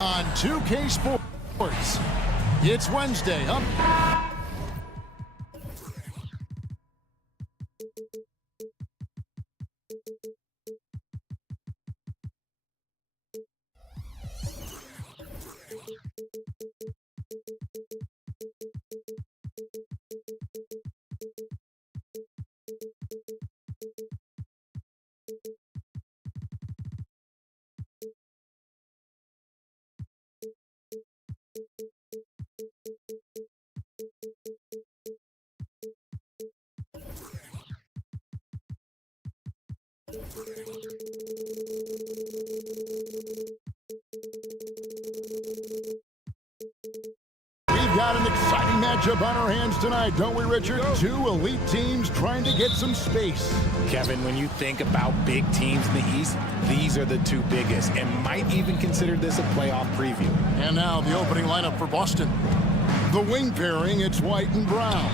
On 2K Sports, it's Wednesday. We've got an exciting matchup on our hands tonight, don't we, Richard? Two elite teams trying to get some space. Kevin, when you think about big teams in the East, these are the two biggest, and might even consider this a playoff preview. And now the opening lineup for Boston. The wing pairing, it's White and Brown.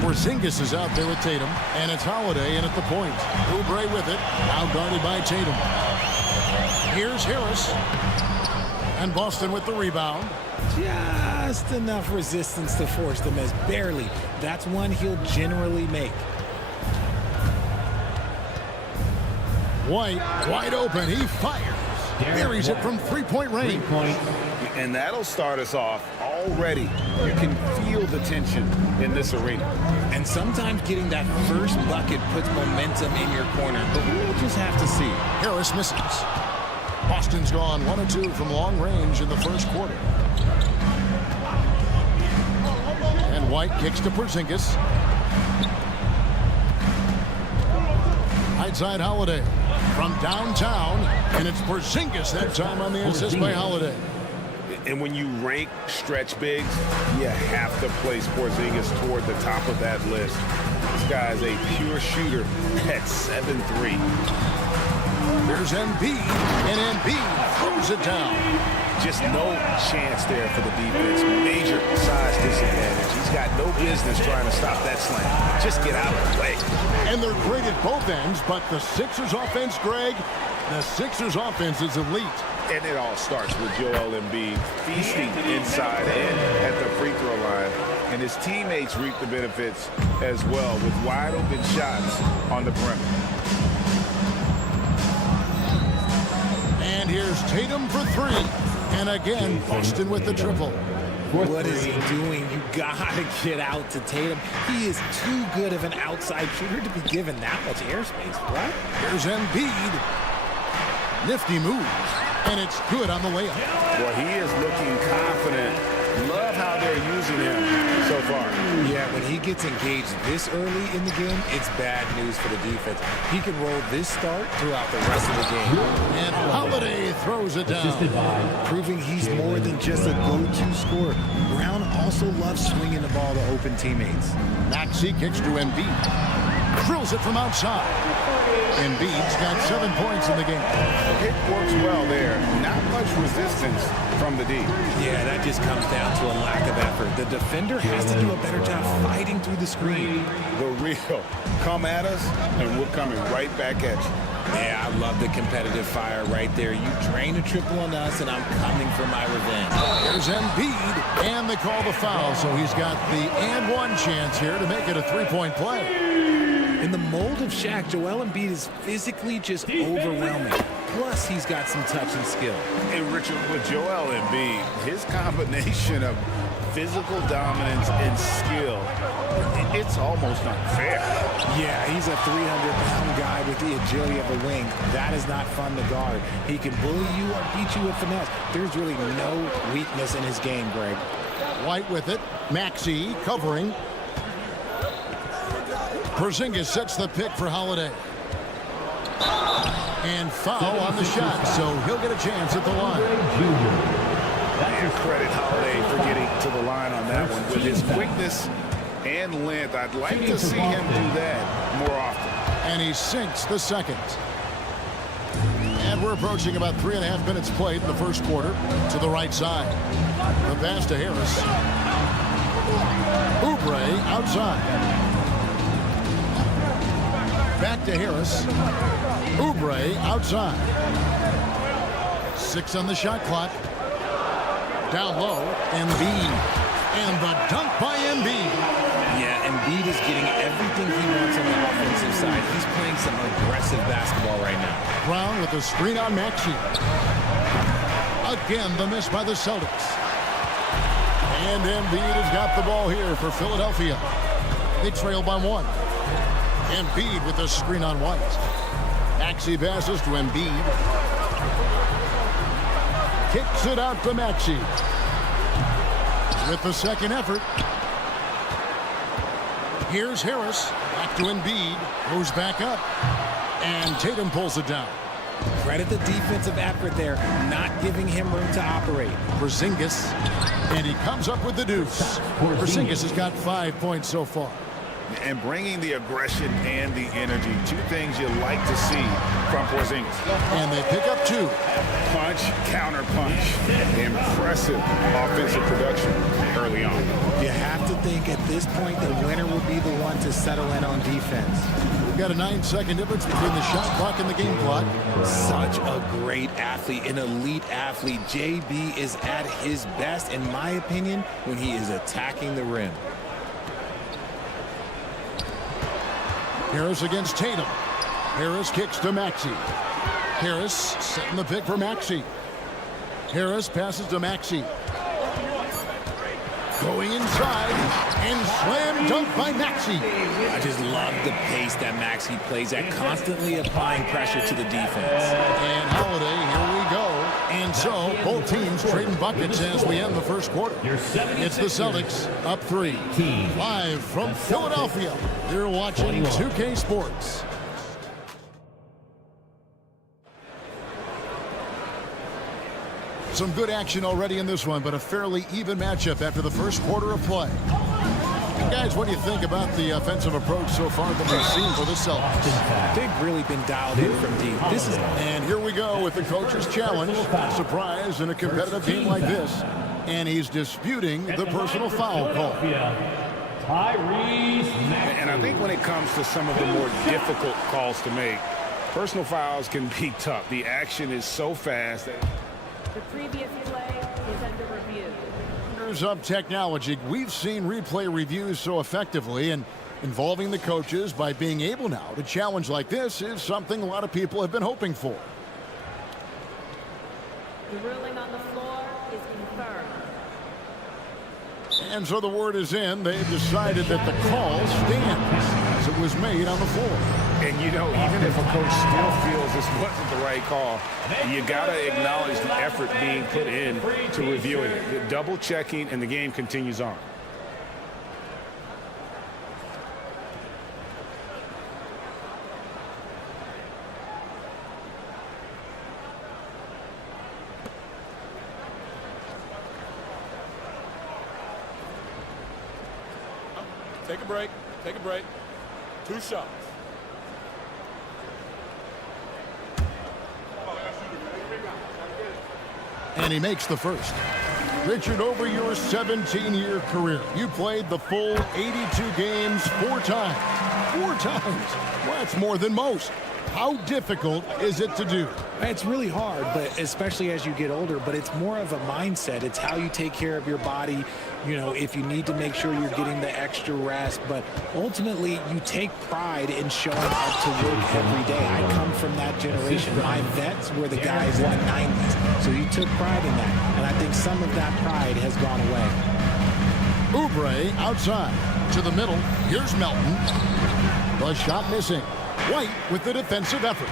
Porzingis is out there with Tatum, and it's Holiday in at the point. Oubre with it, now guarded by Tatum. Here's Harris, and Boston with the rebound. Just enough resistance to force them as barely. That's one he'll generally make. White, wide open, he fires. Buries it from three-point range. And that'll start us off already. You can feel the tension in this arena. And sometimes getting that first bucket puts momentum in your corner, but we'll just have to see. Harris misses. Boston's gone 1 of 2 from long range in the first quarter. And White kicks to Porzingis. Right side Holiday from downtown, and it's Porzingis that time on the assist by Holiday. And when you rank stretch bigs, you have to place Porzingis toward the top of that list. This guy is a pure shooter at 7'3". There's Embiid, and Embiid throws it down. Just no chance there for the defense. Major size disadvantage. He's got no business trying to stop that slam. Just get out of the way. And they're great at both ends, but the Sixers offense, Greg, the Sixers offense is elite. And it all starts with Joel Embiid feasting inside and at the free throw line. And his teammates reap the benefits as well with wide open shots on the perimeter. And here's Tatum for 3. And again, Boston with the triple. What is he doing? You gotta get out to Tatum. He is too good of an outside shooter to be given that much airspace. What? Here's Embiid. Nifty moves. And it's good on the layup. Well, he is looking confident. Love how they're using him so far. Yeah, when he gets engaged this early in the game, it's bad news for the defense. He can roll this start throughout the rest of the game. And Holiday throws it down. Proving he's more than just a go-to scorer. Brown also loves swinging the ball to open teammates. Maxey kicks to Embiid. Drills it from outside. Embiid's got 7 points in the game. It works well there. Not much resistance from the D. Yeah, that just comes down to a lack of effort. The defender has to do a better job fighting through the screen. The real. Come at us, and we're coming right back at you. Yeah, I love the competitive fire right there. You drain a triple on us, and I'm coming for my revenge. There's Embiid, and they call the foul, so he's got the and one chance here to make it a three-point play. In the mold of Shaq, Joel Embiid is physically just overwhelming. Plus, he's got some touch and skill. And Richard, with Joel Embiid, his combination of physical dominance and skill, it's almost unfair. Yeah, he's a 300-pound guy with the agility of a wing. That is not fun to guard. He can bully you or beat you with finesse. There's really no weakness in his game, Greg. White with it. Maxey covering. Porzingis sets the pick for Holiday. And foul on the shot, so he'll get a chance at the line. And credit Holiday for getting to the line on that one. With his quickness and length, I'd like to see him do that more often. And he sinks the second. And we're approaching about 3.5 minutes played in the first quarter. To the right side. The pass to Harris. Oubre outside. Back to Harris. Oubre outside. 6 on the shot clock. Down low. Embiid. And the dunk by Embiid. Yeah, Embiid is getting everything he wants on the offensive side. He's playing some aggressive basketball right now. Brown with a screen on Maxey. Again, the miss by the Celtics. And Embiid has got the ball here for Philadelphia. They trail by 1. Embiid with a screen on White. Maxey passes to Embiid. Kicks it out to Maxey. With the second effort. Here's Harris. Back to Embiid. Goes back up. And Tatum pulls it down. Credit the defensive effort there, not giving him room to operate. Porzingis. And he comes up with the deuce. Porzingis has got 5 points so far. And bringing the aggression and the energy, 2 things you like to see from Porzingis. And they pick up 2. Punch, counter punch. Impressive offensive production early on. You have to think at this point the winner will be the one to settle in on defense. We've got a 9-second difference between the shot clock and the game clock. Such a great athlete, an elite athlete. JB is at his best, in my opinion, when he is attacking the rim. Harris against Tatum. Harris kicks to Maxey. Harris setting the pick for Maxey. Harris passes to Maxey. Going inside and slam dunk by Maxey. I just love the pace that Maxey plays at, constantly applying pressure to the defense. And Holiday, here we go. And so both teams trading buckets as we end the first quarter. It's the Celtics up 3. Live from Philadelphia. You're watching 2K Sports. Some good action already in this one, but a fairly even matchup after the first quarter of play. Guys, what do you think about the offensive approach so far that we've seen for the Celtics? They've really been dialed in from deep. And here we go with the coach's challenge. Surprise in a competitive game like this. And he's disputing the personal foul call. And I think when it comes to some of the more difficult calls to make, personal fouls can be tough. The action is so fast. The previous play is under review. Of technology, we've seen replay reviews so effectively, and involving the coaches by being able now to challenge like this is something a lot of people have been hoping for. The ruling on the floor is confirmed. And so the word is in. They've decided that the call stands as it was made on the floor. And you know, even if a coach still feels this wasn't the right call, you got to acknowledge the effort being put in to reviewing it. The double checking, and the game continues on. Take a break. Take a break. 2 shots. And he makes the first. Richard, over your 17-year career, you played the full 82 games 4 times. 4 times. Well, that's more than most. How difficult is it to do? It's really hard, but especially as you get older, but it's more of a mindset. It's how you take care of your body. You know, if you need to make sure you're getting the extra rest, but ultimately you take pride in showing up to work every day. I come from that generation. My vets were the guys in the 90s, so you took pride in that, and I think some of that pride has gone away. Oubre outside to the middle. Here's Melton. The shot missing. White with the defensive effort.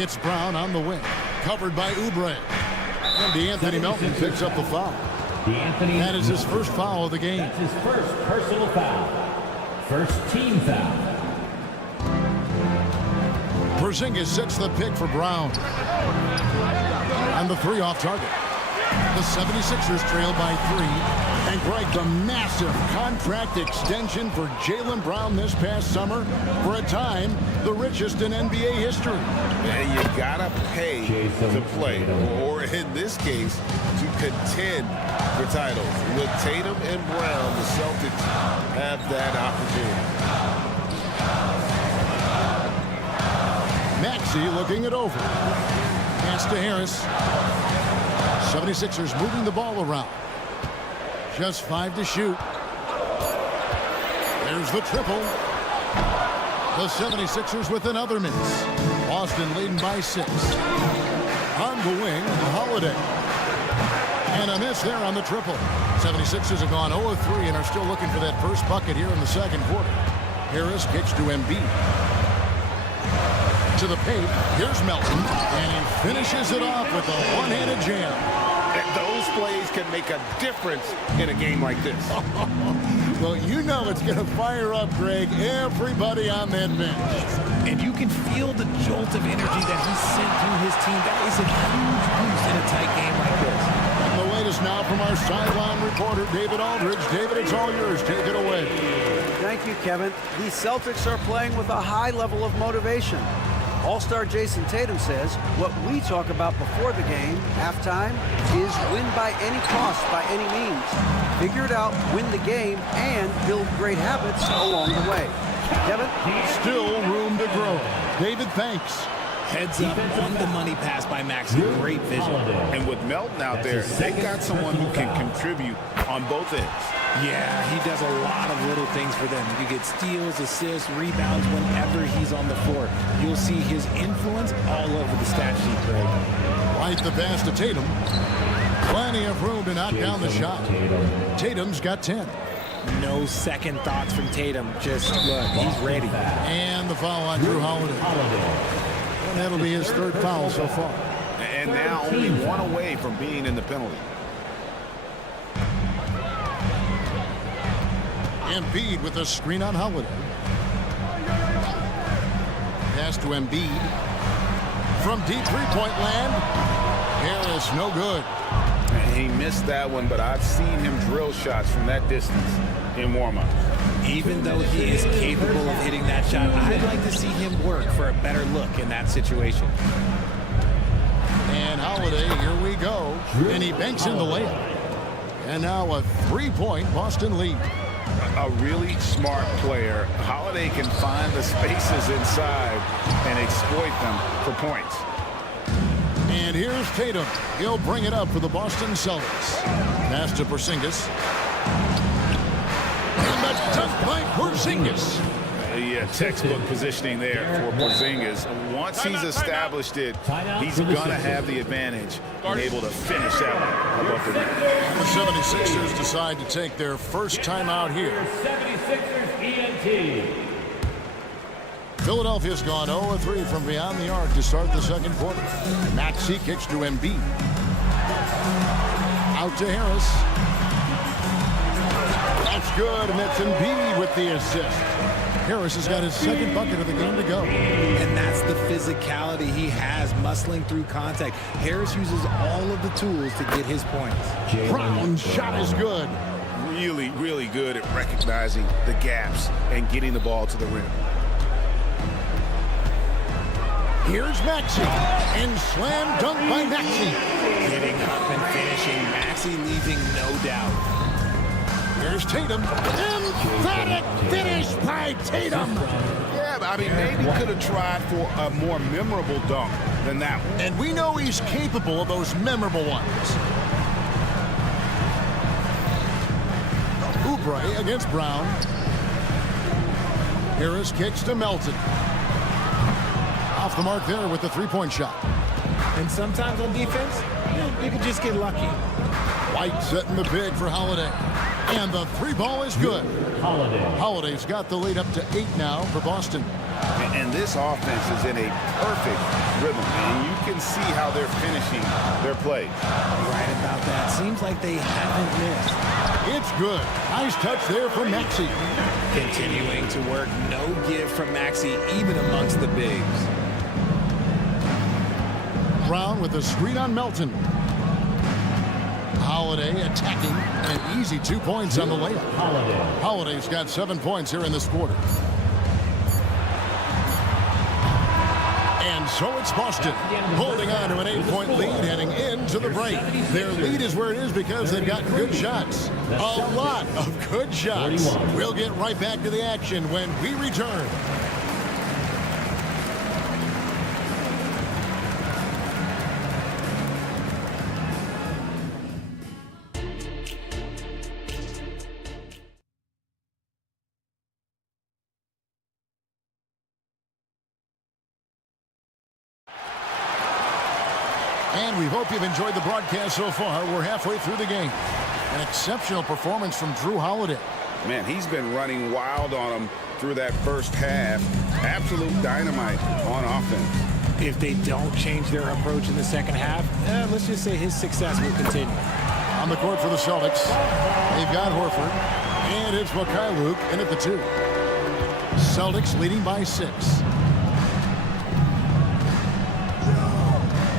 It's Brown on the wing. Covered by Oubre. And DeAnthony Melton picks up the foul. That is his first foul of the game. That's his first personal foul. First team foul. Porzingis sets the pick for Brown. On the three off target. The 76ers trail by 3. And Greg, the massive contract extension for Jaylen Brown this past summer. For a time, the richest in NBA history. And you gotta pay to play, or in this case, to contend for titles. With Tatum and Brown, the Celtics have that opportunity. Maxey looking it over. Pass to Harris. 76ers moving the ball around. Just 5 to shoot. There's the triple. The 76ers with another miss. Boston leading by 6. On the wing, Holiday. And a miss there on the triple. 76ers have gone 0-3 and are still looking for that first bucket here in the second quarter. Harris kicks to Embiid. To the paint. Here's Melton. And he finishes it off with a one-handed jam. Those plays can make a difference in a game like this. Well, you know it's going to fire up, Greg, everybody on that bench. And you can feel the jolt of energy that he sent through his team. That is a huge boost in a tight game like this. And the latest now from our sideline reporter, David Aldridge. David, it's all yours. Take it away. Thank you, Kevin. The Celtics are playing with a high level of motivation. All-star Jason Tatum says what we talk about before the game, halftime, is win by any cost, by any means. Figure it out, win the game, and build great habits along the way. Kevin? Still room to grow. David, thanks. Heads up on the money pass by Maxey. Great vision. And with Melton out there, they got someone who can contribute on both ends. Yeah, he does a lot of little things for them. You get steals, assists, rebounds whenever he's on the floor. You'll see his influence all over the stat sheet, Greg. Right the pass to Tatum. Plenty of room to knock down the shot. Tatum's got 10. No second thoughts from Tatum. Just look, he's ready. And the foul on Drew Holiday. And that'll be his third foul so far. And now only one away from being in the penalty. Embiid with a screen on Holiday. Pass to Embiid. From deep three-point land. Harris, no good. He missed that one, but I've seen him drill shots from that distance in warm-up. Even though he is capable of hitting that shot, I'd like to see him work for a better look in that situation. And Holiday, here we go. And he banks in the layup. And now a three-point Boston lead. A really smart player. Holiday can find the spaces inside and exploit them for points. And here's Tatum. He'll bring it up for the Boston Celtics. Pass to Porzingis. And the dunk by Porzingis. Yeah, textbook positioning there for Porzingis. Once he's established it, he's going to have the advantage and able to finish that one above the rim. The 76ers decide to take their first time out here. 76ers ENT. Philadelphia's gone 0-3 from beyond the arc to start the second quarter. Maxey kicks to Embiid. Out to Harris. That's good, and that's Embiid with the assist. Harris has got his second bucket of the game to go. And that's the physicality he has, muscling through contact. Harris uses all of the tools to get his points. Brown's shot is good. Really, really good at recognizing the gaps and getting the ball to the rim. Here's Maxey. And slam dunk by Maxey. Getting up and finishing. Maxey leaving no doubt. Here's Tatum. Emphatic finish by Tatum. Yeah, but I mean, maybe could have tried for a more memorable dunk than that one. And we know he's capable of those memorable ones. Oubre against Brown. Harris kicks to Melton. Off the mark there with the three-point shot. And sometimes on defense, you can just get lucky. White setting the big for Holiday. And the three ball is good. Holiday's got the lead up to 8 now for Boston. And this offense is in a perfect rhythm, and you can see how they're finishing their plays. Right about that. Seems like they haven't missed. It's good. Nice touch there from Maxey. Continuing to work. No give from Maxey, even amongst the bigs. Brown with a screen on Melton. Holiday attacking, an easy 2 points on the layup. Holiday's got 7 points here in this quarter. And so it's Boston holding on to an 8-point lead heading into the break. Their lead is where it is because they've got good shots. A lot of good shots. We'll get right back to the action when we return. And we hope you've enjoyed the broadcast so far. We're halfway through the game. An exceptional performance from Drew Holiday. Man, he's been running wild on them through that first half. Absolute dynamite on offense. If they don't change their approach in the second half, let's just say his success will continue. On the court for the Celtics, they've got Horford, and it's Luke in at the 2. Celtics leading by 6.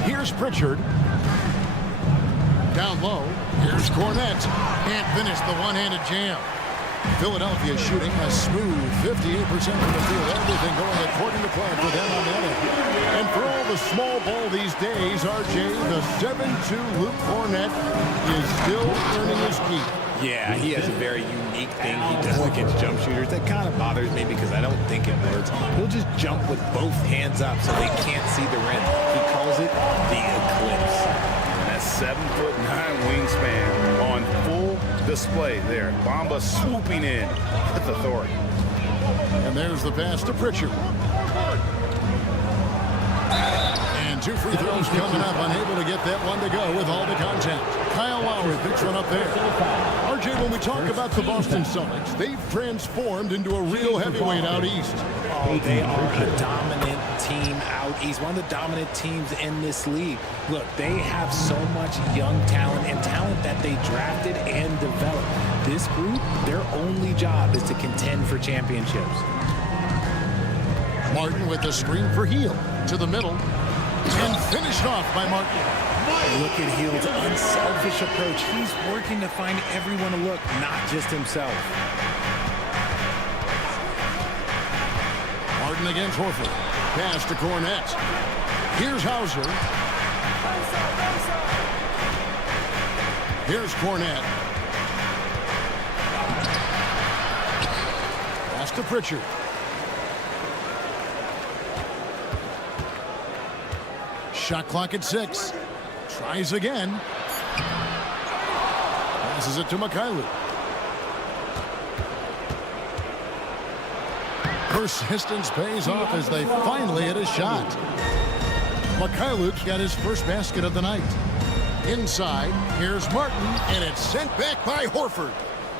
Here's Pritchard. Down low. Here's Cornette. Can't finish the one-handed jam. Philadelphia shooting a smooth 58% from the field. Everything going according to plan for them on that end. And for all the small ball these days, RJ, the 7'2" Luke Cornette is still earning his keep. Yeah, he has a very unique thing he does against jump shooters. That kind of bothers me because I don't think it works. He'll just jump with both hands up so they can't see the rim. He calls it the eclipse. And that 7'9" wingspan on full display there. Bamba swooping in with authority. And there's the pass to Pritchard. And 2 free throws coming up. Unable to get that one to go with all the contact. Kyle Lowry picks one up there. RJ, when we talk about the Boston Celtics, they've transformed into a real heavyweight out east. Oh, they are a dominant team out east. One of the dominant teams in this league. Look, they have so much young talent and talent that they drafted and developed. This group, their only job is to contend for championships. Martin with the screen for Hield to the middle. And finished off by Martin. Look at Hield's unselfish approach. He's working to find everyone to look, not just himself. Martin against Horford. Pass to Cornette. Here's Hauser. Here's Cornette. Pass to Pritchard. Shot clock at 6. Tries again. Passes it to Mikhailuk. Persistence pays off as they finally hit a shot. Mikhailuk's got his first basket of the night. Inside, here's Martin, and it's sent back by Horford.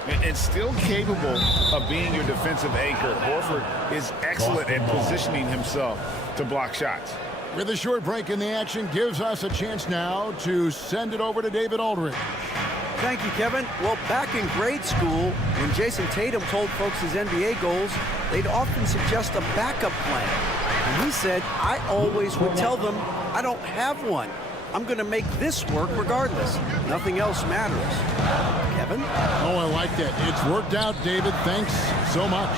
And still capable of being your defensive anchor. Horford is excellent at positioning himself to block shots. With a short break in the action, gives us a chance now to send it over to David Aldridge. Thank you, Kevin. Well, back in grade school, when Jason Tatum told folks his NBA goals, they'd often suggest a backup plan. And he said, I always would tell them, I don't have one. I'm going to make this work regardless. Nothing else matters. Kevin? Oh, I like that. It's worked out, David. Thanks so much.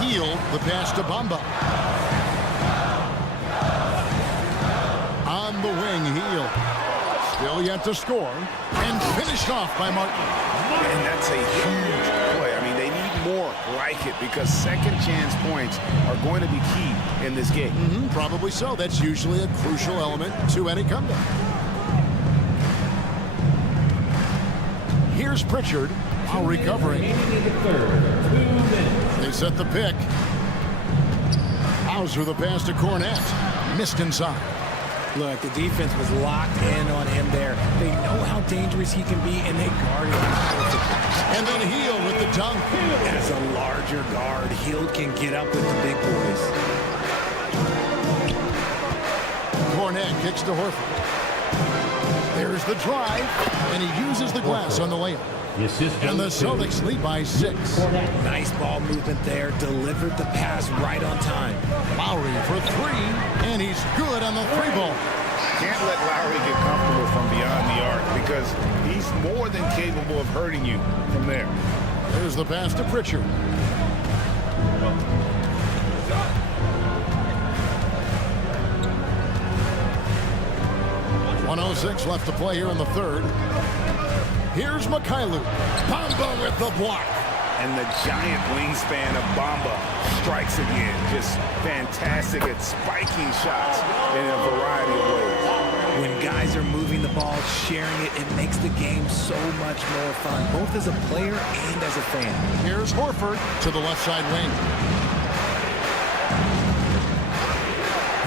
Hield the pass to Bamba. On the wing, Hield. Still yet to score. And finished off by Martin. And that's a huge play. I mean, they need more like it because second chance points are going to be key in this game. Probably so. That's usually a crucial element to any comeback. Here's Pritchard while recovering. They set the pick. Hauser the pass to Cornette. Missed inside. Look, the defense was locked in on him there. They know how dangerous he can be, and they guarded him perfectly. And then Hield with the dunk. As a larger guard, Hield can get up with the big boys. Cornet kicks to Horford. There's the drive, and he uses the glass on the layup. And the Celtics lead by 6. Nice ball movement there. Delivered the pass right on time. Lowry for 3, and he's good on the 3-ball. Can't let Lowry get comfortable from beyond the arc because he's more than capable of hurting you from there. There's the pass to Pritchard. .106 left to play here in the third. Here's Mikhailuk. Bamba with the block. And the giant wingspan of Bamba strikes again. Just fantastic at spiking shots in a variety of ways. When guys are moving the ball, sharing it, it makes the game so much more fun, both as a player and as a fan. Here's Horford to the left side wing.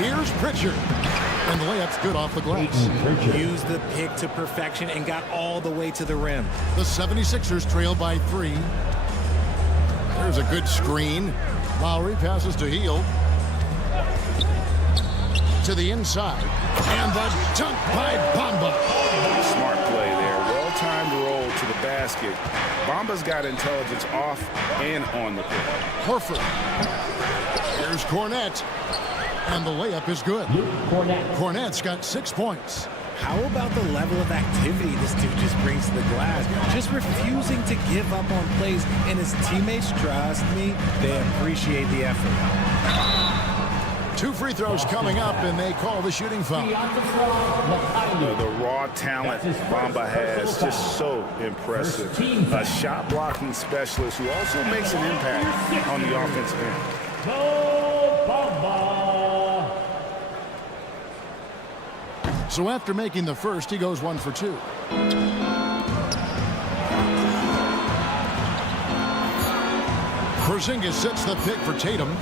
Here's Pritchard. And the layup's good off the glass. Used the pick to perfection and got all the way to the rim. The 76ers trail by 3. There's a good screen. Lowry passes to Hield. To the inside. And the dunk by Bamba. Smart play there. Well-timed roll to the basket. Bamba's got intelligence off and on the court. Horford. Here's Cornet. And the layup is good. Cornet's got 6 points. How about the level of activity this dude just brings to the glass? Just refusing to give up on plays, and his teammates, trust me, they appreciate the effort. 2 free throws coming up, and they call the shooting foul. The raw talent Bamba has, just so impressive. A shot blocking specialist who also makes an impact on the offensive end. So after making the first, he goes 1 for 2. Porzingis sets the pick for Tatum.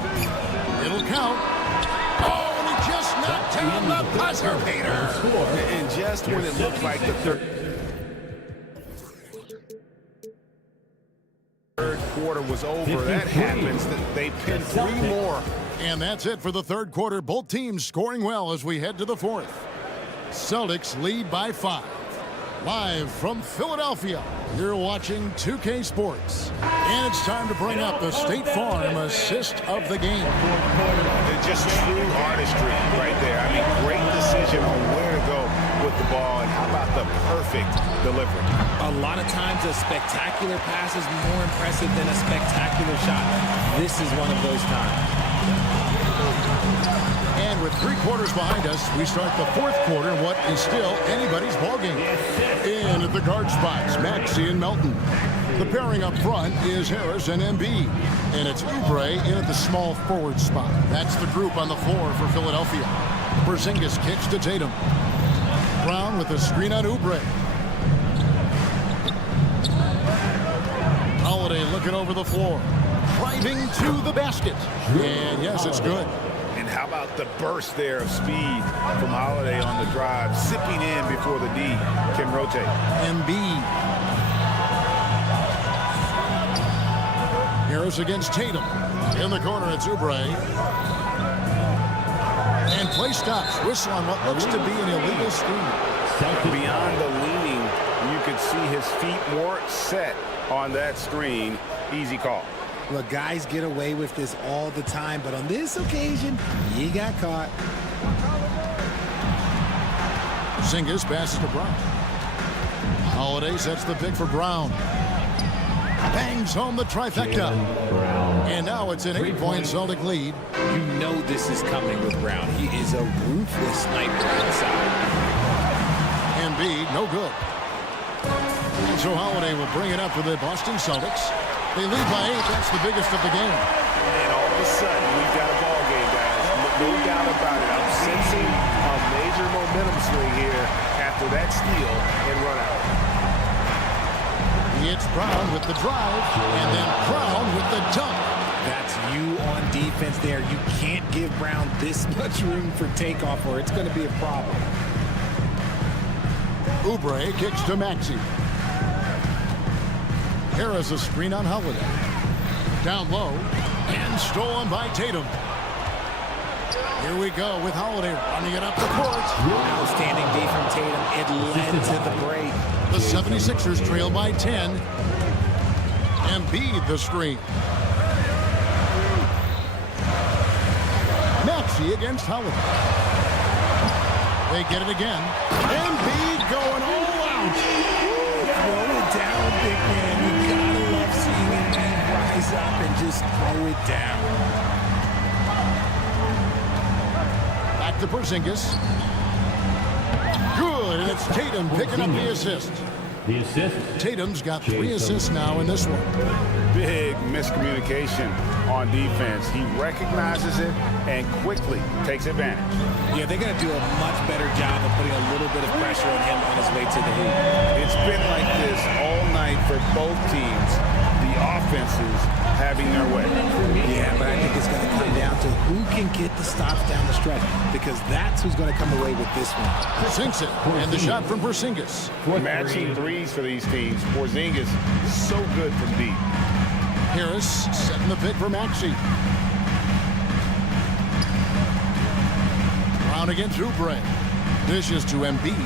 It'll count. Oh, and he just knocked down the buzzer beater. And just when it looked like the third quarter was over, that happens. They pin 3 more. And that's it for the third quarter. Both teams scoring well as we head to the fourth. Celtics lead by 5. Live from Philadelphia, you're watching 2K Sports. And it's time to bring up the State Farm assist of the game. Just true artistry right there. I mean, great decision on where to go with the ball, and how about the perfect delivery. A lot of times a spectacular pass is more impressive than a spectacular shot. This is one of those times. And with 3 quarters behind us, we start the fourth quarter in what is still anybody's ballgame. In at the guard spots, Maxey and Melton. The pairing up front is Harris and Embiid. And it's Oubre in at the small forward spot. That's the group on the floor for Philadelphia. Porzingis kicks to Tatum. Brown with a screen on Oubre. Holiday looking over the floor. Driving to the basket. And yes, it's good. And how about the burst there of speed from Holiday on the drive, zipping in before the D can rotate. Embiid. Harris against Tatum. In the corner, it's Oubre. And play stops. Whistle on what looks to be an illegal screen. Beyond the leaning, you could see his feet more set on that screen. Easy call. Look, guys get away with this all the time, but on this occasion, he got caught. Porzingis passes to Brown. Holiday sets the pick for Brown. Bangs home the trifecta. And now it's an 8-point Celtic lead. You know this is coming with Brown. He is a ruthless sniper inside. Embiid, no good. And so Holiday will bring it up for the Boston Celtics. They lead by 8. That's the biggest of the game. And all of a sudden, we've got a ball game, guys. No doubt about it. I'm sensing a major momentum swing here after that steal and run out. It's Brown with the drive, and then Brown with the dunk. That's you on defense there. You can't give Brown this much room for takeoff or it's going to be a problem. Oubre kicks to Maxey. Harris a screen on Holiday. Down low and stolen by Tatum. Here we go with Holiday running it up the court. Outstanding D from Tatum. It led to the break. The 76ers trail by 10. Embiid the screen. Maxey against Holiday. They get it again. Embiid going all out. Throw it down, big man. You gotta love seeing Embiid rise up and just throw it down. Back to Porzingis. Good, and it's Tatum picking up the assist. The assist. Tatum's got 3 assists now in this one. Big miscommunication on defense. He recognizes it and quickly takes advantage. Yeah, they're going to do a much better job of putting a little bit of pressure on him on his way to the hoop. It's been like this all night for both teams. The offenses having their way. Yeah, but I think it's going to come down to who can get the stops down the stretch because that's who's going to come away with this one. Sinks it, and the shot from Porzingis. Matching threes for these teams. Porzingis so good from deep. Harris setting the pick for Maxey. Brown against Oubre. Dishes to Embiid.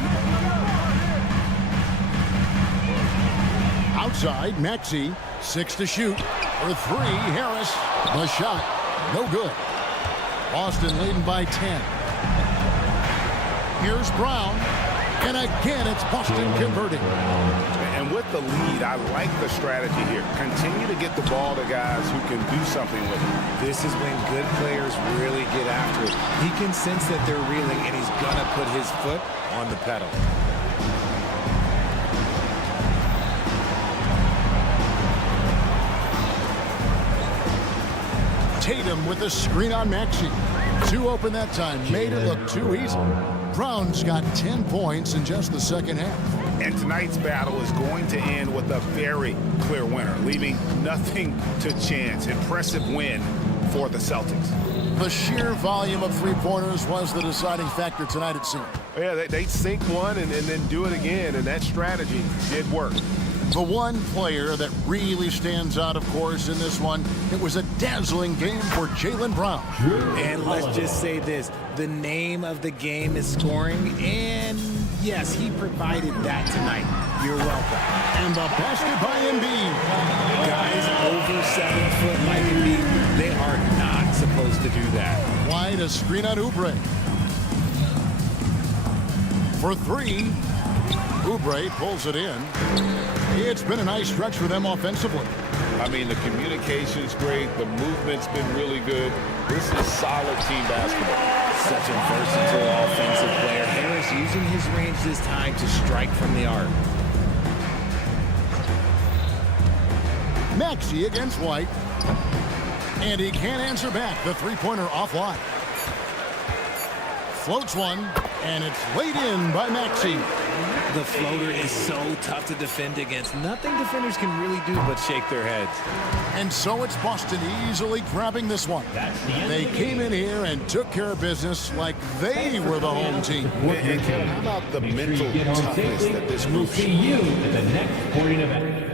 Outside, Maxey. 6 to shoot. For 3, Harris. The shot. No good. Boston leading by 10. Here's Brown. And again, it's Boston converting. And with the lead, I like the strategy here. Continue to get the ball to guys who can do something with it. This is when good players really get after it. He can sense that they're reeling, and he's going to put his foot on the pedal. Tatum with a screen on Maxey. 2 open that time. Made it look too easy. Brown's got 10 points in just the second half. And tonight's battle is going to end with a very clear winner, leaving nothing to chance. Impressive win for the Celtics. The sheer volume of three-pointers was the deciding factor tonight, it seemed. Yeah, they sink one and then do it again, and that strategy did work. The one player that really stands out, of course, in this one, it was a dazzling game for Jaylen Brown. And let's just say this, the name of the game is scoring, and yes, he provided that tonight. You're welcome. And the basket by Embiid. Guys over 7 foot like Embiid, they are not supposed to do that. Wide a screen on Oubre. For 3, Oubre pulls it in. It's been a nice stretch for them offensively. I mean, the communication's great. The movement's been really good. This is solid team basketball. Such a versatile offensive player. Harris using his range this time to strike from the arc. Maxey against White. And he can't answer back. The three-pointer offline. Floats one, and it's laid in by Maxey. The floater is so tough to defend against. Nothing defenders can really do but shake their heads. And so it's Boston easily grabbing this one. They came in here and took care of business like they were the home team. And Kevin, how about the mental toughness that this We'll group see you at the next sporting event.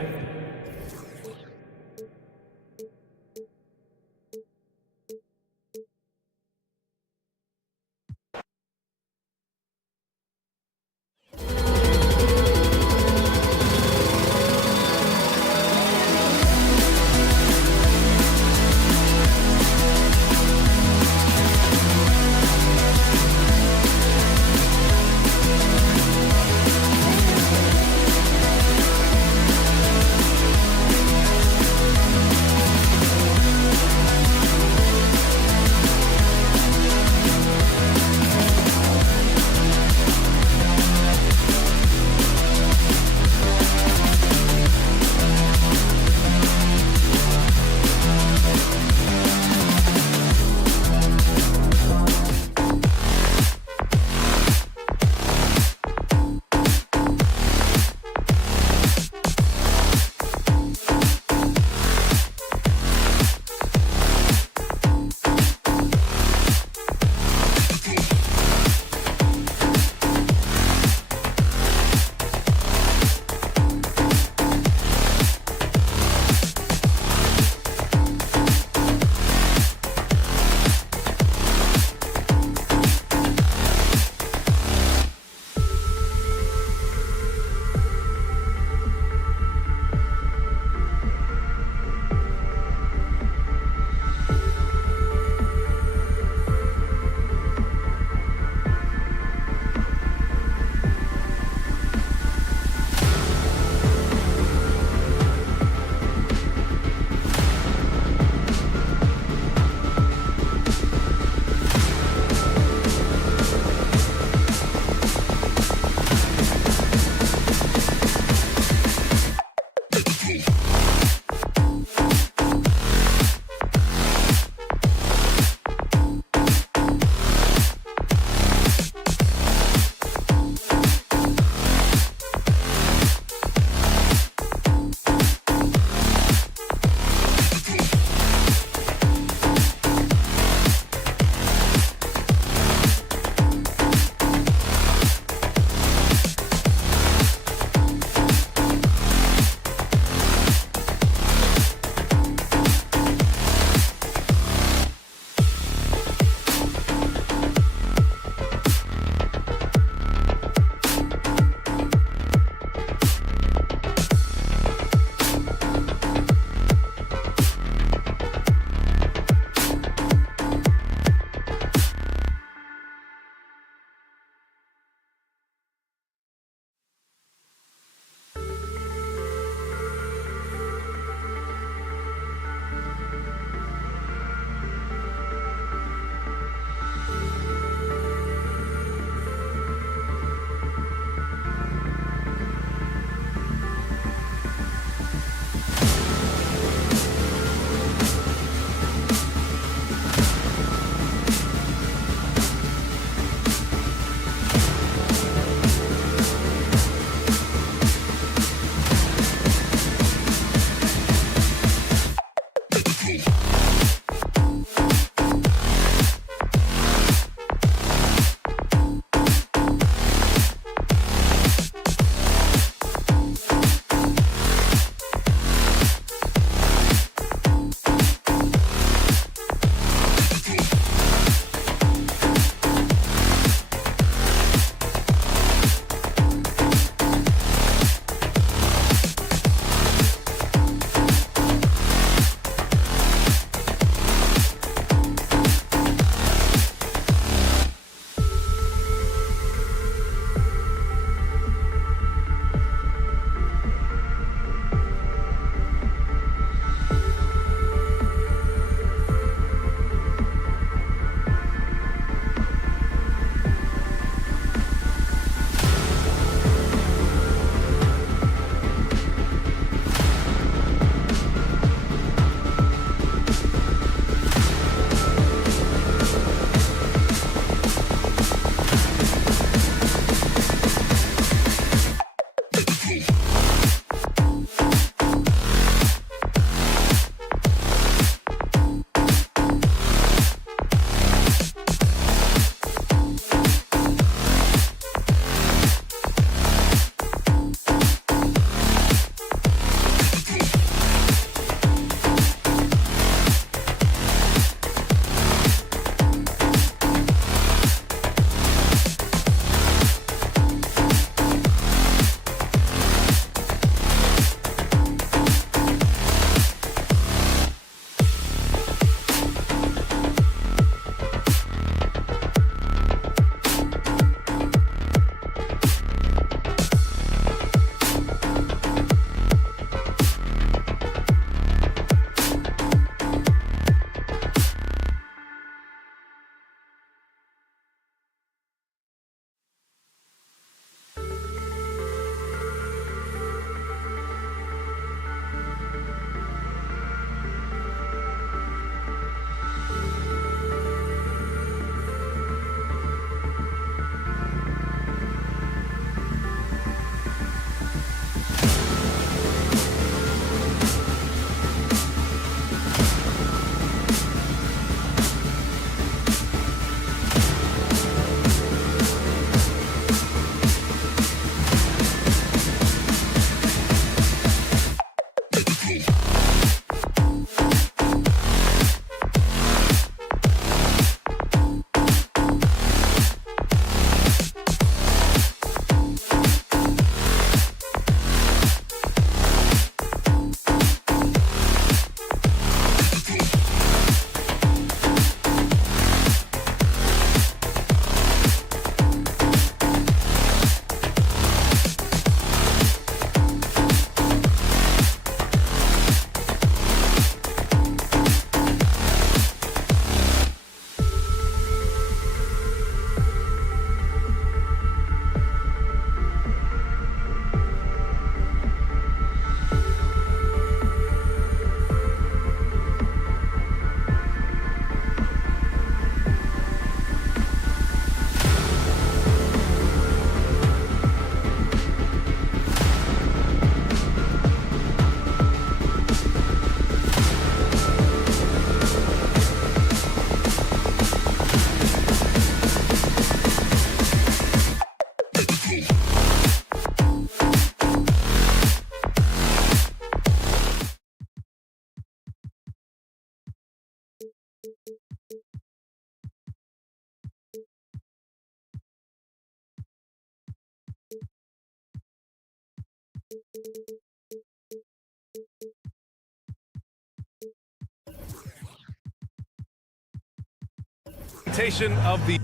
Of the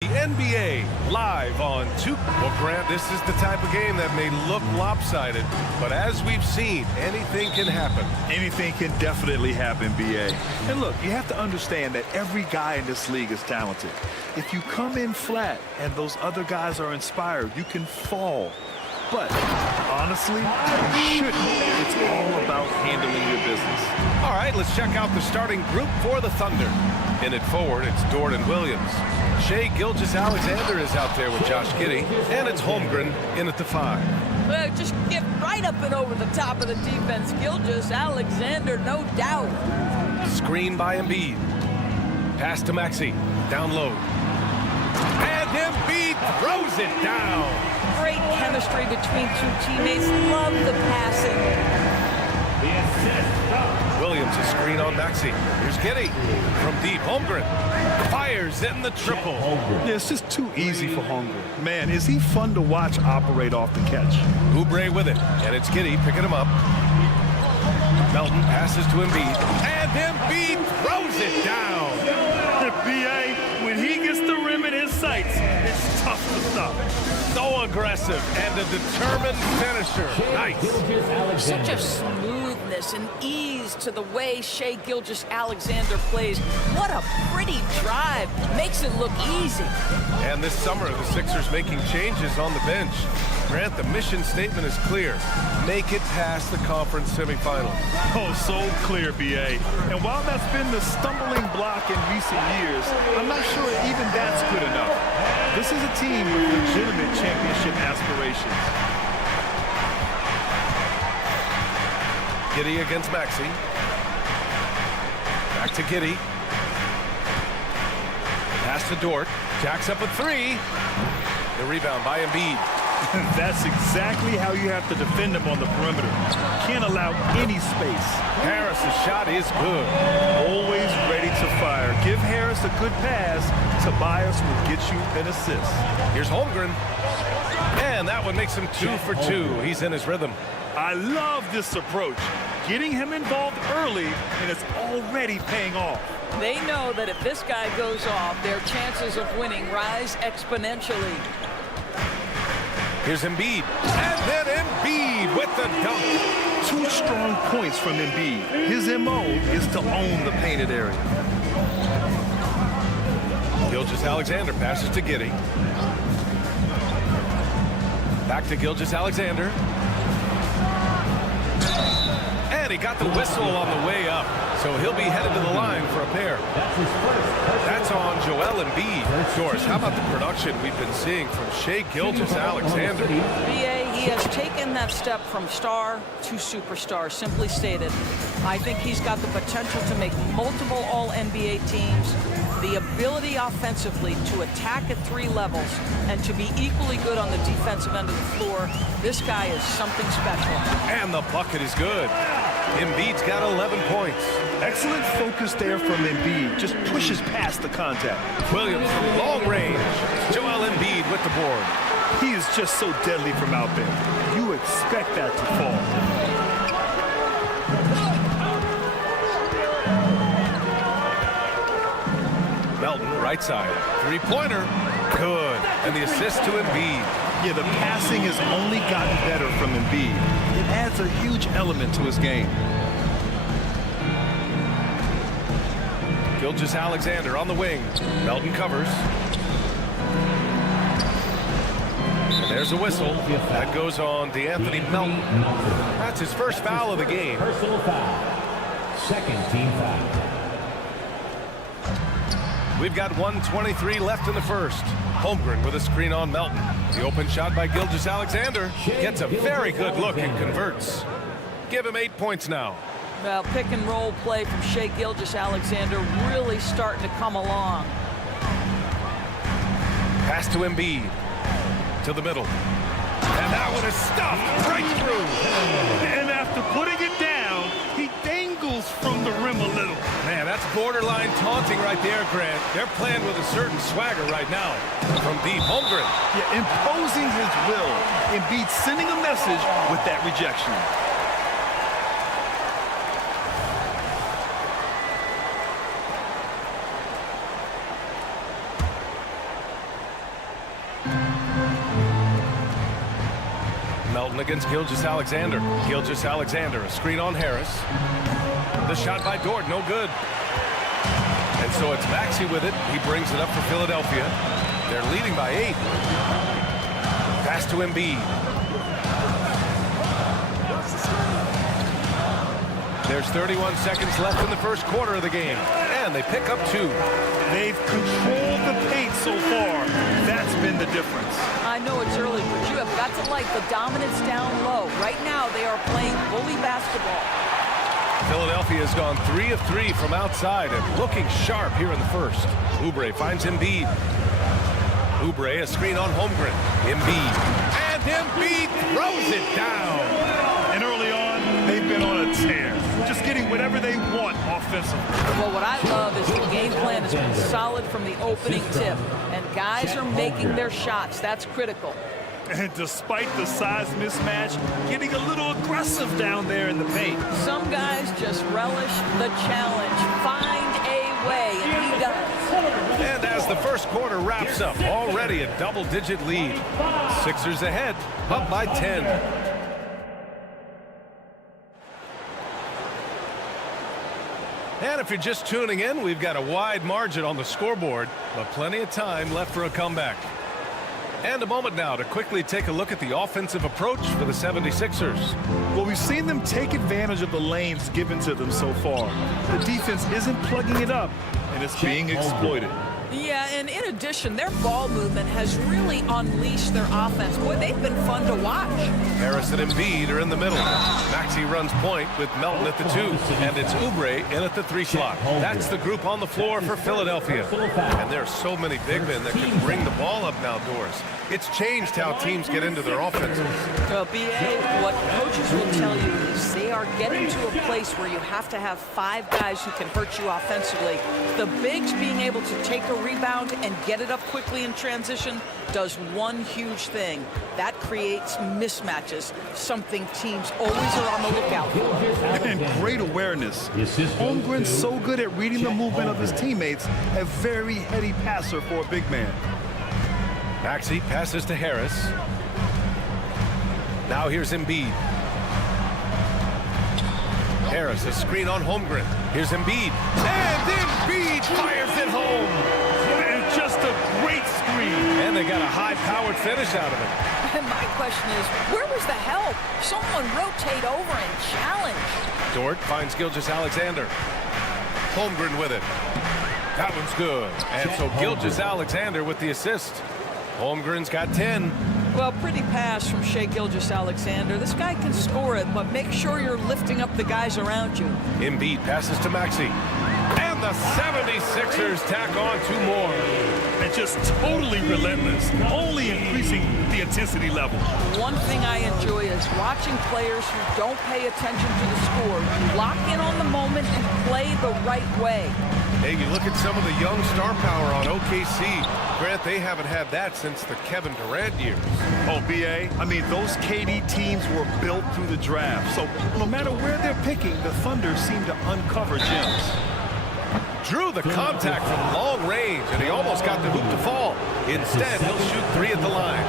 NBA live on 2. Well, Grant, this is the type of game that may look lopsided, but as we've seen, anything can happen. Anything can definitely happen, BA. And look, you have to understand that every guy in this league is talented. If you come in flat and those other guys are inspired, you can fall. But honestly, you shouldn't. It's all about handling your business. All right, let's check out the starting group for the Thunder. In it forward, it's Jordan Williams. Shai Gilgeous-Alexander is out there with Josh Giddey, and it's Holmgren in at the 5. Well, just get right up and over the top of the defense. Gilgeous-Alexander, no doubt. Screen by Embiid. Pass to Maxey. Down low. And Embiid throws it down. Great chemistry between two teammates. Love the passing. Williams a screen on Maxey. Here's Giddey from deep. Holmgren fires in the triple. Yeah, it's just too easy for Holmgren. Man, is he fun to watch operate off the catch. Oubre with it, and it's Giddey picking him up. Melton passes to Embiid, and Embiid throws it down. BA, when he gets the rim in his sights, it's tough to stop. So aggressive and a determined finisher. Nice. Such a smoothness and ease to the way Shai Gilgeous-Alexander plays. What a pretty drive. Makes it look easy. And this summer, the Sixers making changes on the bench. Grant, the mission statement is clear. Make it past the conference semifinals. Oh, so clear, BA. And while that's been the stumbling block in recent years, I'm not sure even that's good enough. This is a team with legitimate championship aspirations. Giddey against Maxey. Back to Giddey. Pass to Dort. Jacks up a 3. The rebound by Embiid. That's exactly how you have to defend him on the perimeter. Can't allow any space. Harris's shot is good. Always ready to fire. Give Harris a good pass. Tobias will get you an assist. Here's Holmgren. And that one makes him 2 for 2. He's in his rhythm. I love this approach. Getting him involved early, and it's already paying off. They know that if this guy goes off, their chances of winning rise exponentially. Here's Embiid. And then Embiid with the dunk. 2 strong points from Embiid. His MO is to own the painted area. Gilgeous-Alexander passes to Giddey. Back to Gilgeous-Alexander. And he got the whistle on the way up. So he'll be headed to the line for a pair. That's on Joel Embiid. Doris, how about the production we've been seeing from Shai Gilgeous-Alexander? BA, he has taken that step from star to superstar, simply stated. I think he's got the potential to make multiple All-NBA teams, the ability offensively to attack at 3 levels, and to be equally good on the defensive end of the floor. This guy is something special. And the bucket is good. Embiid's got 11 points. Excellent focus there from Embiid. Just pushes past the contact. Williams from long range. Joel Embiid with the board. He is just so deadly from out there. You expect that to fall. Melton, right side. 3-pointer. Good. And the assist to Embiid. Yeah, the passing has only gotten better from Embiid. It adds a huge element to his game. Gilgeous-Alexander on the wing. Melton covers. And there's a whistle. That goes on DeAnthony Melton. That's his first foul of the game. Personal foul. Second team foul. We've got 1:23 left in the first. Holmgren with a screen on Melton. The open shot by Gilgeous-Alexander gets a very good look and converts. Give him 8 points now. Well, pick and roll play from Shai Gilgeous-Alexander really starting to come along. Pass to Embiid. To the middle. And that one is stuffed right through. And after putting it down, he dangles from the rim a little. Man, that's borderline taunting right there, Grant. They're playing with a certain swagger right now. From deep, Holmgren. Yeah, imposing his will. Embiid sending a message with that rejection. Melton against Gilgeous-Alexander. Gilgeous-Alexander, a screen on Harris. The shot by Dort, no good. And so it's Maxey with it. He brings it up for Philadelphia. They're leading by 8. Pass to Embiid. There's 31 seconds left in the first quarter of the game. And they pick up 2. They've controlled the paint so far. That's been the difference. I know it's early, but you have got to like the dominance down low. Right now, they are playing bully basketball. Philadelphia has gone 3 of 3 from outside and looking sharp here in the first. Oubre finds Embiid. Oubre, a screen on Holmgren. Embiid. And Embiid throws it down. And early on, they've been on a tear. Just getting whatever they want offensively. Well, what I love is the game plan has been solid from the opening tip. And guys are making their shots. That's critical. And despite the size mismatch, getting a little aggressive down there in the paint. Some guys just relish the challenge. Find a way, and he does. And as the first quarter wraps up, already a double-digit lead. Sixers ahead, up by 10. And if you're just tuning in, we've got a wide margin on the scoreboard, but plenty of time left for a comeback. And a moment now to quickly take a look at the offensive approach for the 76ers. Well, we've seen them take advantage of the lanes given to them so far. The defense isn't plugging it up, and it's being exploited. Yeah, and in addition, their ball movement has really unleashed their offense. Boy, they've been fun to watch. Harris and Embiid are in the middle. Maxey runs point with Melton at the 2, and it's Oubre in at the 3 slot. That's the group on the floor for Philadelphia. And there are so many big men that can bring the ball up outdoors. It's changed how teams get into their offenses. Well, B.A., what coaches will tell you is they are getting to a place where you have to have 5 guys who can hurt you offensively. The bigs being able to take a rebound and get it up quickly in transition does one huge thing. That creates mismatches, something teams always are on the lookout for. And great awareness. Holmgren's so good at reading the movement of his teammates, a very heady passer for a big man. Maxey passes to Harris. Now here's Embiid. Harris, a screen on Holmgren. Here's Embiid. And Embiid fires it home. And just a great screen. And they got a high-powered finish out of it. And my question is, where was the help? Someone rotate over and challenge. Dort finds Gilgeous-Alexander. Holmgren with it. That one's good. And so Gilgeous-Alexander with the assist. Holmgren's got 10. Well, pretty pass from Shai Gilgeous-Alexander. This guy can score it, but make sure you're lifting up the guys around you. Embiid passes to Maxey. And the 76ers tack on 2 more. And just totally relentless, only increasing the intensity level. One thing I enjoy is watching players who don't pay attention to the score. Lock in on the moment and play the right way. Hey, you look at some of the young star power on OKC. Grant, they haven't had that since the Kevin Durant years. Oh, B.A., I mean, those KD teams were built through the draft. So no matter where they're picking, the Thunder seem to uncover gems. Drew the contact from long range, and he almost got the hoop to fall. Instead, he'll shoot 3 at the line.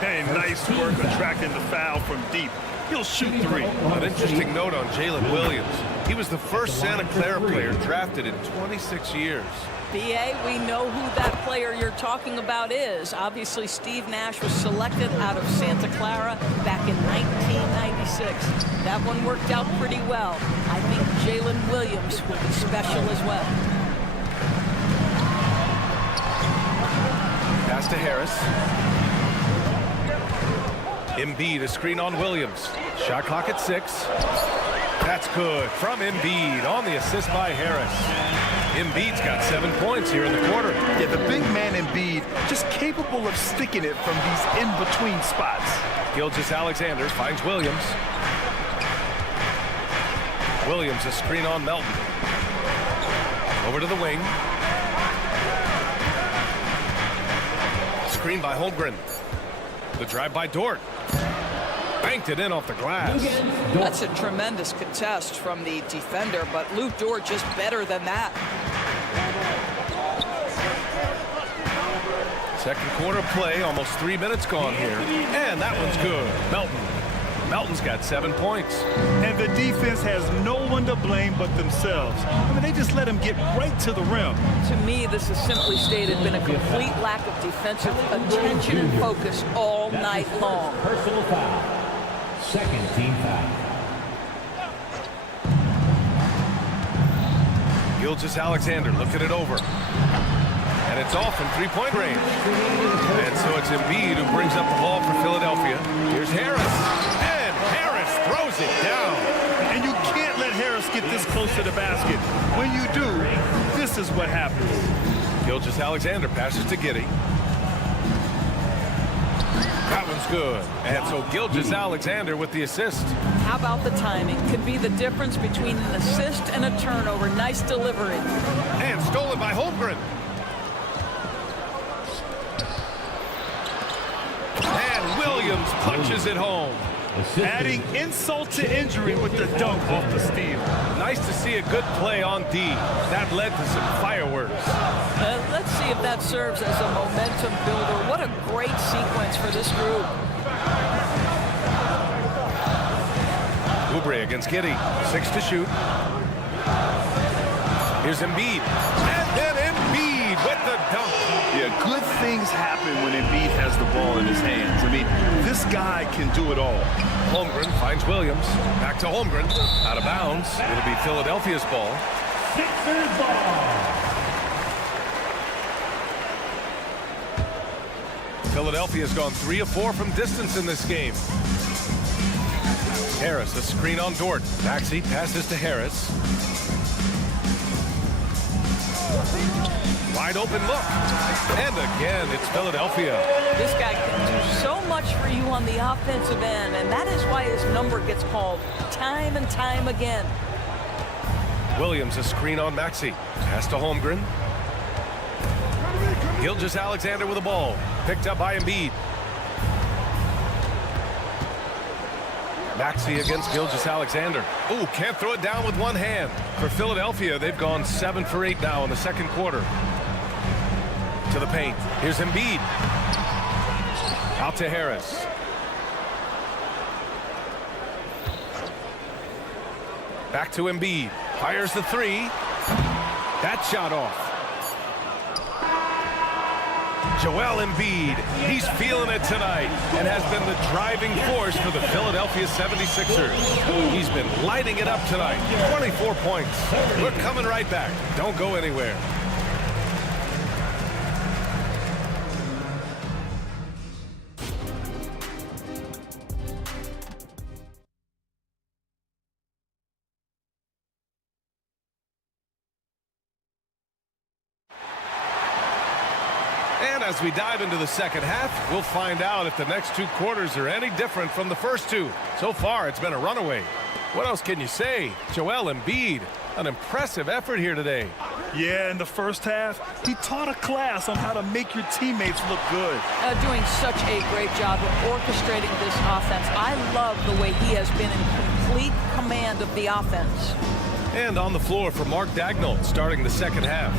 Hey, nice work attracting the foul from deep. He'll shoot 3. An interesting note on Jalen Williams. He was the first Santa Clara player drafted in 26 years. BA, we know who that player you're talking about is. Obviously, Steve Nash was selected out of Santa Clara back in 1996. That one worked out pretty well. I think Jalen Williams will be special as well. Pass to Harris. Embiid, a screen on Williams. Shot clock at 6. That's good from Embiid on the assist by Harris. Embiid's got 7 points here in the quarter. Yeah, the big man Embiid just capable of sticking it from these in-between spots. Gilgeous-Alexander finds Williams. Williams, a screen on Melton. Over to the wing. Screen by Holmgren. The drive by Dort. Banked it in off the glass. That's a tremendous contest from the defender, but Luke Dort just better than that. Second quarter play, almost 3 minutes gone here. And that one's good. Melton's got 7 points. And the defense has no one to blame but themselves. I mean, they just let him get right to the rim. To me, this has simply stated been a complete lack of defensive attention and focus all night long. Personal foul. Second team foul. Gilgeous-Alexander looking it over. And it's off from three-point range. And so it's Embiid who brings up the ball for Philadelphia. Here's Harris. And Harris throws it down. And you can't let Harris get this close to the basket. When you do, this is what happens. Gilgeous-Alexander passes to Giddey. That one's good. And so Gilgeous-Alexander with the assist. How about the timing? Could be the difference between an assist and a turnover. Nice delivery. And stolen by Holmgren. And Williams punches it home. Adding insult to injury with the dunk off the steal. Nice to see a good play on D. That led to some fireworks. Let's see if that serves as a momentum builder. What a great sequence for this group. Oubre against Giddey. 6 to shoot. Here's Embiid. And then Embiid with the dunk. Yeah, good things happen when Embiid has the ball in his hands. I mean, this guy can do it all. Holmgren finds Williams. Back to Holmgren. Out of bounds. It'll be Philadelphia's ball. Sixers ball. Philadelphia's gone 3 of 4 from distance in this game. Harris, a screen on Dort. Maxey passes to Harris. Wide open look. And again, it's Philadelphia. This guy can do so much for you on the offensive end, and that is why his number gets called time and time again. Williams, a screen on Maxey. Pass to Holmgren. Gilgeous-Alexander with the ball. Picked up by Embiid. Maxey against Gilgeous-Alexander. Ooh, can't throw it down with one hand. For Philadelphia, they've gone 7 for 8 now in the second quarter. To the paint. Here's Embiid. Out to Harris. Back to Embiid. Fires the 3. That shot off. Joel Embiid, he's feeling it tonight and has been the driving force for the Philadelphia 76ers. He's been lighting it up tonight. 24 points. We're coming right back. Don't go anywhere. And as we dive into the second half, we'll find out if the next 2 quarters are any different from the first 2. So far, it's been a runaway. What else can you say? Joel Embiid, an impressive effort here today. Yeah, in the first half, he taught a class on how to make your teammates look good. Doing such a great job of orchestrating this offense. I love the way he has been in complete command of the offense. And on the floor for Mark Daigneault starting the second half.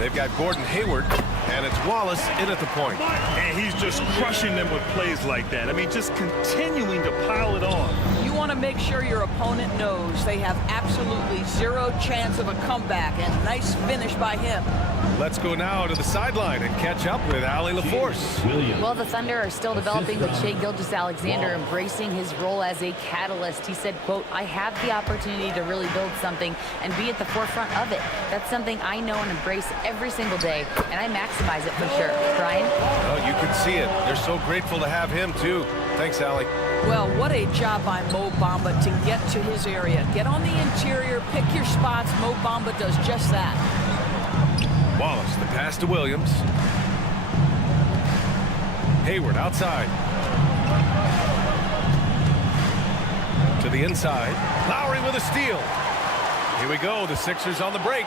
They've got Gordon Hayward, and it's Wallace in at the point. And he's just crushing them with plays like that. I mean, just continuing to pile it on. You want want to make sure your opponent knows they have absolutely zero chance of a comeback, and nice finish by him. Let's go now to the sideline and catch up with Allie LaForce. Well, the Thunder are still developing with Shai Gilgeous-Alexander embracing his role as a catalyst. He said, quote, "I have the opportunity to really build something and be at the forefront of it. That's something I know and embrace every single day, and I maximize it for sure." Brian? Oh, you can see it. They're so grateful to have him, too. Thanks, Allie. Well, what a job by Mo Bamba to get to his area. Get on the interior, pick your spots. Mo Bamba does just that. Wallace, the pass to Williams. Hayward outside. To the inside. Lowry with a steal. Here we go. The Sixers on the break.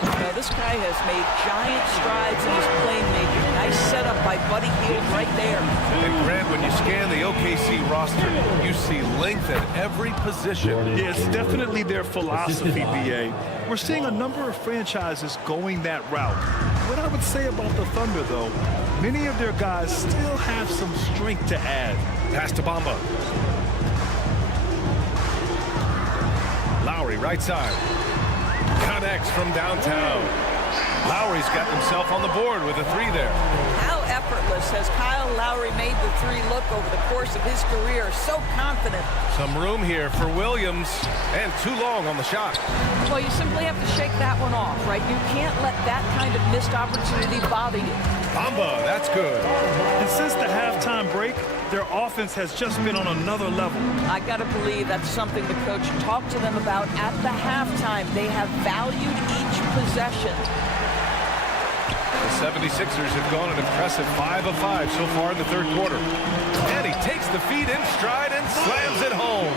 Now, this guy has made giant strides in his playmaking. Nice setup by Buddy Hield right there. And Grant, when you scan the OKC roster, you see length at every position. Yeah, it's definitely their philosophy, BA. We're seeing a number of franchises going that route. What I would say about the Thunder, though, many of their guys still have some strength to add. Pass to Bamba. Lowry, right side. Connects from downtown. Lowry's got himself on the board with a three there. How effortless has Kyle Lowry made the three look over the course of his career? So confident. Some room here for Williams, and too long on the shot. Well, you simply have to shake that one off, right? You can't let that kind of missed opportunity bother you. Bamba, that's good. And since the halftime break, their offense has just been on another level. I got to believe that's something the coach talked to them about at the halftime. They have valued each possession. The 76ers have gone an impressive 5 of 5 so far in the third quarter. And he takes the feed in stride and slams it home.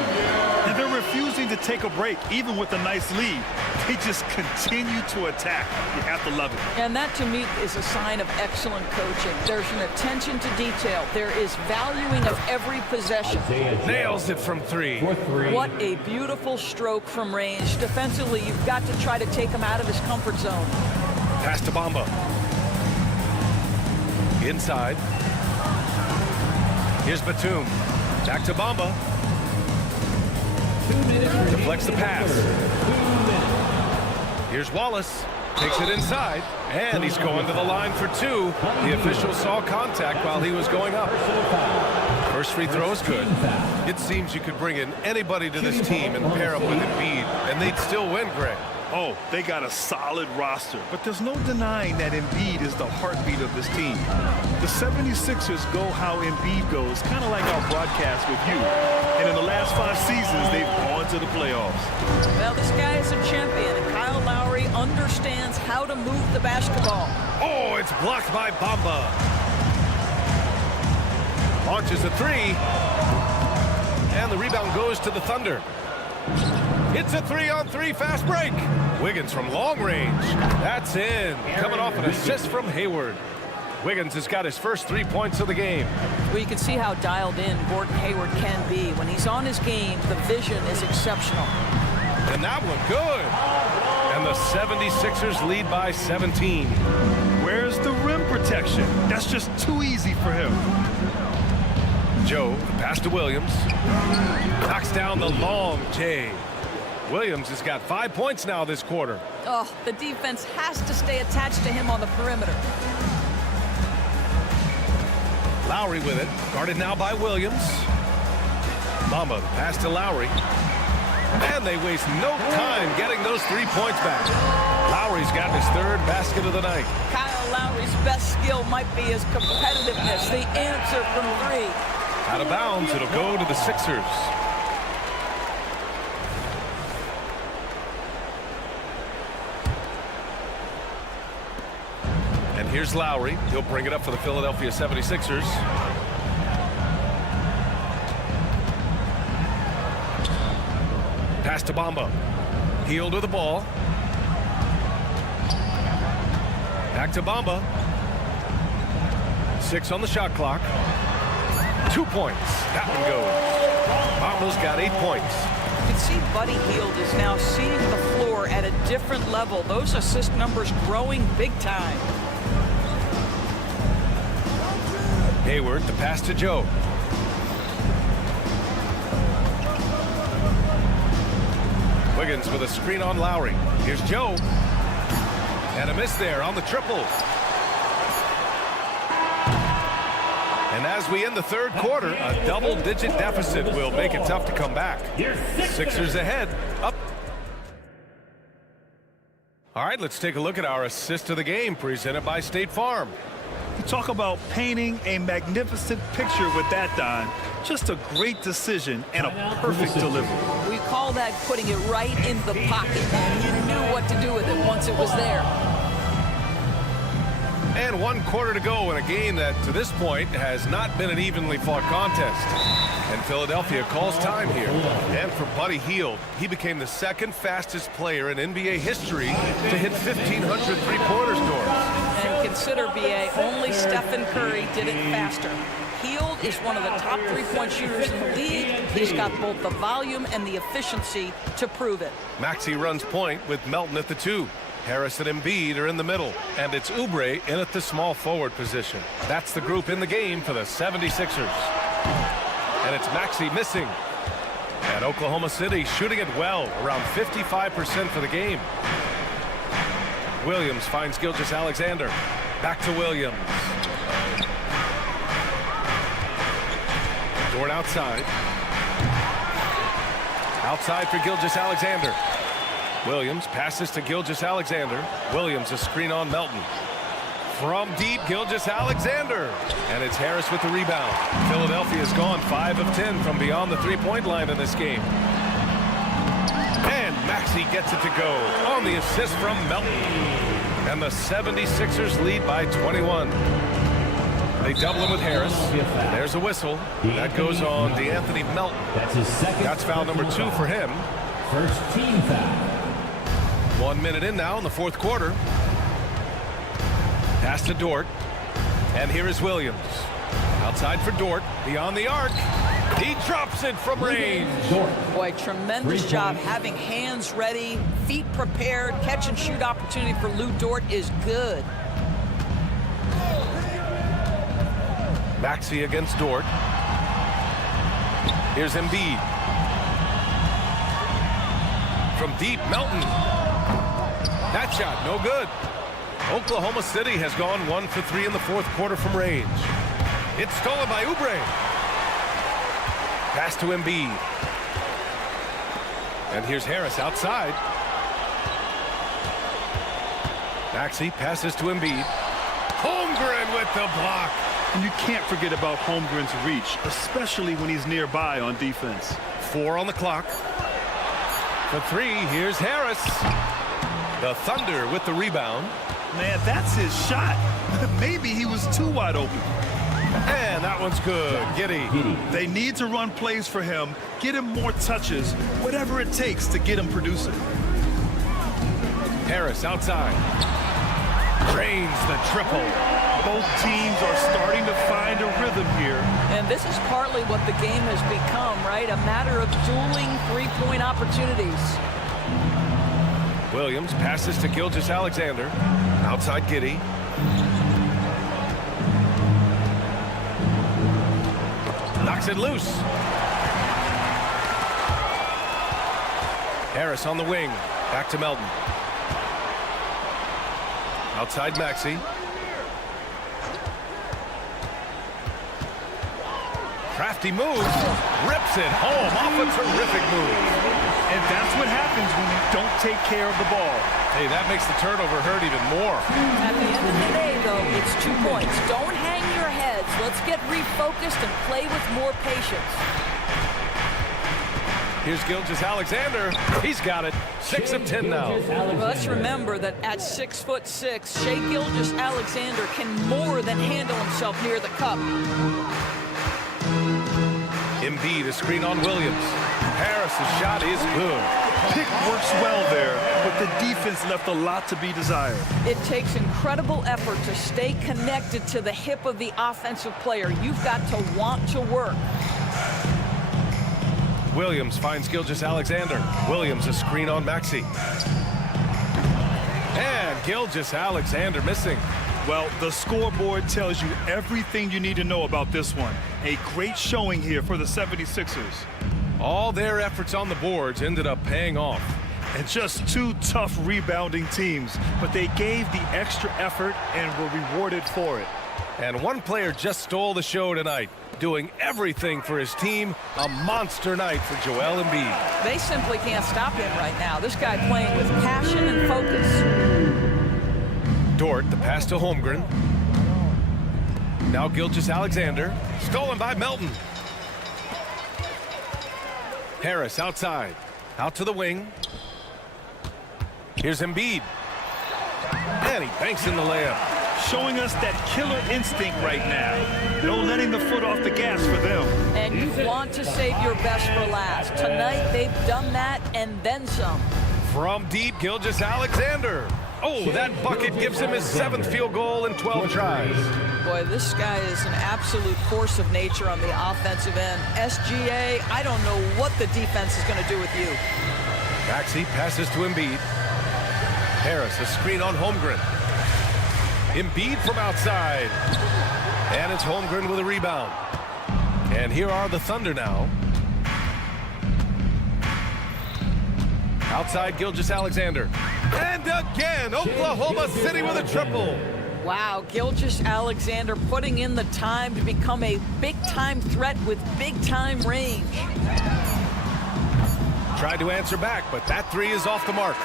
And they're refusing to take a break, even with a nice lead. They just continue to attack. You have to love it. And that, to me, is a sign of excellent coaching. There's an attention to detail. There is valuing of every possession. Nails it from three. What a beautiful stroke from range. Defensively, you've got to try to take him out of his comfort zone. Pass to Bamba. Inside. Here's Batum. Back to Bamba. Deflects the pass. Here's Wallace. Takes it inside. And he's going to the line for two. The official saw contact while he was going up. First free throw is good. It seems you could bring in anybody to this team and pair them with Embiid, and they'd still win, Greg. Oh, they got a solid roster, but there's no denying that Embiid is the heartbeat of this team. The 76ers go how Embiid goes, kind of like our broadcast with you. And in the last 5 seasons, they've gone to the playoffs. Well, this guy is a champion, and Kyle Lowry understands how to move the basketball. Oh, it's blocked by Bamba. Launches a three. And the rebound goes to the Thunder. It's a 3-on-3 fast break. Wiggins from long range. That's in. Coming off an assist from Hayward. Wiggins has got his first 3 points of the game. Well, you can see how dialed in Gordon Hayward can be. When he's on his game, the vision is exceptional. And that one good. And the 76ers lead by 17. Where's the rim protection? That's just too easy for him. Joe, the pass to Williams. Knocks down the long J. Williams has got 5 points now this quarter. Oh, the defense has to stay attached to him on the perimeter. Lowry with it. Guarded now by Williams. Bamba, pass to Lowry. And they waste no time getting those 3 points back. Lowry's got his third basket of the night. Kyle Lowry's best skill might be his competitiveness. The answer from three. Out of bounds, it'll go to the Sixers. And here's Lowry. He'll bring it up for the Philadelphia 76ers. Pass to Bamba. Hield with the ball. Back to Bamba. 6 on the shot clock. 2 points. That one goes. Bamba's got 8 points. You can see Buddy Hield is now seeing the floor at a different level. Those assist numbers growing big time. Hayward, the pass to Joe. Wiggins with a screen on Lowry. Here's Joe. And a miss there on the triple. And as we end the third quarter, a double-digit deficit will make it tough to come back. Sixers ahead, up. All right, let's take a look at our assist of the game presented by State Farm. You talk about painting a magnificent picture with that, Don. Just a great decision and a perfect delivery. We call that putting it right in the pocket, and you knew what to do with it once it was there. And 1 quarter to go in a game that, to this point, has not been an evenly fought contest. And Philadelphia calls time here. And for Buddy Hield, he became the second fastest player in NBA history to hit 1,500 three-pointers, Doris. And consider, BA, only Stephen Curry did it faster. Hield is one of the top three-point shooters in the league. He's got both the volume and the efficiency to prove it. Maxey runs point with Melton at the 2. Harris and Embiid are in the middle, and it's Oubre in at the small forward position. That's the group in the game for the 76ers. And it's Maxey missing. And Oklahoma City shooting it well, around 55% for the game. Williams finds Gilgeous-Alexander. Back to Williams. Dort outside. Outside for Gilgeous-Alexander. Williams passes to Gilgeous-Alexander. Williams a screen on Melton. From deep, Gilgeous-Alexander. And it's Harris with the rebound. Philadelphia's gone 5 of 10 from beyond the three-point line in this game. And Maxey gets it to go on the assist from Melton. And the 76ers lead by 21. They double him with Harris. There's a whistle. That goes on DeAnthony Melton. That's his second. That's foul number 2 for him. First team foul. 1 minute in now in the fourth quarter. Pass to Dort. And here is Williams. Outside for Dort. Beyond the arc. He drops it from range. Boy, tremendous job having hands ready, feet prepared. Catch and shoot opportunity for Lou Dort is good. Maxey against Dort. Here's Embiid. From deep, Melton. That shot, no good. Oklahoma City has gone 1 for 3 in the fourth quarter from range. It's stolen by Oubre. Pass to Embiid. And here's Harris outside. Maxey passes to Embiid. Holmgren with the block. And you can't forget about Holmgren's reach, especially when he's nearby on defense. 4 on the clock. For 3, here's Harris. The Thunder with the rebound. Man, that's his shot. Maybe he was too wide open. And that one's good. Giddey. They need to run plays for him, get him more touches, whatever it takes to get him producing. Harris outside. Drains the triple. Both teams are starting to find a rhythm here. And this is partly what the game has become, right? A matter of dueling three-point opportunities. Williams passes to Gilgeous-Alexander. Outside Giddey. Knocks it loose. Harris on the wing. Back to Melton. Outside Maxey. Crafty move. Rips it home off a terrific move. And that's what happens when you don't take care of the ball. Hey, that makes the turnover hurt even more. At the end of the day, though, it's 2 points. Don't hang your heads. Let's get refocused and play with more patience. Here's Gilgeous-Alexander. He's got it. 6 of 10 now. Well, let's remember that at 6'6", Shai Gilgeous-Alexander can more than handle himself near the cup. Embiid, a screen on Williams. Harris' shot is good. Pick works well there, but the defense left a lot to be desired. It takes incredible effort to stay connected to the hip of the offensive player. You've got to want to work. Williams finds Gilgeous-Alexander. Williams a screen on Maxey. And Gilgeous-Alexander missing. Well, the scoreboard tells you everything you need to know about this one. A great showing here for the 76ers. All their efforts on the boards ended up paying off. And just two tough rebounding teams, but they gave the extra effort and were rewarded for it. And one player just stole the show tonight, doing everything for his team. A monster night for Joel Embiid. They simply can't stop him right now. This guy playing with passion and focus. Dort, the pass to Holmgren. Now Gilgeous-Alexander, stolen by Melton. Harris outside, out to the wing. Here's Embiid. And he banks in the layup. Showing us that killer instinct right now. No letting the foot off the gas for them. And you want to save your best for last. Tonight, they've done that and then some. From deep, Gilgeous-Alexander. Oh, that bucket gives him his 7th field goal in 12 tries. Boy, this guy is an absolute force of nature on the offensive end. SGA, I don't know what the defense is going to do with you. Maxey passes to Embiid. Harris, a screen on Holmgren. Embiid from outside. And it's Holmgren with a rebound. And here are the Thunder now. Outside Gilgeous-Alexander. And again, Oklahoma City with a triple. Wow, Gilgeous-Alexander putting in the time to become a big-time threat with big-time range. Tried to answer back, but that three is off the mark.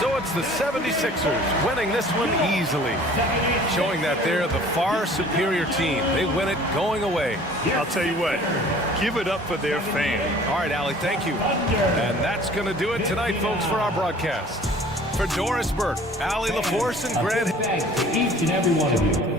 So it's the 76ers winning this one easily, showing that they're the far superior team. They win it going away. I'll tell you what, give it up for their fans. All right, Allie, thank you. And that's going to do it tonight, folks, for our broadcast. For Doris Burke, Allie LaForce, and Grant. Thanks to each and every one of you.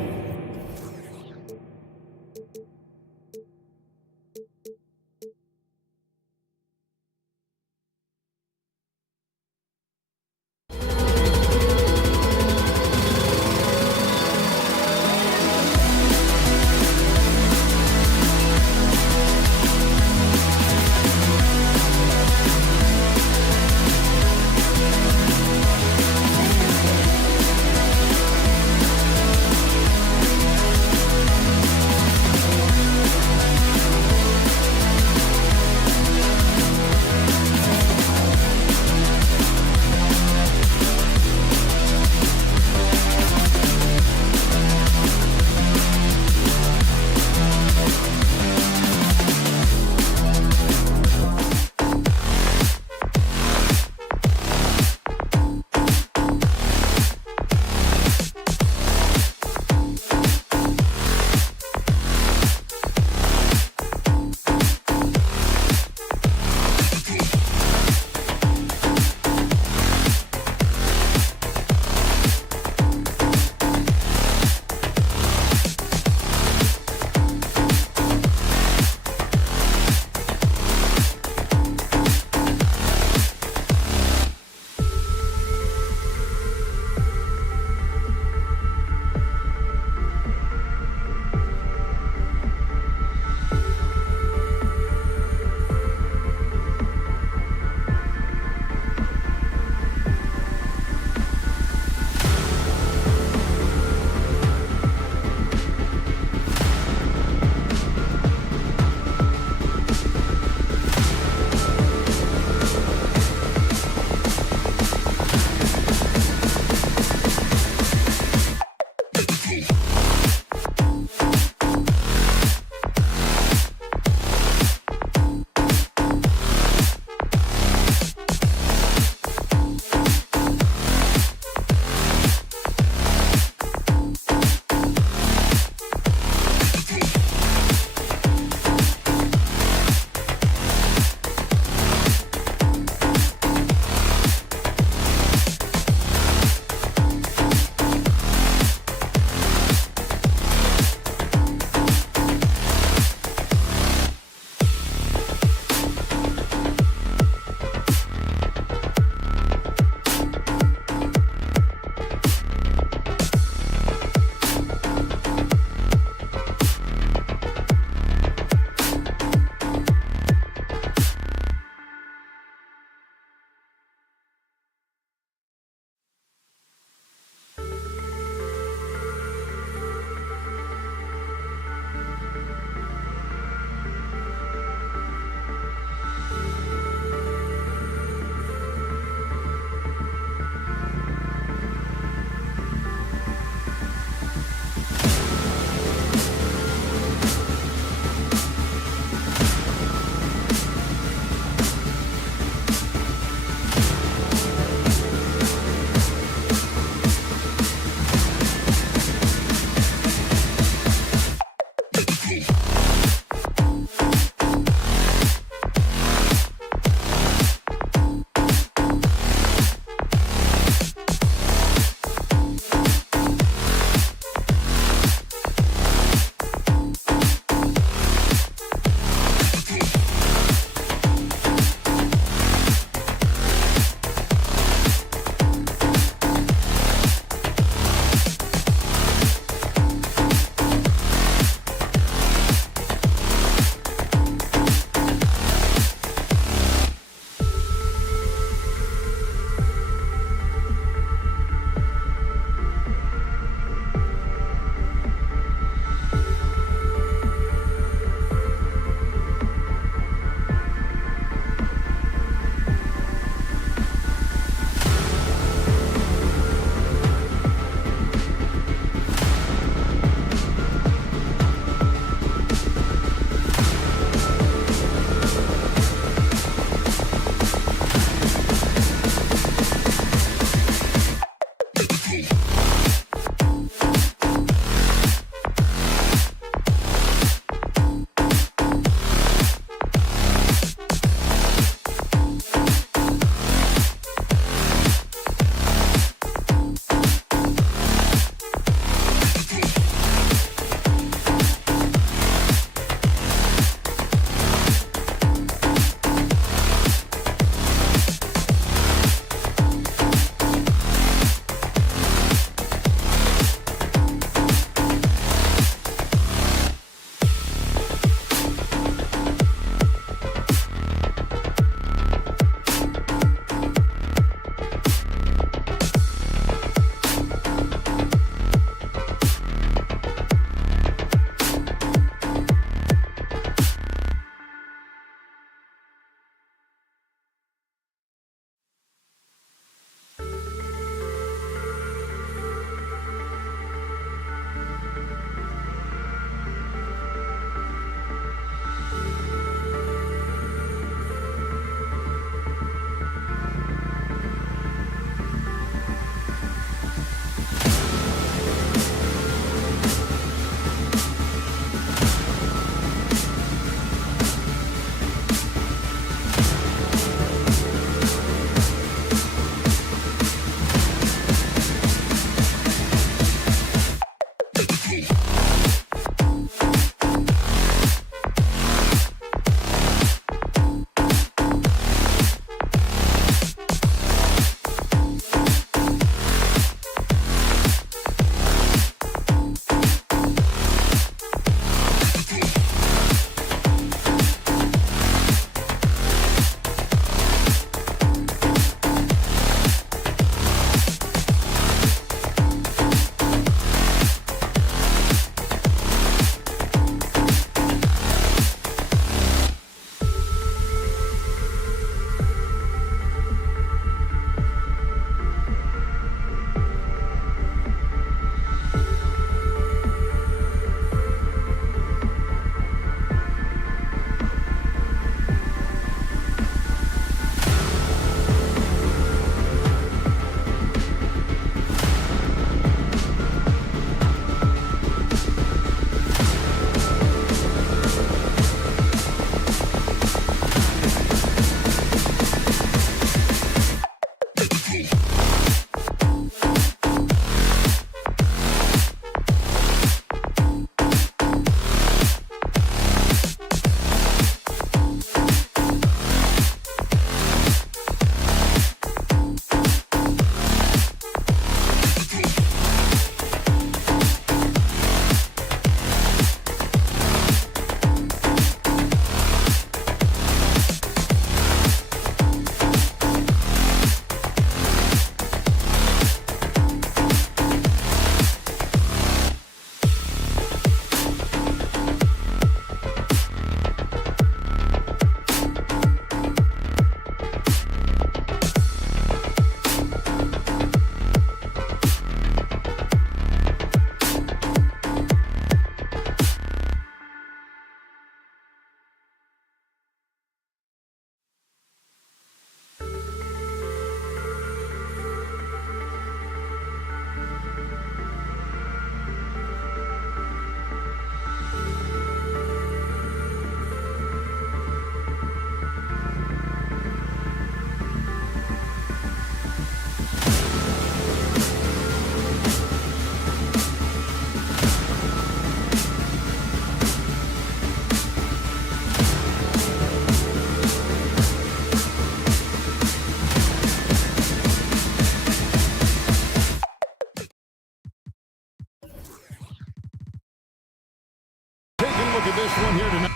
this one here tonight.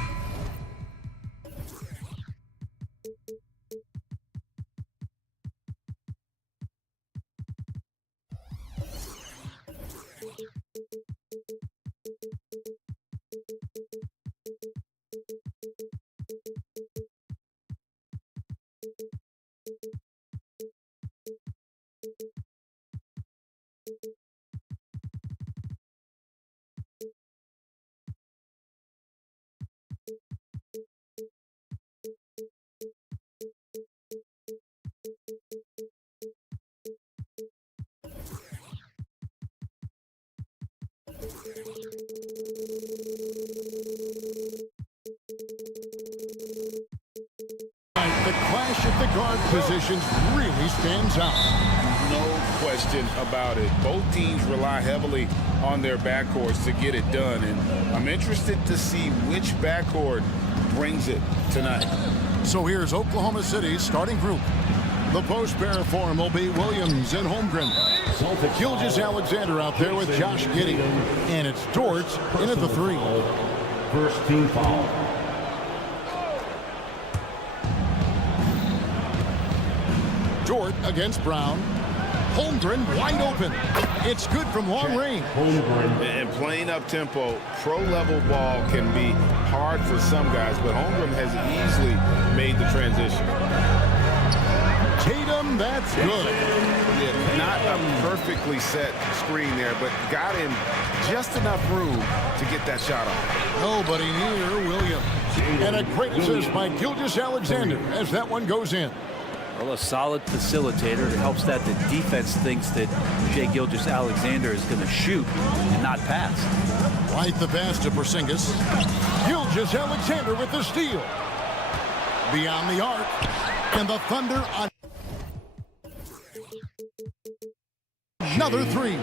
The clash at the guard positions really stands out. No question about it. Both teams rely heavily on their backcourts to get it done, and I'm interested to see which backcourt brings it tonight. So here's Oklahoma City's starting group. The post pair form will be Williams and Holmgren. Gilgeous-Alexander out there with Josh Giddey. And it's Dort in at the 3. First team foul. Dort against Brown. Holmgren wide open. It's good from long range. And playing up tempo, pro-level ball can be hard for some guys, but Holmgren has easily made the transition. Tatum, that's good. Yeah, not a perfectly set screen there, but got him just enough room to get that shot off. Nobody near Williams. And a great assist by Gilgeous-Alexander as that one goes in. Well, a solid facilitator. It helps that the defense thinks that Shai Gilgeous-Alexander is going to shoot and not pass. Right the pass to Porzingis. Gilgeous-Alexander with the steal. Beyond the arc. And the Thunder on another 3.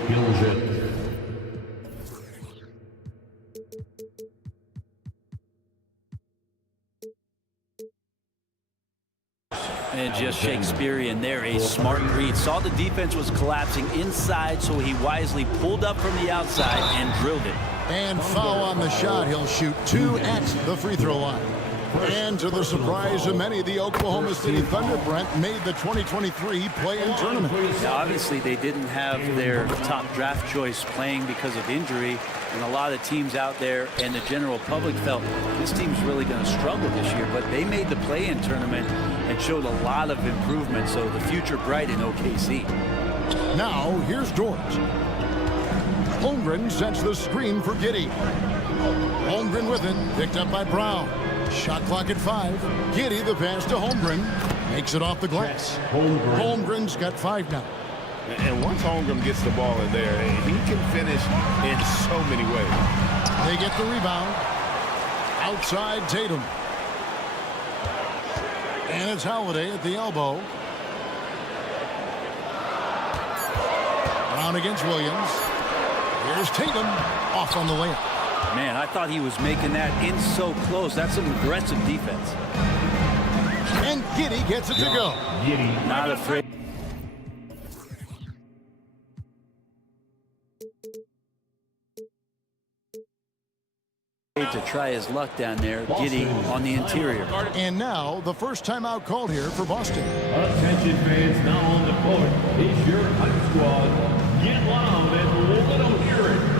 And just Shakespearean there, a smart read. Saw the defense was collapsing inside, so he wisely pulled up from the outside and drilled it. And foul on the shot. He'll shoot 2 at the free throw line. And to the surprise of many, the Oklahoma City Thunder, Brent, made the 2023 play-in tournament. Now, obviously, they didn't have their top draft choice playing because of injury, and a lot of teams out there and the general public felt this team's really going to struggle this year, but they made the play-in tournament and showed a lot of improvement, so the future bright in OKC. Now, here's Dort. Holmgren sets the screen for Giddey. Holmgren with it, picked up by Brown. Shot clock at 5. Giddey the pass to Holmgren. Makes it off the glass. Holmgren's got 5 now. And once Holmgren gets the ball in there, he can finish in so many ways. They get the rebound. Outside Tatum. And it's Holiday at the elbow. Brown against Williams. Here's Tatum off on the layup. Man, I thought he was making that in so close. That's some aggressive defense. And Giddey gets it to go. Not afraid. To try his luck down there, Giddey on the interior. And now the first timeout called here for Boston. Attention fans, now on the court is your hype squad. Get loud and let them hear it.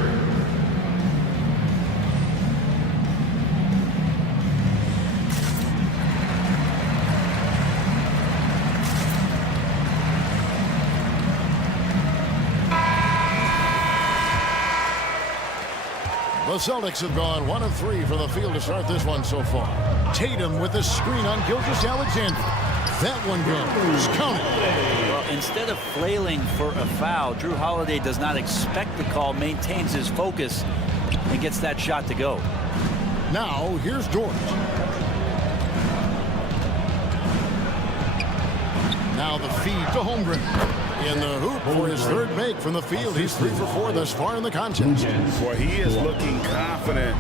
The Celtics have gone 1 of 3 from the field to start this one so far. Tatum with the screen on Gilgeous-Alexander. That one goes. Count it. Well, instead of flailing for a foul, Drew Holiday does not expect the call, maintains his focus, and gets that shot to go. Now, here's Dort. Now the feed to Holmgren. In the hoop for his 3rd make from the field. He's 3 for 4 thus far in the contest. Boy, he is looking confident.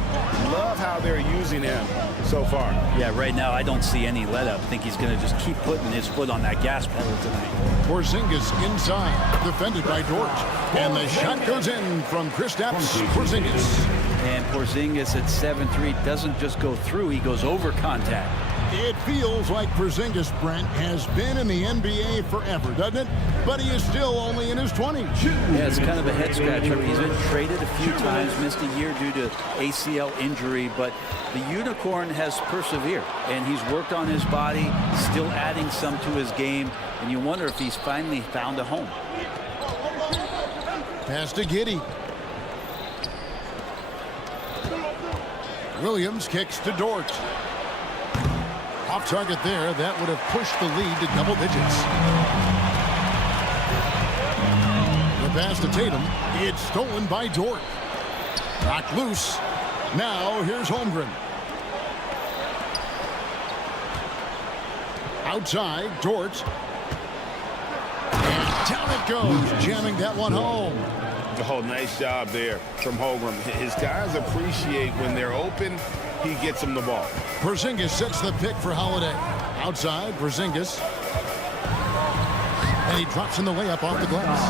Love how they're using him so far. Yeah, right now I don't see any let up. I think he's going to just keep putting his foot on that gas pedal tonight. Porzingis inside, defended by Dort. And the shot goes in from Kristaps Porzingis. And Porzingis at 7'3" doesn't just go through, he goes over contact. It feels like Porzingis, Brent, has been in the NBA forever, doesn't it? But he is still only in his 20s. Yeah, it's kind of a head scratcher. He's been traded a few times, missed a year due to ACL injury, but the Unicorn has persevered, and he's worked on his body, still adding some to his game, and you wonder if he's finally found a home. Pass to Giddey. Williams kicks to Dort. Off target there. That would have pushed the lead to double digits. The pass to Tatum. It's stolen by Dort. Knocked loose. Now here's Holmgren. Outside, Dort. And down it goes, jamming that one home. Oh, nice job there from Holmgren. His guys appreciate when they're open, he gets them the ball. Porzingis sets the pick for Holiday. Outside, Porzingis. And he drops in the layup off the glass.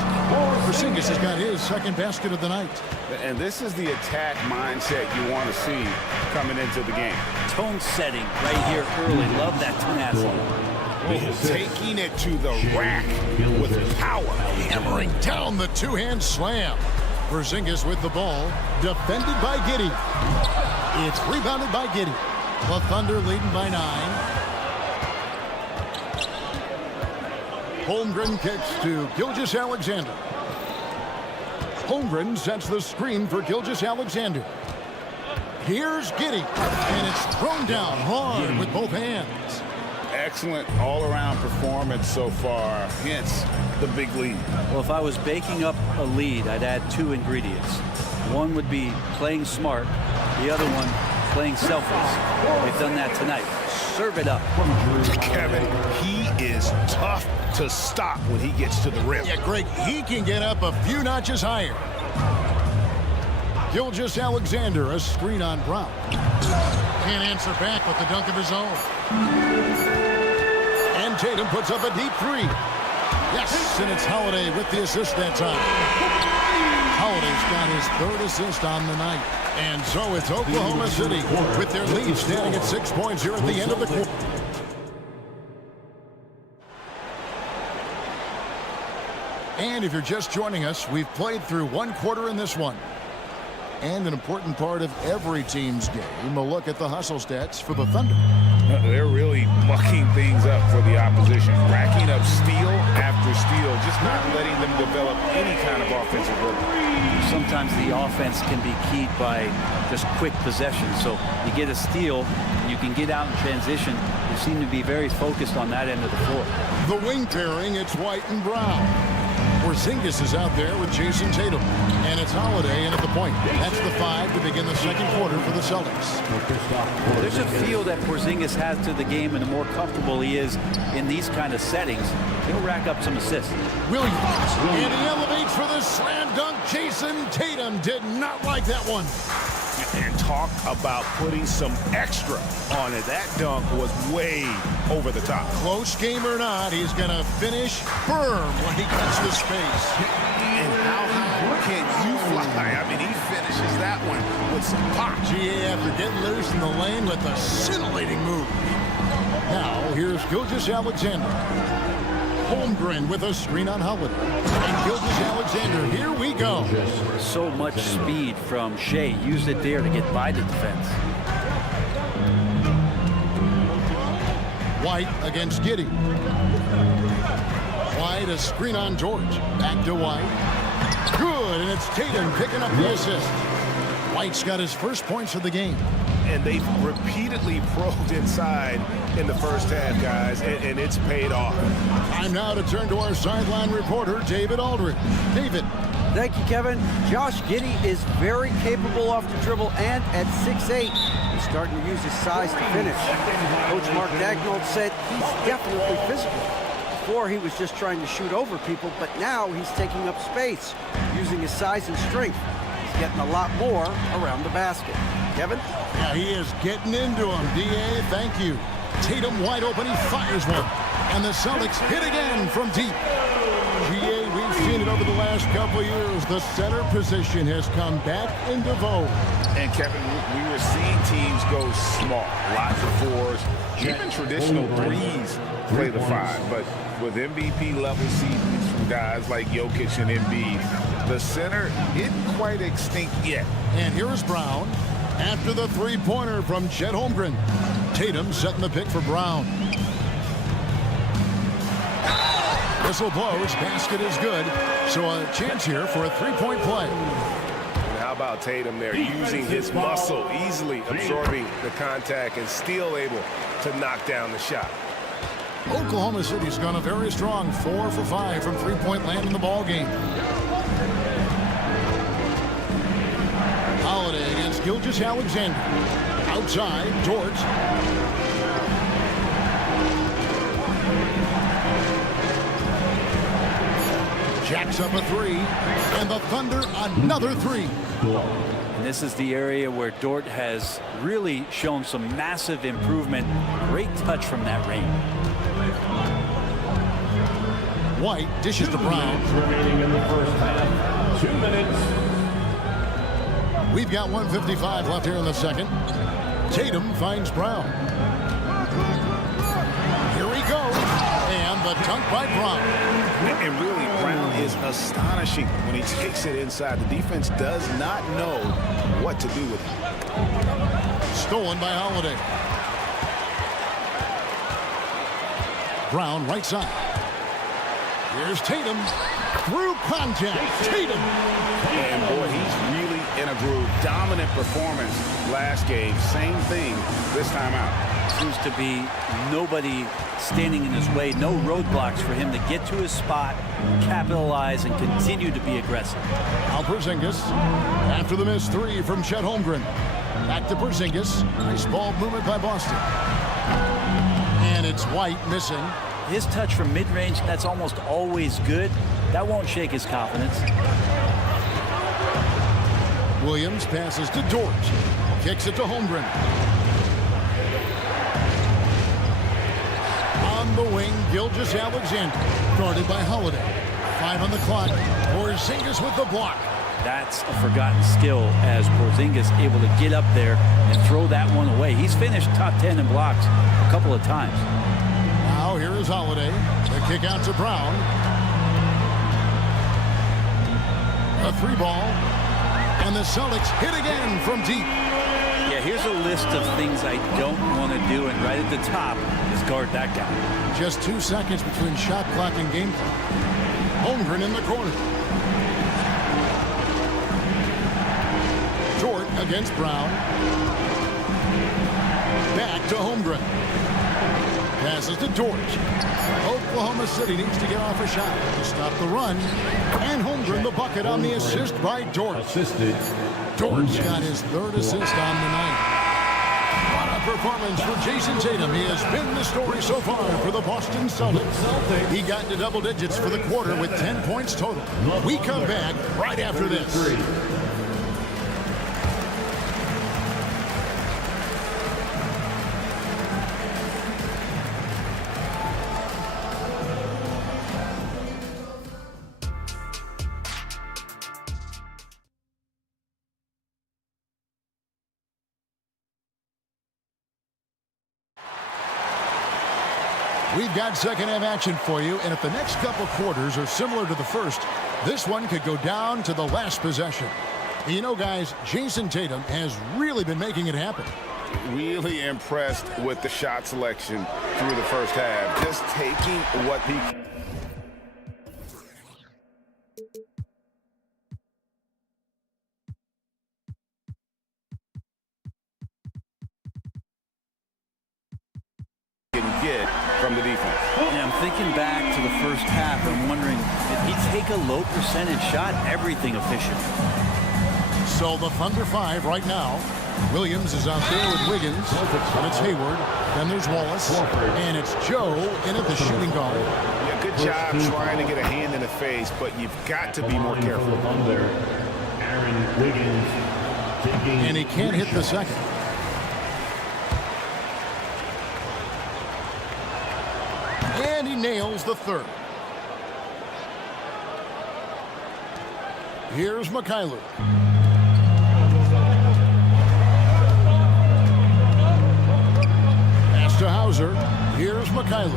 Porzingis has got his second basket of the night. And this is the attack mindset you want to see coming into the game. Tone setting right here early. Love that tenacity. Taking it to the rack with power. Hammering down the two-hand slam. Porzingis with the ball. Defended by Giddey. It's rebounded by Giddey. The Thunder leading by 9. Holmgren kicks to Gilgeous-Alexander. Holmgren sets the screen for Gilgeous-Alexander. Here's Giddey. And it's thrown down hard with both hands. Excellent all-around performance so far, hence the big lead. Well, if I was baking up a lead, I'd add 2 ingredients. One would be playing smart, the other one playing selfless. They've done that tonight. Serve it up. Kevin, he is tough to stop when he gets to the rim. Yeah, Greg, he can get up a few notches higher. Gilgeous-Alexander, a screen on Brown. Can't answer back with the dunk of his own. And Tatum puts up a deep 3. Yes, and it's Holiday with the assist that time. Holiday's got his 3rd assist on the night. And so it's Oklahoma City with their lead standing at 6 points here at the end of the quarter. And if you're just joining us, we've played through 1 quarter in this one. And an important part of every team's game, a look at the hustle stats for the Thunder. They're really mucking things up for the opposition, racking up steal after steal, just not letting them develop any kind of offensive rhythm. Sometimes the offense can be keyed by just quick possession. So you get a steal, and you can get out in transition. You seem to be very focused on that end of the floor. The wing pairing, it's White and Brown. Porzingis is out there with Jason Tatum. And it's Holiday in at the point. That's the 5 to begin the second quarter for the Celtics. There's a feel that Porzingis has to the game, and the more comfortable he is in these kind of settings, he'll rack up some assists. Williams. And he elevates for the slam dunk. Jason Tatum did not like that one. And talk about putting some extra on it. That dunk was way over the top. Close game or not, he's going to finish firm when he gets the space. And how high can you fly? I mean, he finishes that one with some pop. GA after getting loose in the lane with a scintillating move. Now, here's Gilgeous-Alexander. Holmgren with a screen on Holiday. And Gilgeous-Alexander, here we go. So much speed from Shea. Used it there to get by the defense. White against Giddey. White, a screen on George. Back to White. Good, and it's Tatum picking up the assist. White's got his first points of the game. And they've repeatedly probed inside in the first half, guys, and it's paid off. Time now to turn to our sideline reporter, David Aldridge. David. Thank you, Kevin. Josh Giddey is very capable off the dribble, and at 6'8", he's starting to use his size to finish. Coach Mark Daigneault said he's definitely physical. Before, he was just trying to shoot over people, but now he's taking up space, using his size and strength. He's getting a lot more around the basket. Kevin? Yeah, he is getting into him. D.A., thank you. Tatum wide open, he fires one. And the Celtics hit again from deep. G.A., we've seen it over the last last couple of years, the center position has come back into vogue. And Kevin, we were seeing teams go small, lots of fours, even traditional threes play the five. But with MVP level seasons from guys like Jokic and Embiid, the center isn't quite extinct yet. And here is Brown after the three-pointer from Chet Holmgren. Tatum setting the pick for Brown. Whistle blows, basket is good, so a chance here for a three-point play. And how about Tatum there, using his muscle, easily absorbing the contact and still able to knock down the shot. Oklahoma City's gone a very strong 4 for 5 from three-point land in the ball game. Holiday against Gilgeous-Alexander. Outside, George. Jacks up a three, and the Thunder another three. And this is the area where Dort has really shown some massive improvement. Great touch from that range. White dishes to Brown. Remaining in the first half. 2 minutes. We've got 1:55 left here in the second. Tatum finds Brown. Here he goes. And the dunk by Brown. And really, Brown is astonishing when he takes it inside. The defense does not know what to do with it. Stolen by Holiday. Brown right side. Here's Tatum. Through contact. Tatum. And boy, he's really in a groove. Dominant performance last game. Same thing this time out. Seems to be nobody standing in his way. No roadblocks for him to get to his spot, capitalize, and continue to be aggressive. Now Porzingis after the missed three from Chet Holmgren. Back to Porzingis. Nice ball movement by Boston. And it's White missing. His touch from mid-range, that's almost always good. That won't shake his confidence. Williams passes to Dort. Kicks it to Holmgren. On the wing, Gilgeous-Alexander. Guarded by Holiday. 5 on the clock. Porzingis with the block. That's a forgotten skill as Porzingis able to get up there and throw that one away. He's finished top 10 in blocks a couple of times. Now here is Holiday. The kick out to Brown. A three ball. And the Celtics hit again from deep. Yeah, here's a list of things I don't want to do, and right at the top is guard that guy. Just 2 seconds between shot clock and game clock. Holmgren in the corner. Dort against Brown. Back to Holmgren. Passes to George. Oklahoma City needs to get off a shot to stop the run. And Holmgren the bucket on the assist by George. George got his third assist on the night. What a performance for Jason Tatum. He has been the story so far for the Boston Celtics. He got into double digits for the quarter with 10 points total. We come back right after this. We've got second half action for you, and if the next couple quarters are similar to the first, this one could go down to the last possession. You know, guys, Jason Tatum has really been making it happen. Really impressed with the shot selection through the first half. Just taking what he can get from the defense. Yeah, I'm thinking back to the first half. I'm wondering, did he take a low percentage shot? Everything efficient. So the Thunder 5 right now. Williams is out there with Wiggins. And it's Hayward. Then there's Wallace. And it's Joe in at the shooting guard. Yeah, good job trying to get a hand in the face, but you've got to be more careful. Aaron Wiggins. And he can't hit the second. And he nails the third. Here's Mikhailuk. Pass to Hauser. Here's Mikhailuk.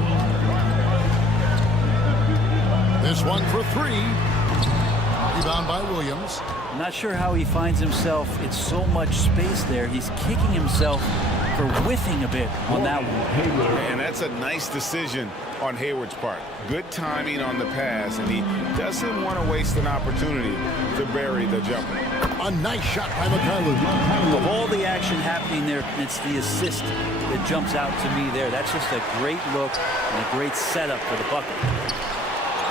This one for three. Rebound by Williams. Not sure how he finds himself. It's so much space there. He's kicking himself for whiffing a bit on that one. And that's a nice decision on Hayward's part. Good timing on the pass, and he doesn't want to waste an opportunity to bury the jumper. A nice shot by Mikhailuk. Of all the action happening there, it's the assist that jumps out to me there. That's just a great look and a great setup for the bucket.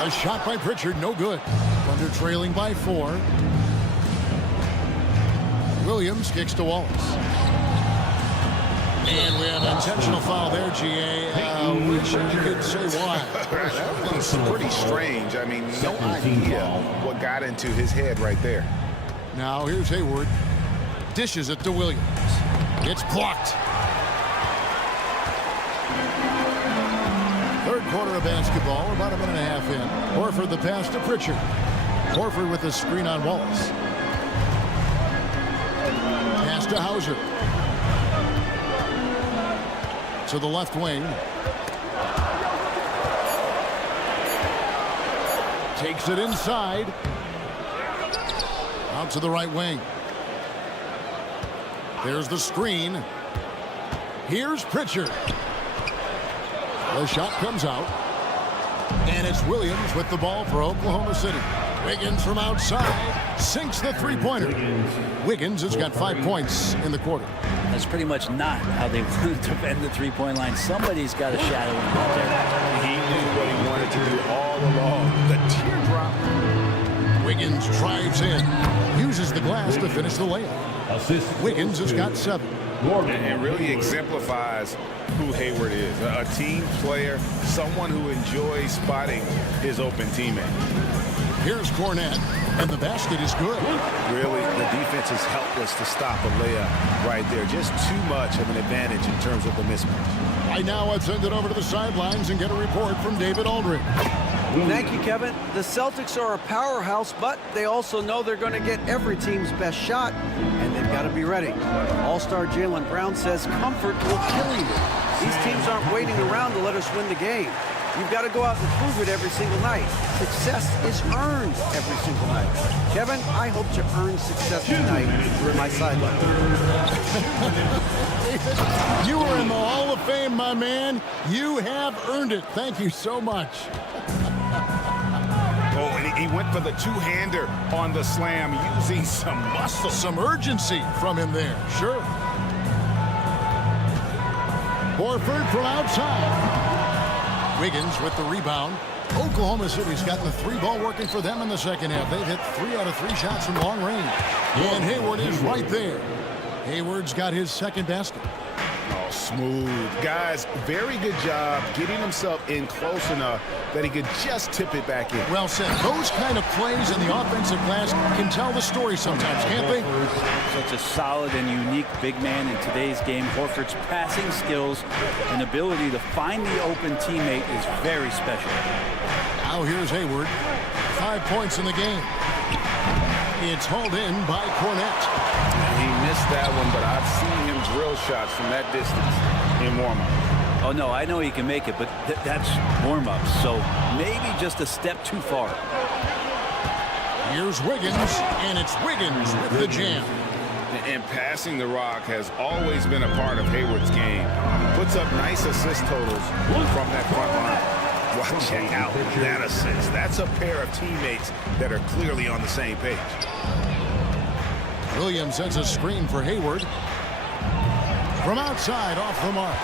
A shot by Pritchard, no good. Thunder trailing by 4. Williams kicks to Wallace. And we have an intentional foul there, GA. Wish I could say why. That was pretty strange. I mean, no idea what got into his head right there. Now here's Hayward. Dishes it to Williams. It's blocked. Third quarter of basketball, about a minute and a half in. Horford the pass to Pritchard. Horford with the screen on Wallace. Pass to Hauser. To the left wing. Takes it inside. Out to the right wing. There's the screen. Here's Pritchard. The shot comes out. And it's Williams with the ball for Oklahoma City. Wiggins from outside sinks the three-pointer. Wiggins has got 5 points in the quarter. That's pretty much not how they want to defend the three-point line. Somebody's got a shadow him out there. He knew what he wanted to do all along. The teardrop. Wiggins drives in. Uses the glass to finish the layup. Wiggins has got 7. And really exemplifies who Hayward is. A team player, someone who enjoys spotting his open teammate. Here's Cornette, and the basket is good. Really, the defense is helpless to stop a layup right there. Just too much of an advantage in terms of the mismatch. Right now, let's send it over to the sidelines and get a report from David Aldridge. Thank you, Kevin. The Celtics are a powerhouse, but they also know they're going to get every team's best shot, and they've got to be ready. All-star Jaylen Brown says comfort will kill you. These teams aren't waiting around to let us win the game. You've got to go out and prove it every single night. Success is earned every single night. Kevin, I hope to earn success tonight for my sideline. You are in the Hall of Fame, my man. You have earned it. Thank you so much. Oh, and he went for the two-hander on the slam, using some muscle. Some urgency from him there, sure. Horford from outside. Wiggins with the rebound. Oklahoma City's gotten the 3-ball working for them in the second half. They've hit 3 out of 3 shots from long range. And Hayward is right there. Hayward's got his second basket. Oh, smooth. Guys, very good job getting himself in close enough that he could just tip it back in. Well said. Those kind of plays in the offensive glass can tell the story sometimes, can't they? Such a solid and unique big man in today's game. Horford's passing skills and ability to find the open teammate is very special. Now here's Hayward. 5 points in the game. It's hauled in by Cornette. He missed that one, but I've seen him drill shots from that distance in warm-up. Oh, no, I know he can make it, but that's warm-up, so maybe just a step too far. Here's Wiggins, and it's Wiggins with the jam. And passing the rock has always been a part of Hayward's game. Puts up nice assist totals from that front line. Well, check out that assist. That's a pair of teammates that are clearly on the same page. Williams sends a screen for Hayward. From outside, off the mark.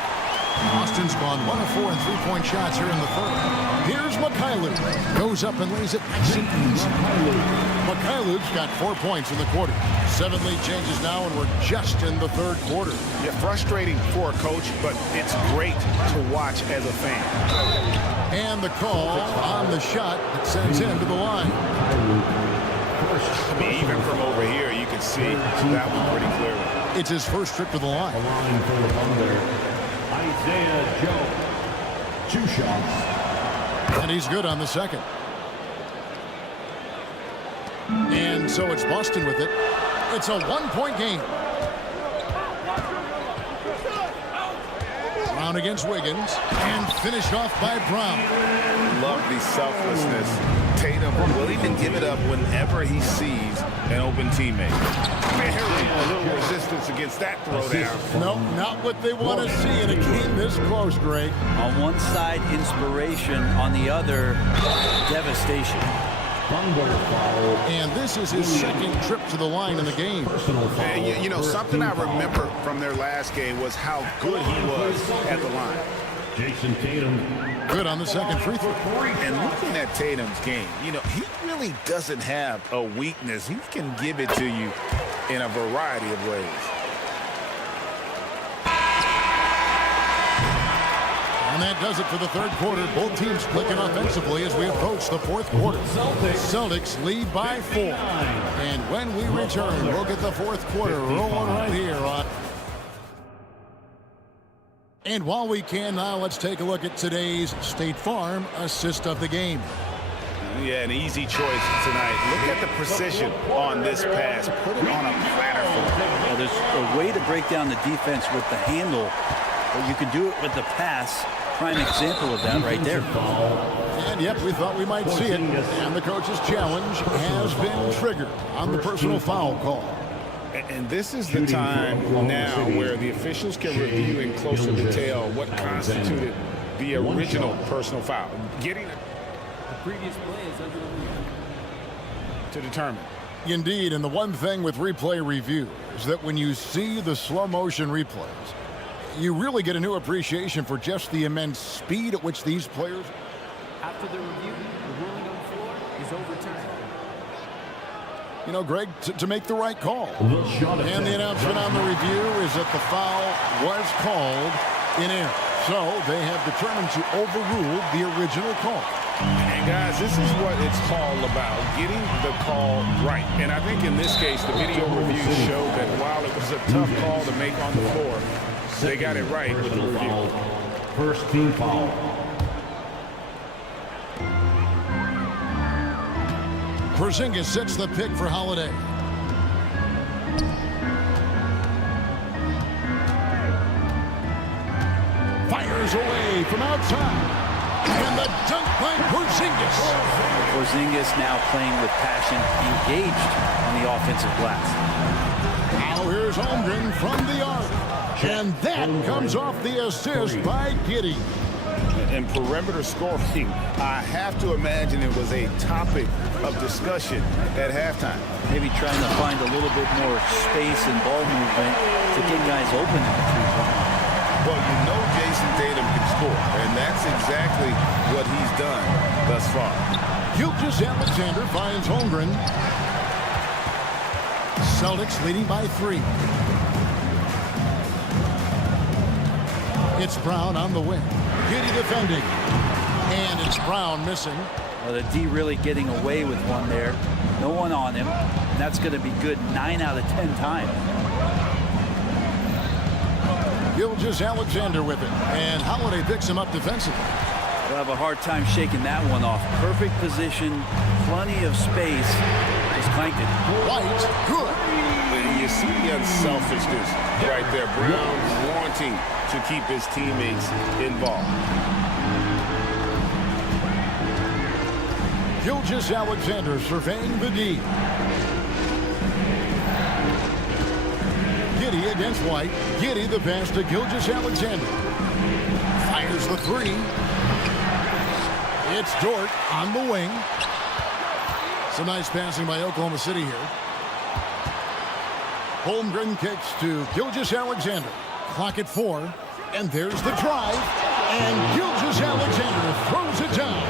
Austin's gone 1 of 4 in three-point shots here in the third. Here's Mikhailuk. Goes up and lays it nice and easy. Mikhailuk's got 4 points in the quarter. 7-lead changes now, and we're just in the third quarter. Yeah, frustrating for a coach, but it's great to watch as a fan. And the call on the shot that sends him to the line. I mean, even from over here, you can see that one pretty clearly. It's his first trip to the line. Isaiah Joe. 2 shots. And he's good on the second. And so it's Boston with it. It's a one-point game. Brown against Wiggins, and finished off by Brown. Love the selflessness. Tatum will even give it up whenever he sees an open teammate. A little resistance against that throwdown. No, not what they want to see in a game this close, Greg. On one side, inspiration. On the other, devastation. And this is his second trip to the line in the game. And you know, something I remember from their last game was how good he was at the line. Jason Tatum. Good on the second free throw. And looking at Tatum's game, you know, he really doesn't have a weakness. He can give it to you in a variety of ways. And that does it for the third quarter. Both teams clicking offensively as we approach the fourth quarter. Celtics lead by 4. And when we return, we'll get the fourth quarter rolling right here on. And while we can now, let's take a look at today's State Farm assist of the game. Yeah, an easy choice tonight. Look at the precision on this pass. Put it on a platter for him. Well, there's a way to break down the defense with the handle, but you can do it with the pass. Prime example of that right there. And yep, we thought we might see it. And the coach's challenge has been triggered on the personal foul call. And this is the time now where the officials can review in closer detail what constituted the original personal foul. Getting it to determine. Indeed, and the one thing with replay review is that when you see the slow motion replays, you really get a new appreciation for just the immense speed at which these players. After the review, the ruling on the floor is overturned. You know, Greg, to make the right call. And the announcement on the review is that the foul was called in error. So they have determined to overrule the original call. And guys, this is what it's all about, getting the call right. And I think in this case, the video reviews showed that while it was a tough call to make on the floor, they got it right with the review. First team foul. Porzingis sets the pick for Holiday. Fires away from outside. And the dunk by Porzingis. Porzingis now playing with passion, engaged on the offensive glass. Now here's Holmgren from the arc. And that comes off the assist by Giddey. And perimeter scoring, I have to imagine it was a topic of discussion at halftime. Maybe trying to find a little bit more space and ball movement to get guys open in the three-point. Well, you know Jason Tatum can score, and that's exactly what he's done thus far. Gilgeous-Alexander finds Holmgren. Celtics leading by 3. It's Brown on the wing. Giddey defending. And it's Brown missing. Well, the D really getting away with one there. No one on him. And that's going to be good 9 out of 10 times. Gilgeous-Alexander with it. And Holiday picks him up defensively. We'll have a hard time shaking that one off. Perfect position, plenty of space. Just clanked it. White, good. And you see the unselfishness right there. Brown wanting to keep his teammates involved. Gilgeous-Alexander surveying the D. Giddey against White. Giddey the pass to Gilgeous-Alexander. Fires the 3. It's Dort on the wing. Some nice passing by Oklahoma City here. Holmgren kicks to Gilgeous-Alexander. Clock at 4. And there's the drive. And Gilgeous-Alexander throws it down.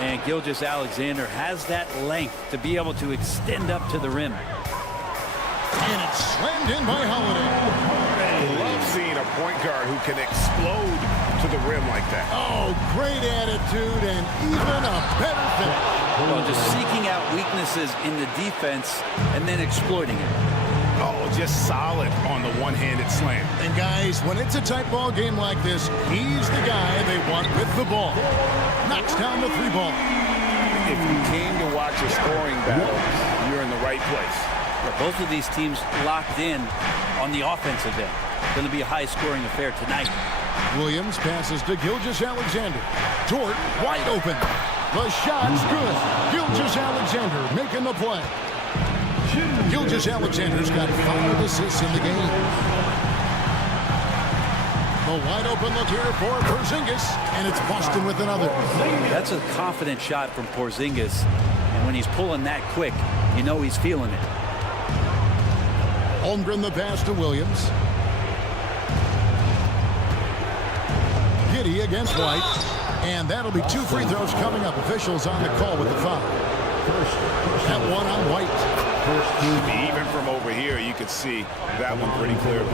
And Gilgeous-Alexander has that length to be able to extend up to the rim. And it's slammed in by Holiday. I love seeing a point guard who can explode to the rim like that. Oh, great attitude and even a better finish. Well, just seeking out weaknesses in the defense and then exploiting it. Oh, just solid on the one-handed slam. And guys, when it's a tight ball game like this, he's the guy they want with the ball. Knocks down the 3 ball. If you came to watch a scoring battle, place. Both of these teams locked in on the offensive end. Going to be a high-scoring affair tonight. Williams passes to Gilgeous-Alexander. Dort wide open. The shot's good. Gilgeous-Alexander making the play. Gilgeous-Alexander's got 5 assists in the game. The wide open look here for Porzingis, and it's Boston with another. That's a confident shot from Porzingis, and when he's pulling that quick, you know he's feeling it. Holmgren the pass to Williams. Giddey against White, and that'll be 2 free throws coming up. Officials on the call with the foul. That one on White. Even from over here, you could see that one pretty clearly.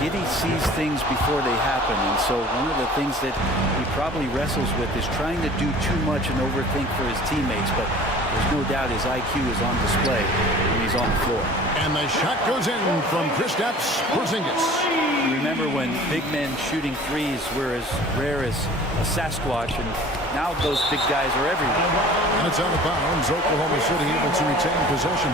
Giddey sees things before they happen, and so one of the things that he probably wrestles with is trying to do too much and overthink for his teammates, but there's no doubt his IQ is on display when he's on the floor. And the shot goes in from Kristaps Porzingis. You remember when big men shooting threes were as rare as a Sasquatch, and now those big guys are everywhere. And it's out of bounds. Oklahoma City able to retain possession.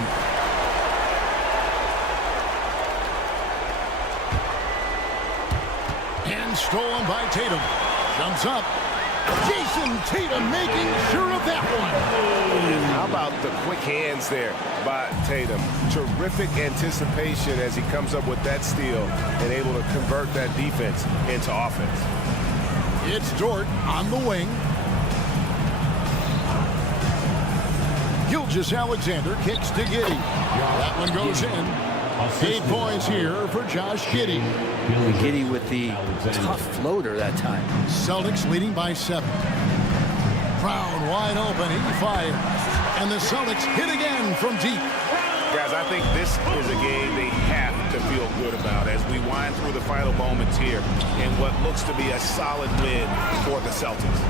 And stolen by Tatum. Jumps up. Jason Tatum making sure of that one. How about the quick hands there by Tatum? Terrific anticipation as he comes up with that steal and able to convert that defense into offense. It's Dort on the wing. Gilgeous-Alexander kicks to Giddey. That one goes in. 8 points here for Josh Giddey. Giddey with the tough floater that time. Celtics leading by 7. Brown wide open. He fires. And the Celtics hit again from deep. Guys, I think this is a game they have to feel good about as we wind through the final moments here in what looks to be a solid win for the Celtics.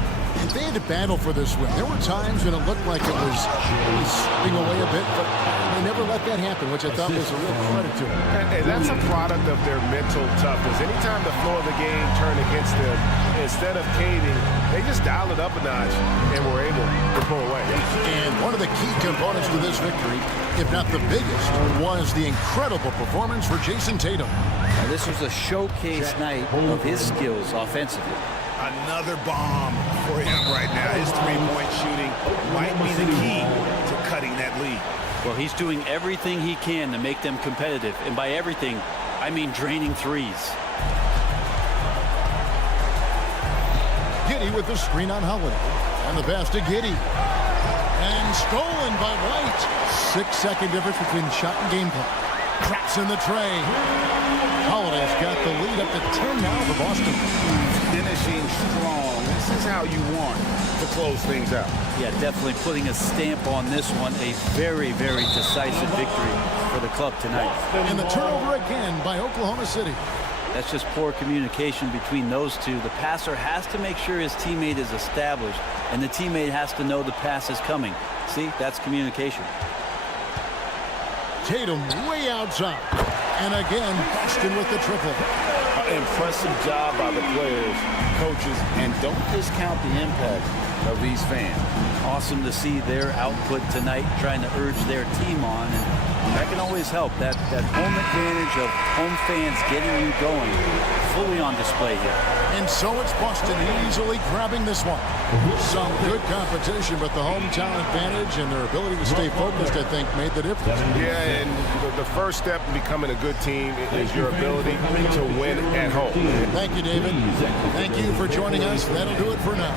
They had to battle for this win. There were times when it looked like it was slipping away a bit, but they never let that happen, which I thought was a real credit to them. And that's a product of their mental toughness. Anytime the flow of the game turned against them, instead of caving, they just dialed it up a notch and were able to pull away. And one of the key components to this victory, if not the biggest, was the incredible performance for Jason Tatum. Now, this was a showcase night of his skills offensively. Another bomb for him right now. His three-point shooting might be the key to cutting that lead. Well, he's doing everything he can to make them competitive. And by everything, I mean draining threes. Giddey with the screen on Holiday. And the pass to Giddey. And stolen by White. 6-second difference between shot and game clock. Traps in the tray. Holiday's got the lead up to 10 now for Boston. Finishing strong. This is how you want to close things out. Yeah, definitely putting a stamp on this one. A very, very decisive victory for the club tonight. And the turnover again by Oklahoma City. That's just poor communication between those two. The passer has to make sure his teammate is established, and the teammate has to know the pass is coming. See, that's communication. Tatum way outside. And again, Boston with the triple. Impressive job by the players, coaches, and don't discount the impact of these fans. Awesome to see their output tonight, trying to urge their team on, and that can always help. That home advantage of home fans getting you going, fully on display here. And so it's Boston easily grabbing this one. Some good competition, but the hometown advantage and their ability to stay focused, I think, made the difference. Yeah, and the first step in becoming a good team is your ability to win at home. Thank you, David. Thank you for joining us. That'll do it for now.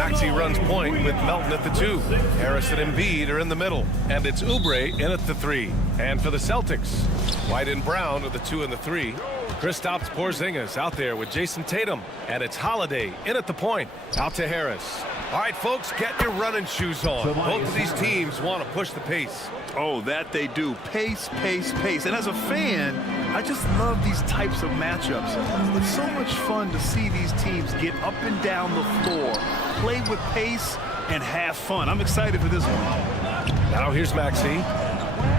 Maxey runs point with Melton at the 2. Harris and Embiid are in the middle. And it's Oubre in at the 3. And for the Celtics, White and Brown are the 2 and the 3. Kristaps Porzingis out there with Jason Tatum. And it's Holiday in at the point. Out to Harris. All right, folks, get your running shoes on. Both of these teams want to push the pace. Oh, that they do. Pace, pace, pace. And as a fan, I just love these types of matchups. It's so much fun to see these teams get up and down the floor, play with pace, and have fun. I'm excited for this one. Now here's Maxey.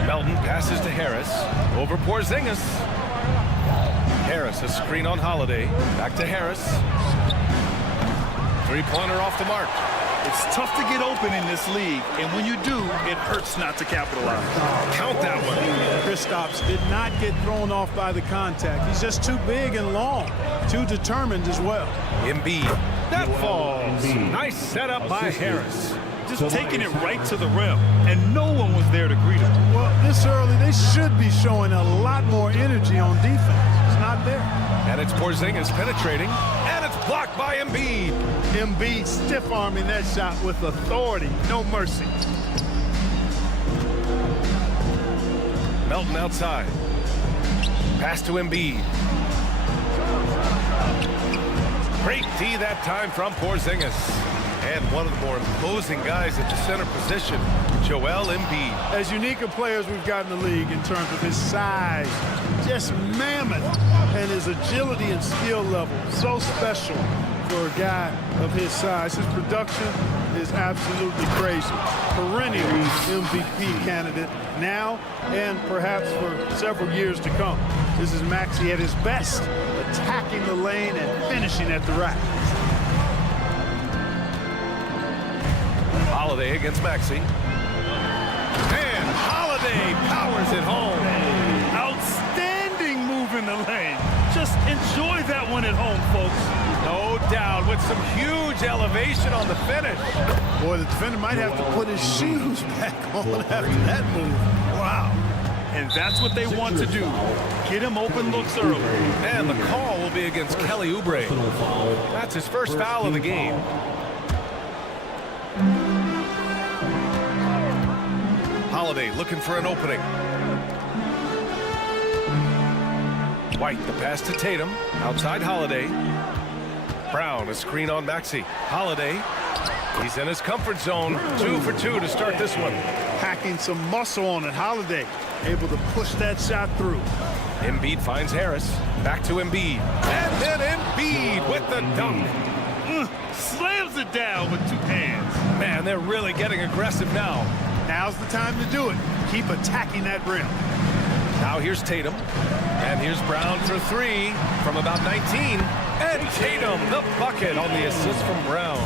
Melton passes to Harris. Over Porzingis. Harris, a screen on Holiday. Back to Harris. Three-pointer off the mark. It's tough to get open in this league, and when you do, it hurts not to capitalize. Count that one. Kristaps did not get thrown off by the contact. He's just too big and long, too determined as well. Embiid. That falls. Nice setup by Harris. Just taking it right to the rim, and no one was there to greet him. Well, this early, they should be showing a lot more energy on defense. It's not there. And it's Porzingis penetrating, and it's blocked by Embiid. Embiid stiff-arming that shot with authority, no mercy. Melton outside. Pass to Embiid. Great D that time from Porzingis. And one of the more imposing guys at the center position, Joel Embiid. As unique a player as we've got in the league in terms of his size, just mammoth, and his agility and skill level, so special for a guy of his size. His production is absolutely crazy. Perennial MVP candidate now and perhaps for several years to come. This is Maxey at his best, attacking the lane and finishing at the rack. Holiday against Maxey. And Holiday powers it home. Outstanding move in the lane. Just enjoy that one at home, folks. No doubt, with some huge elevation on the finish. Boy, the defender might have to put his shoes back on after that move. Wow. And that's what they want to do. Get him open looks early. And the call will be against Kelly Oubre. That's his first foul of the game. Holiday looking for an opening. White, the pass to Tatum. Outside Holiday. Brown, a screen on Maxey. Holiday. He's in his comfort zone. 2 for 2 to start this one. Packing some muscle on it. Holiday able to push that shot through. Embiid finds Harris. Back to Embiid. And then Embiid with the dunk. Slams it down with 2 hands. Man, they're really getting aggressive now. Now's the time to do it. Keep attacking that rim. Now here's Tatum. And here's Brown for 3 from about 19. And Tatum, the bucket on the assist from Brown.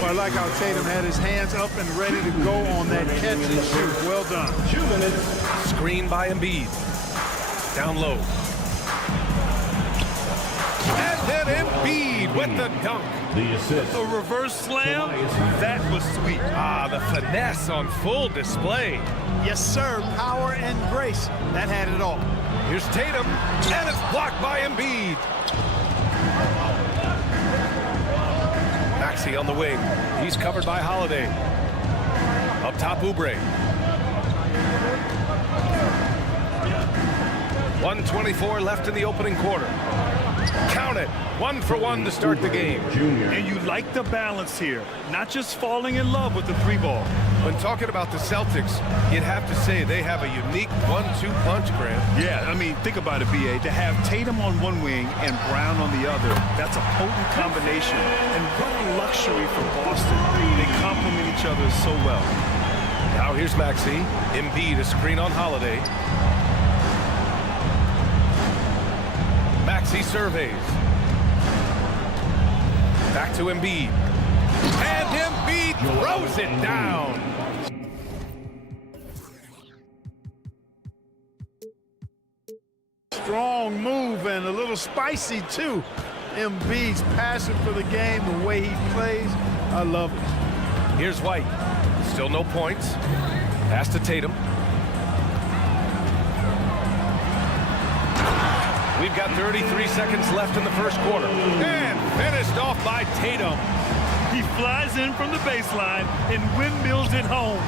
Well, I like how Tatum had his hands up and ready to go on that catch and shoot. Well done. 2 minutes. Screen by Embiid. Down low. And then Embiid with the dunk. The assist. A reverse slam? That was sweet. Ah, the finesse on full display. Yes, sir. Power and grace. That had it all. Here's Tatum, and it's blocked by Embiid. Maxey on the wing. He's covered by Holiday. Up top, Oubre. 1:24 left in the opening quarter. Count it. 1 for 1 to start the game. And you like the balance here. Not just falling in love with the 3 ball. When talking about the Celtics, you'd have to say they have a unique 1-2 punch, Grant. Yeah, I mean, think about it, B.A. To have Tatum on one wing and Brown on the other, that's a potent combination. And what a luxury for Boston. They complement each other so well. Now here's Maxey. Embiid, a screen on Holiday. Maxey surveys. Back to Embiid. And Embiid throws it down. Strong move and a little spicy, too. Embiid's passion for the game, the way he plays, I love it. Here's White. Still no points. Pass to Tatum. We've got 33 seconds left in the first quarter. And finished off by Tatum. He flies in from the baseline and windmills it home.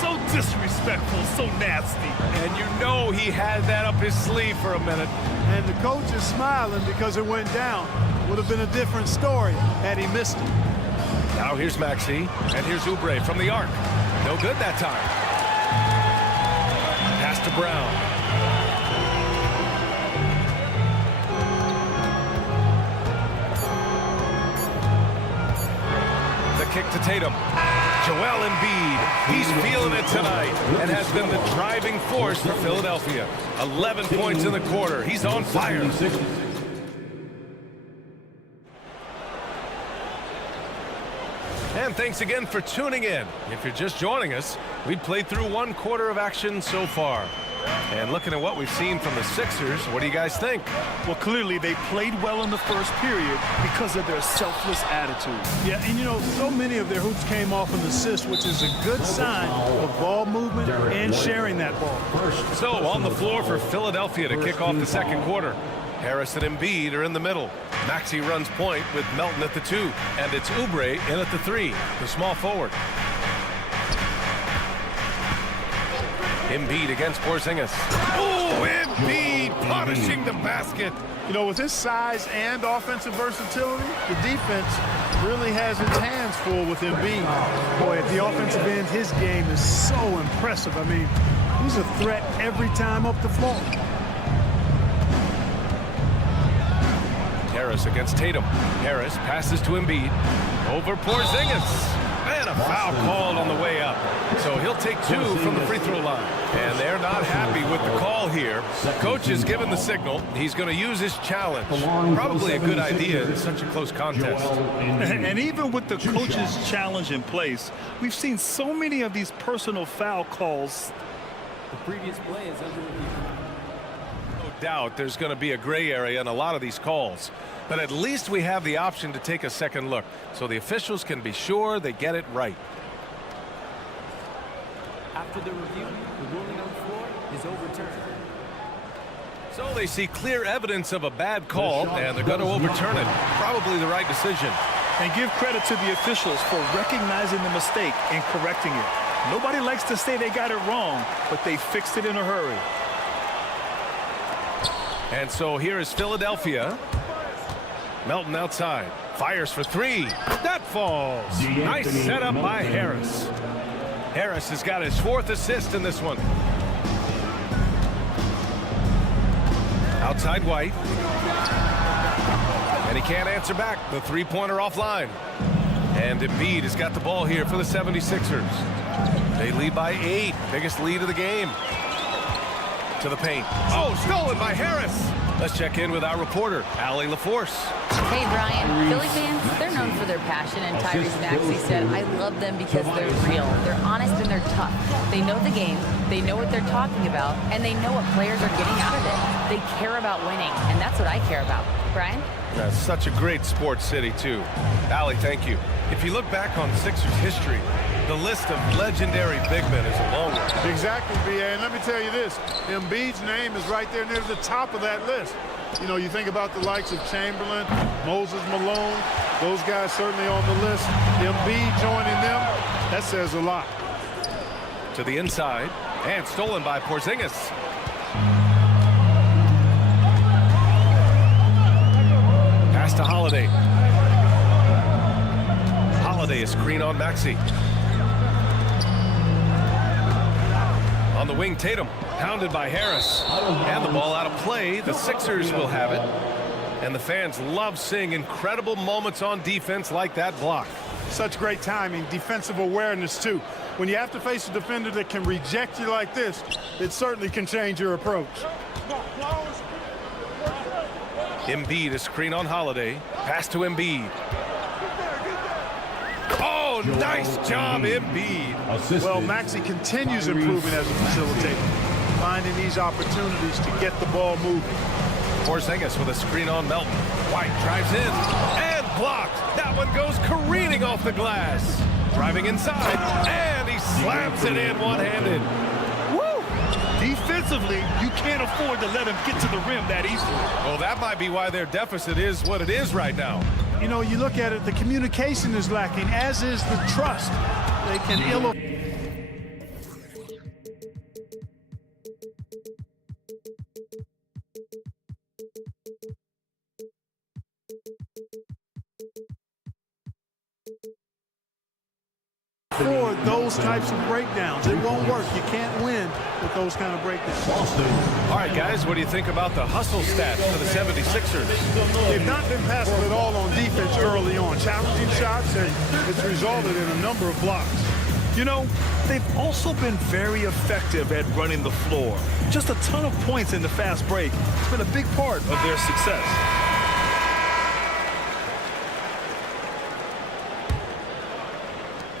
So disrespectful, so nasty. And you know he had that up his sleeve for a minute. And the coach is smiling because it went down. Would have been a different story had he missed it. Now here's Maxey, and here's Oubre from the arc. No good that time. Pass to Brown. The kick to Tatum. Joel Embiid, he's feeling it tonight and has been the driving force for Philadelphia. 11 points in the quarter. He's on fire. And thanks again for tuning in. If you're just joining us, we've played through one quarter of action so far. And looking at what we've seen from the Sixers, what do you guys think? Well, clearly they played well in the first period because of their selfless attitude. Yeah, and you know, so many of their hoops came off an assist, which is a good sign of ball movement and sharing that ball. So on the floor for Philadelphia to kick off the second quarter. Harris and Embiid are in the middle. Maxey runs point with Melton at the 2. And it's Oubre in at the 3, the small forward. Embiid against Porzingis. Oh, Embiid punishing the basket. You know, with his size and offensive versatility, the defense really has its hands full with Embiid. Boy, at the offensive end, his game is so impressive. I mean, he's a threat every time up the floor. Harris against Tatum. Harris passes to Embiid. Over Porzingis. And a foul called on the way up. So he'll take 2 from the free throw line. And they're not happy with the call here. Coach has given the signal. He's going to use his challenge. Probably a good idea in such a close contest. And even with the coach's challenge in place, we've seen so many of these personal foul calls. The previous play is under review. No doubt there's going to be a gray area in a lot of these calls. But at least we have the option to take a second look, so the officials can be sure they get it right. After the review, the ruling on the floor is overturned. So they see clear evidence of a bad call, and they're going to overturn it. Probably the right decision. And give credit to the officials for recognizing the mistake and correcting it. Nobody likes to say they got it wrong, but they fixed it in a hurry. And so here is Philadelphia. Melton outside. Fires for 3. That falls. Nice setup by Harris. Harris has got his 4th assist in this one. Outside White. And he can't answer back. The 3-pointer offline. And Embiid has got the ball here for the 76ers. They lead by 8. Biggest lead of the game. To the paint. Oh, stolen by Harris. Let's check in with our reporter, Allie LaForce. Hey, Brian. Philly fans, they're known for their passion, and Tyrese Maxey said, I love them because they're real. They're honest and they're tough. They know the game, they know what they're talking about, and they know what players are getting out of it. They care about winning, and that's what I care about. Brian? That's such a great sports city, too. Allie, thank you. If you look back on Sixers history, the list of legendary big men is a long one. Exactly, B.A. And let me tell you this. Embiid's name is right there near the top of that list. You know, you think about the likes of Chamberlain, Moses Malone, those guys certainly on the list. Embiid joining them, that says a lot. To the inside, and stolen by Porzingis. Pass to Holiday. Holiday is screen on Maxey. On the wing, Tatum, pounded by Harris. And the ball out of play. The Sixers will have it. And the fans love seeing incredible moments on defense like that block. Such great timing, defensive awareness, too. When you have to face a defender that can reject you like this, it certainly can change your approach. Embiid, a screen on Holiday. Pass to Embiid. Oh, nice job, Embiid. Well, Maxey continues improving as a facilitator, finding these opportunities to get the ball moving. Porzingis with a screen on Melton. White drives in and blocked. That one goes careening off the glass. Driving inside, and he slams it in one-handed. Woo! Defensively, you can't afford to let him get to the rim that easily. Well, that might be why their deficit is what it is right now. you know, you look at it, the communication is lacking, as is the trust. They can for those types of breakdowns. It won't work. You can't win with those kind of breakdowns. All right, guys, what do you think about the hustle stats for the 76ers? They've not been passive at all on defense early on. Challenging shots, and it's resulted in a number of blocks. You know, they've also been very effective at running the floor. Just a ton of points in the fast break. It's been a big part of their success.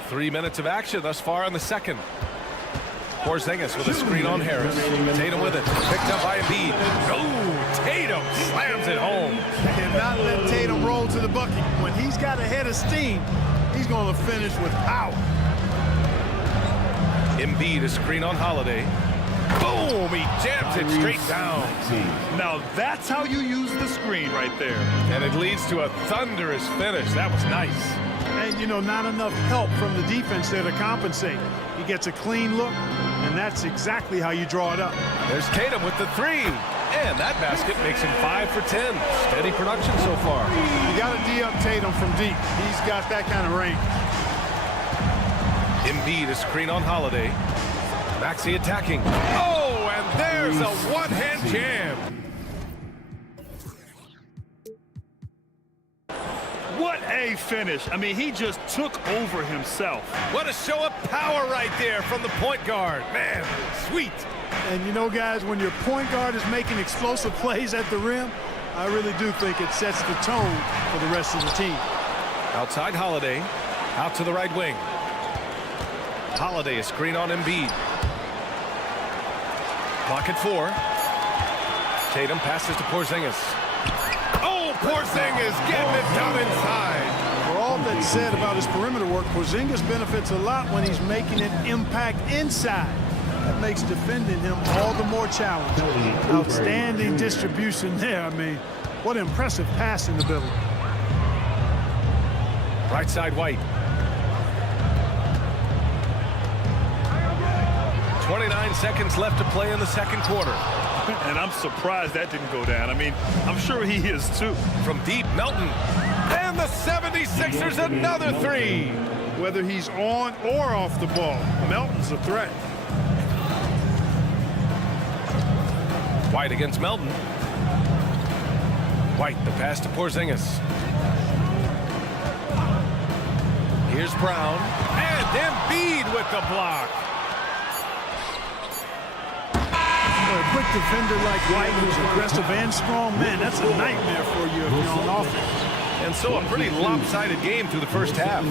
Three minutes of action thus far in the second. Porzingis with a screen on Harris. Tatum with it. Picked up by Embiid. Oh, Tatum slams it home. Cannot let Tatum roll to the bucket. When he's got a head of steam, he's going to finish with power. Embiid, a screen on Holiday. Boom! He jams it straight down. Now that's how you use the screen right there. And it leads to a thunderous finish. That was nice. And, you know, not enough help from the defense there to compensate. He gets a clean look, and that's exactly how you draw it up. There's Tatum with the three. And that basket makes him 5 for 10. Steady production so far. You got to D up Tatum from deep. He's got that kind of range. Embiid, a screen on Holiday. Maxey attacking. Oh, and there's a one-hand jam. What a finish. I mean, he just took over himself. What a show of power right there from the point guard. Man, sweet. And you know, guys, when your point guard is making explosive plays at the rim, I really do think it sets the tone for the rest of the team. Outside Holiday, out to the right wing. Holiday, a screen on Embiid. Clock at 4. Tatum passes to Porzingis. Oh, Porzingis getting it done inside. For all that's said about his perimeter work, Porzingis benefits a lot when he's making an impact inside. That makes defending him all the more challenging. Outstanding distribution there. I mean, what impressive passing ability. Right side White. 29 seconds left to play in the second quarter. And I'm surprised that didn't go down. I mean, I'm sure he is too. From deep, Melton. And the 76ers another three. Whether he's on or off the ball, Melton's a threat. White against Melton. White, the pass to Porzingis. Here's Brown. And Embiid with the block. A quick defender like White, who's aggressive and strong, man, that's a nightmare for you if you're on offense. And so a pretty lopsided game through the first half.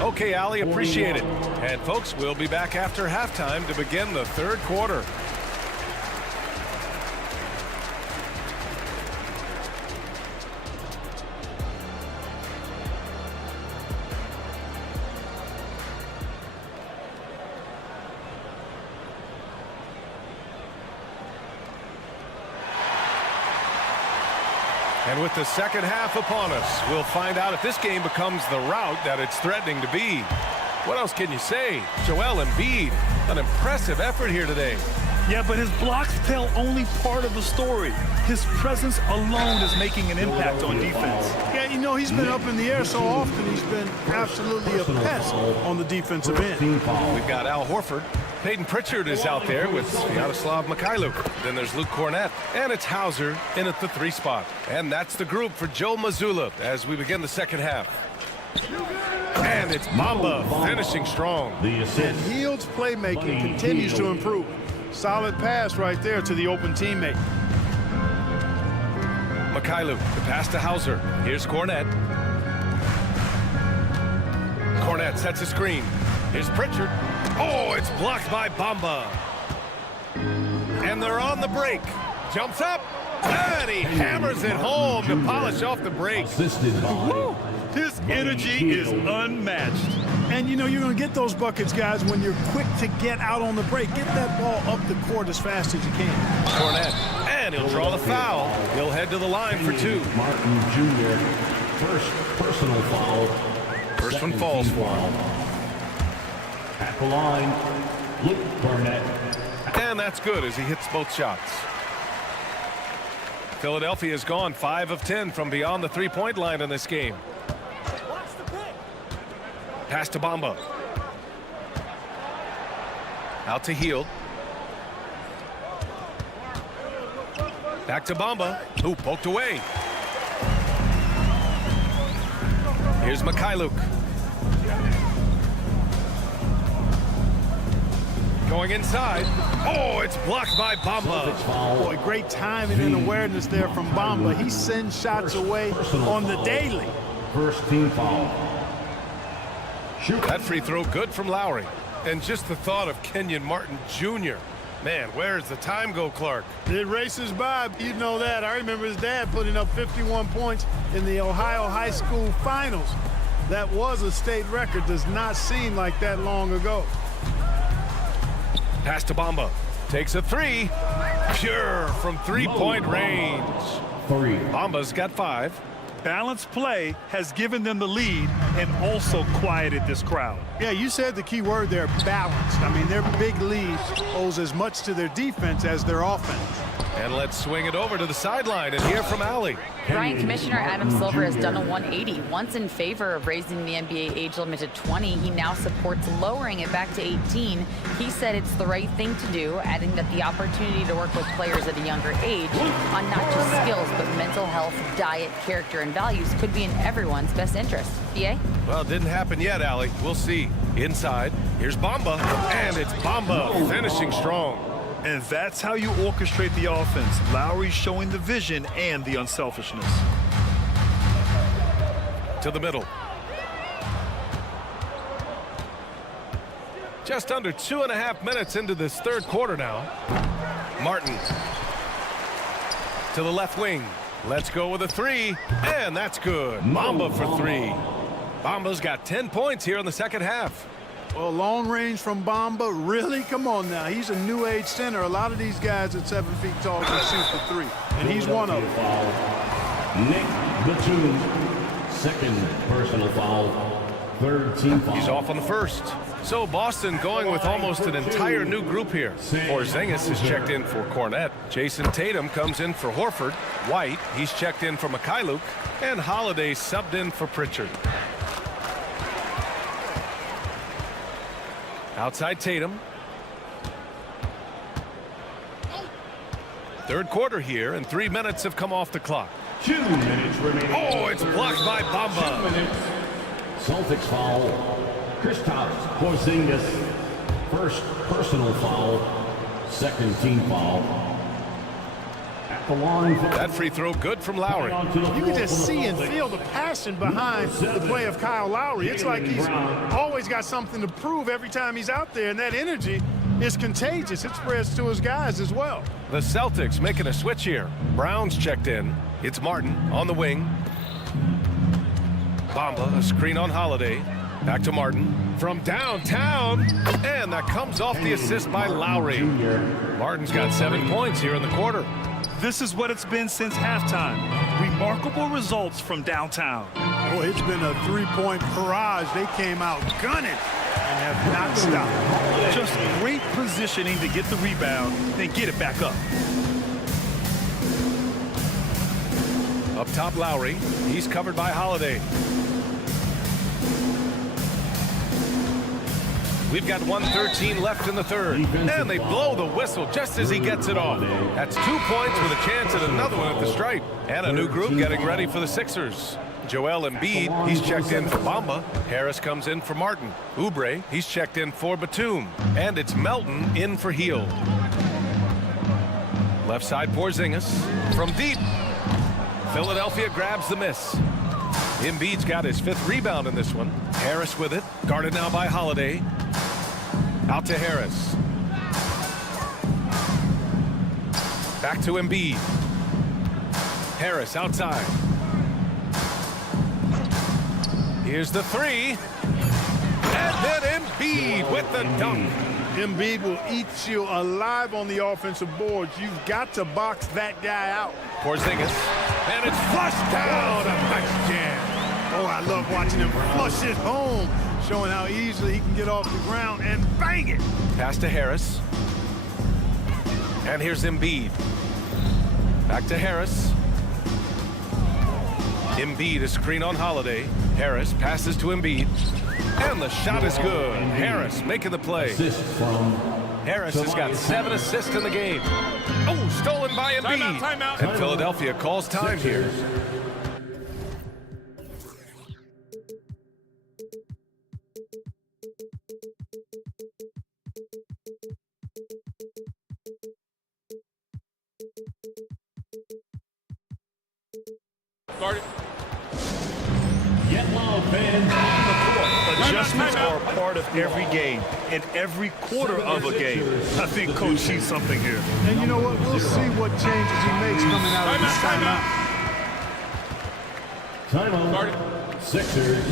Okay, Ali, appreciate it. And folks, we'll be back after halftime to begin the third quarter. And with the second half upon us, we'll find out if this game becomes the rout that it's threatening to be. What else can you say? Joel Embiid, an impressive effort here today. Yeah, but his blocks tell only part of the story. His presence alone is making an impact on defense. Yeah, you know, he's been up in the air so often, he's been absolutely a pest on the defensive end. We've got Al Horford. Peyton Pritchard is out there with Sviatoslav Mikhailuk. Then there's Luke Cornett. And it's Hauser in at the 3 spot. And that's the group for Joe Mazzulla as we begin the second half. And it's Mamba finishing strong. And Hield's playmaking continues to improve. Solid pass right there to the open teammate. Mikhailuk, the pass to Hauser. Here's Cornett. Cornett sets a screen. Here's Pritchard. Oh, it's blocked by Bamba. And they're on the break. Jumps up. And he hammers it home to polish off the break. Woo! His energy is unmatched. And, you know, you're going to get those buckets, guys, when you're quick to get out on the break. Get that ball up the court as fast as you can. Cornett. And he'll draw the foul. He'll head to the line for 2. Martin Jr. First personal foul. First one falls for him. At the line, Luke Burnett. And that's good as he hits both shots. Philadelphia has gone 5 of 10 from beyond the three-point line in this game. Pass to Bamba. Out to Hield. Back to Bamba, who poked away. Here's Mikhailuk. Going inside. Oh, it's blocked by Bamba. Boy, great timing and awareness there from Bamba. He sends shots away on the daily. First team foul. That free throw good from Lowry. And just the thought of Kenyon Martin Jr. Man, where does the time go, Clark? It races by. You know that. I remember his dad putting up 51 points in the Ohio High School Finals. That was a state record. Does not seem like that long ago. Pass to Bamba. Takes a three. Pure from three-point range. Bamba's got 5. Balanced play has given them the lead and also quieted this crowd. Yeah, you said the key word there, balanced. I mean, their big lead owes as much to their defense as their offense. And let's swing it over to the sideline and hear from Allie. Brian Commissioner Adam Silver has done a 180. Once in favor of raising the NBA age limit to 20, he now supports lowering it back to 18. He said it's the right thing to do, adding that the opportunity to work with players at a younger age on not just skills, but mental health, diet, character, and values could be in everyone's best interest. BA? Well, it didn't happen yet, Allie. We'll see. Inside, here's Bamba, and it's Bamba finishing strong. And that's how you orchestrate the offense. Lowry showing the vision and the unselfishness. To the middle. Just under 2.5 minutes into this third quarter now. Martin. To the left wing. Let's go with a three. And that's good. Bamba for 3. Bamba's got 10 points here in the second half. Well, long range from Bamba, really? Come on now. He's a new age center. A lot of these guys at 7 feet tall can shoot for 3, and he's one of them. Nick Batum, second personal foul, third team foul. He's off on the first. So Boston going with almost an entire new group here. Porzingis is checked in for Cornette. Jason Tatum comes in for Horford. White, he's checked in for Mikhailuk. And Holiday subbed in for Pritchard. Outside Tatum. Third quarter here, and 3 minutes have come off the clock. 2 minutes remaining. Oh, it's blocked by Bamba. 2 minutes. Celtics foul. Kristaps Porzingis. First personal foul. Second team foul. At the line. That free throw good from Lowry. You can just see and feel the passion behind the play of Kyle Lowry. It's like he's always got something to prove every time he's out there, and that energy is contagious. It spreads to his guys as well. The Celtics making a switch here. Brown's checked in. It's Martin on the wing. Bamba, a screen on Holiday. Back to Martin from downtown. And that comes off the assist by Lowry. Martin's got 7 points here in the quarter. This is what it's been since halftime. Remarkable results from downtown. Boy, it's been a three-point barrage. They came out gunning and have not stopped. Just great positioning to get the rebound, then get it back up. Up top, Lowry. He's covered by Holiday. We've got 1:13 left in the third. And they blow the whistle just as he gets it off. That's 2 points with a chance at another one at the stripe. And a new group getting ready for the Sixers. Joel Embiid, he's checked in for Bamba. Harris comes in for Martin. Oubre, he's checked in for Batum. And it's Melton in for Hield. Left side, Porzingis. From deep. Philadelphia grabs the miss. Embiid's got his 5th rebound in this one. Harris with it. Guarded now by Holiday. Out to Harris. Back to Embiid. Harris outside. Here's the three. And then Embiid with the dunk. Embiid will eat you alive on the offensive boards. You've got to box that guy out. Porzingis. And it's flushed down. A nice jam. Oh, I love watching him flush it home, showing how easily he can get off the ground and bang it. Pass to Harris. And here's Embiid. Back to Harris. Embiid, a screen on Holiday. Harris passes to Embiid. And the shot is good. Harris making the play. Harris has got 7 assists in the game. Oh, stolen by Embiid. Timeout. And Philadelphia calls time here. Started. Yellow fans on the court. Adjustments are a part of every game and every quarter of a game. I think Coach sees something here. And you know what? We'll see what changes he makes coming out of this timeout. Timeout. Started. Sixers.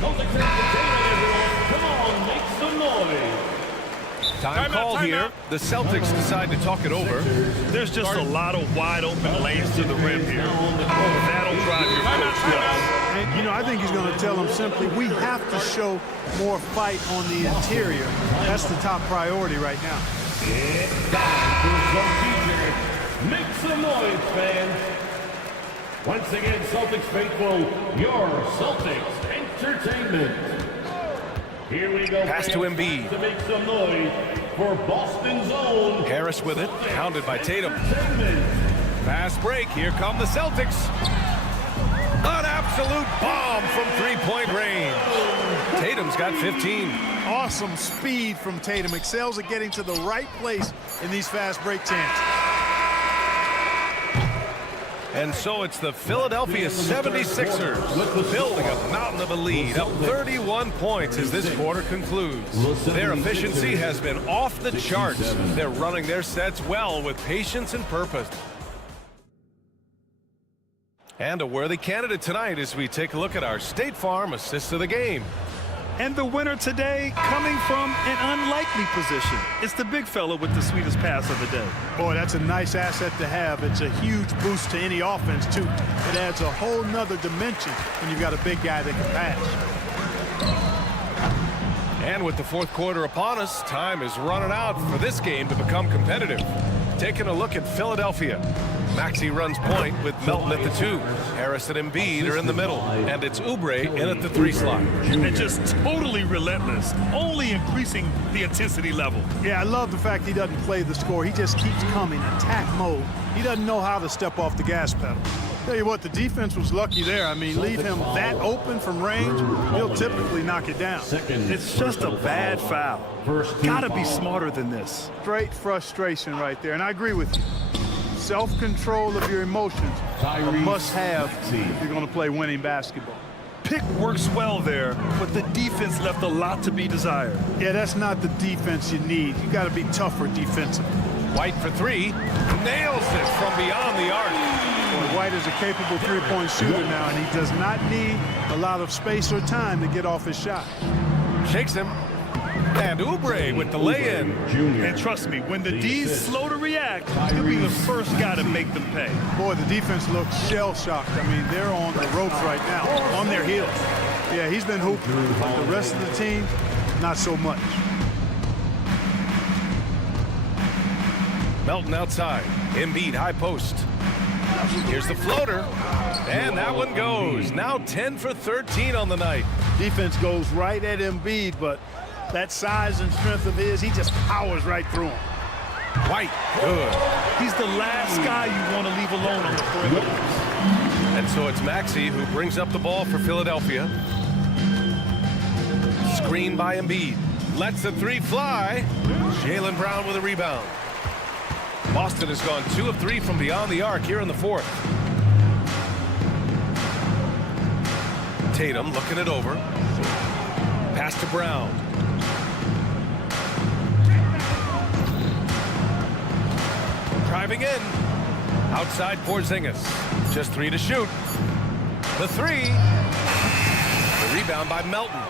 Celtics have the game, everyone. Come on, make some noise. Time called here. The Celtics decide to talk it over. There's just a lot of wide open lanes to the rim here. That'll drive your coach nuts. And, you know, I think he's going to tell them simply, we have to show more fight on the interior. That's the top priority right now. It's time for some defense. Make some noise, fans. Once again, Celtics faithful, your Celtics Entertainment. Here we go. Pass to Embiid. To make some noise for Boston's own. Harris with it, pounded by Tatum. Fast break. Here come the Celtics. An absolute bomb from three-point range. Tatum's got 15. Awesome speed from Tatum. Excels at getting to the right place in these fast break chances. And so it's the Philadelphia 76ers building a mountain of a lead, up 31 points as this quarter concludes. Their efficiency has been off the charts. They're running their sets well with patience and purpose. And a worthy candidate tonight as we take a look at our State Farm assists of the game. And the winner today coming from an unlikely position. It's the big fella with the sweetest pass of the day. Boy, that's a nice asset to have. It's a huge boost to any offense, too. It adds a whole nother dimension when you've got a big guy that can pass. And with the fourth quarter upon us, time is running out for this game to become competitive. Taking a look at Philadelphia. Maxey runs point with Melton at the 2. Harris and Embiid are in the middle. And it's Oubre in at the 3 slot. And just totally relentless, only increasing the intensity level. Yeah, I love the fact he doesn't play the score. He just keeps coming, attack mode. He doesn't know how to step off the gas pedal. Tell you what, the defense was lucky there. I mean, leave him that open from range, he'll typically knock it down. It's just a bad foul. Gotta be smarter than this. Straight frustration right there, and I agree with you. Self-control of your emotions a must-have if you're going to play winning basketball. Pick works well there, but the defense left a lot to be desired. Yeah, that's not the defense you need. You got to be tougher defensively. White for 3, nails it from beyond the arc. Well, White is a capable three-point shooter now, and he does not need a lot of space or time to get off his shot. Shakes him. And Oubre with the lay-in. And trust me, when the D's slow to react, he'll be the first guy to make them pay. Boy, the defense looks shell-shocked. I mean, they're on the ropes right now, on their heels. Yeah, he's been hooping, but the rest of the team, not so much. Melton outside. Embiid high post. Here's the floater. And that one goes. Now 10 for 13 on the night. Defense goes right at Embiid, but that size and strength of his, he just powers right through him. White, good. He's the last guy you want to leave alone on the perimeter. And so it's Maxey who brings up the ball for Philadelphia. Screen by Embiid. Lets the 3 fly. Jaylen Brown with a rebound. Boston has gone 2 of 3 from beyond the arc here in the fourth. Tatum looking it over. Pass to Brown. Driving in. Outside Porzingis. Just 3 to shoot. The 3. The rebound by Melton.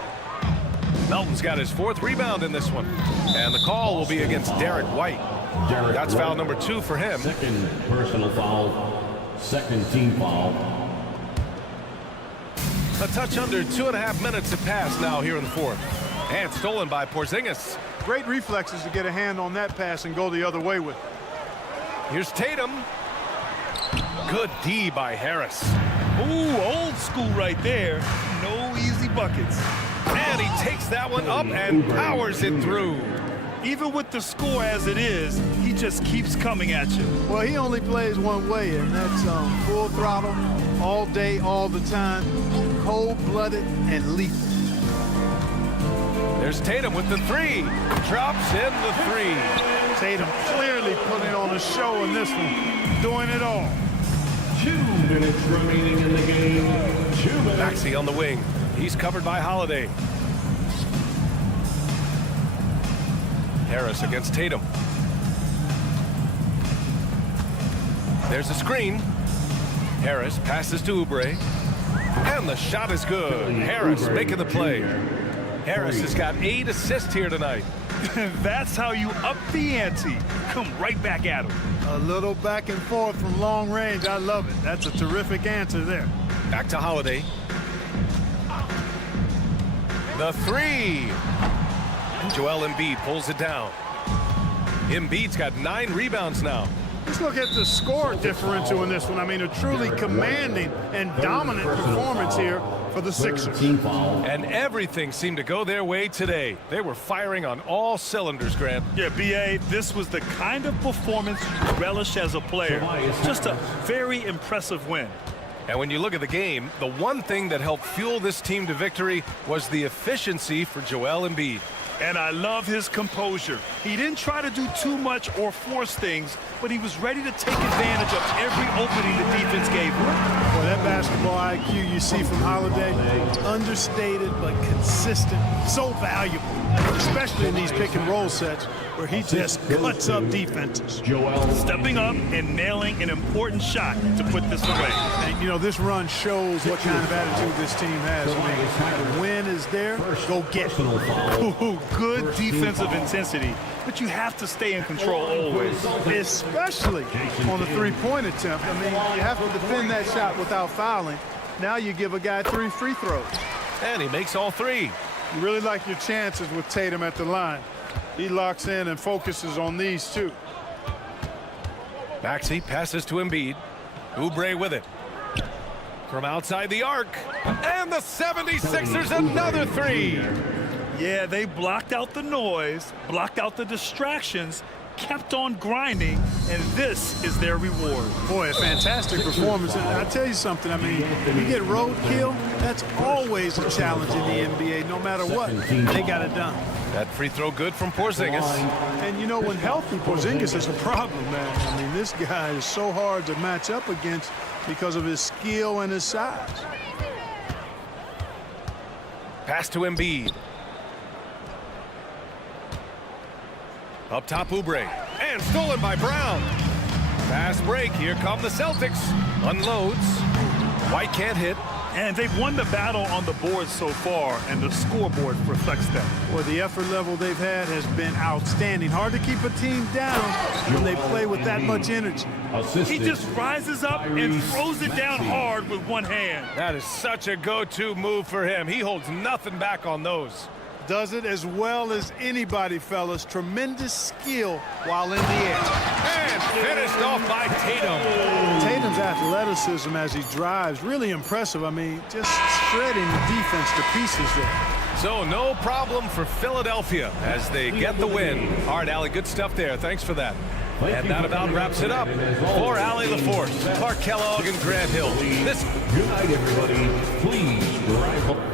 Melton's got his 4th rebound in this one. And the call will be against Derek White. That's foul number 2 for him. Second personal foul, second team foul. A touch under 2.5 minutes have passed now here in the fourth. And stolen by Porzingis. Great reflexes to get a hand on that pass and go the other way with it. Here's Tatum. Good D by Harris. Ooh, old school right there. No easy buckets. And he takes that one up and powers it through. Even with the score as it is, he just keeps coming at you. Well, he only plays one way, and that's full throttle, all day, all the time, cold-blooded and lethal. There's Tatum with the three. Drops in the three. Tatum clearly putting on a show in this one, doing it all. 2 minutes remaining in the game. 2 minutes. Maxey on the wing. He's covered by Holiday. Harris against Tatum. There's a screen. Harris passes to Oubre. And the shot is good. Harris making the play. Harris has got 8 assists here tonight. That's how you up the ante. Come right back at him. A little back and forth from long range. I love it. That's a terrific answer there. Back to Holiday. The three. Joel Embiid pulls it down. Embiid's got 9 rebounds now. Let's look at the score differential in this one. I mean, a truly commanding and dominant performance here for the Sixers. And everything seemed to go their way today. They were firing on all cylinders, Grant. Yeah, B.A., this was the kind of performance you relish as a player. Just a very impressive win. And when you look at the game, the one thing that helped fuel this team to victory was the efficiency for Joel Embiid. And I love his composure. He didn't try to do too much or force things, but he was ready to take advantage of every opening the defense gave him. Boy, that basketball IQ you see from Holiday, understated but consistent, so valuable, especially in these pick and roll sets where he just cuts up defenses. Joel Stepping up and nailing an important shot to put this away. And, you know, this run shows what kind of attitude this team has. I mean, the win is there, go get it. Ooh, good defensive intensity, but you have to stay in control always. Especially on the three-point attempt. I mean, you have to defend that shot without fouling. Now you give a guy 3 free throws. And he makes all 3. You really like your chances with Tatum at the line. He locks in and focuses on these two. Maxey passes to Embiid. Oubre with it. From outside the arc. And the 76ers another 3. Yeah, they blocked out the noise, blocked out the distractions, kept on grinding, and this is their reward. Boy, a fantastic performance. And I tell you something, I mean, you get roadkill, that's always a challenge in the NBA. No matter what, they got it done. That free throw good from Porzingis. And, you know, when healthy, Porzingis is a problem, man. I mean, this guy is so hard to match up against because of his skill and his size. Pass to Embiid. Up top, Oubre. And stolen by Brown. Fast break. Here come the Celtics. Unloads. White can't hit. And they've won the battle on the board so far, and the scoreboard reflects that. Well, the effort level they've had has been outstanding. Hard to keep a team down when they play with that much energy. He just rises up and throws it down hard with one hand. That is such a go-to move for him. He holds nothing back on those. Does it as well as anybody, fellas. Tremendous skill while in the air. And finished off by Tatum. Tatum's athleticism as he drives, really impressive. I mean, just shredding the defense to pieces there. So no problem for Philadelphia as they get the win. All right, Allie, good stuff there. Thanks for that. And that about wraps it up for Allie LaForce, Clark Kellogg, and Grant Hill. Good night, everybody. Please drive home.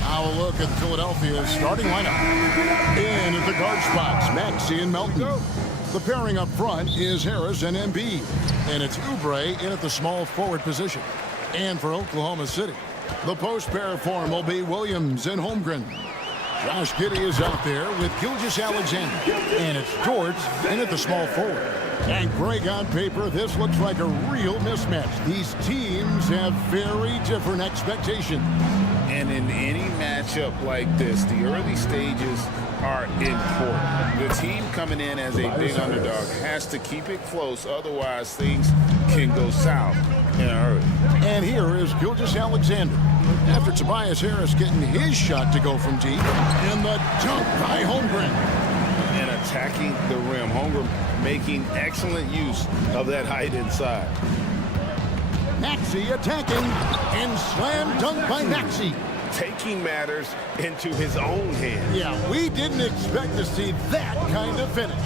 Now a look at Philadelphia's starting lineup. In at the guard spots, Maxey and Melton. The pairing up front is Harris and Embiid. And it's Oubre in at the small forward position. And for Oklahoma City, the post pair form will be Williams and Holmgren. Josh Giddey is out there with Gilgeous-Alexander. And it's George in at the small forward. And Greg, on paper, this looks like a real mismatch. These teams have very different expectations. And in any matchup like this, the early stages are important. The team coming in as a big underdog has to keep it close, otherwise things can go south in a hurry. And here is Gilgeous-Alexander. After Tobias Harris getting his shot to go from deep, and the dunk by Holmgren. And attacking the rim. Holmgren making excellent use of that height inside. Maxey attacking, and slam dunk by Maxey. Taking matters into his own hands. Yeah, we didn't expect to see that kind of finish.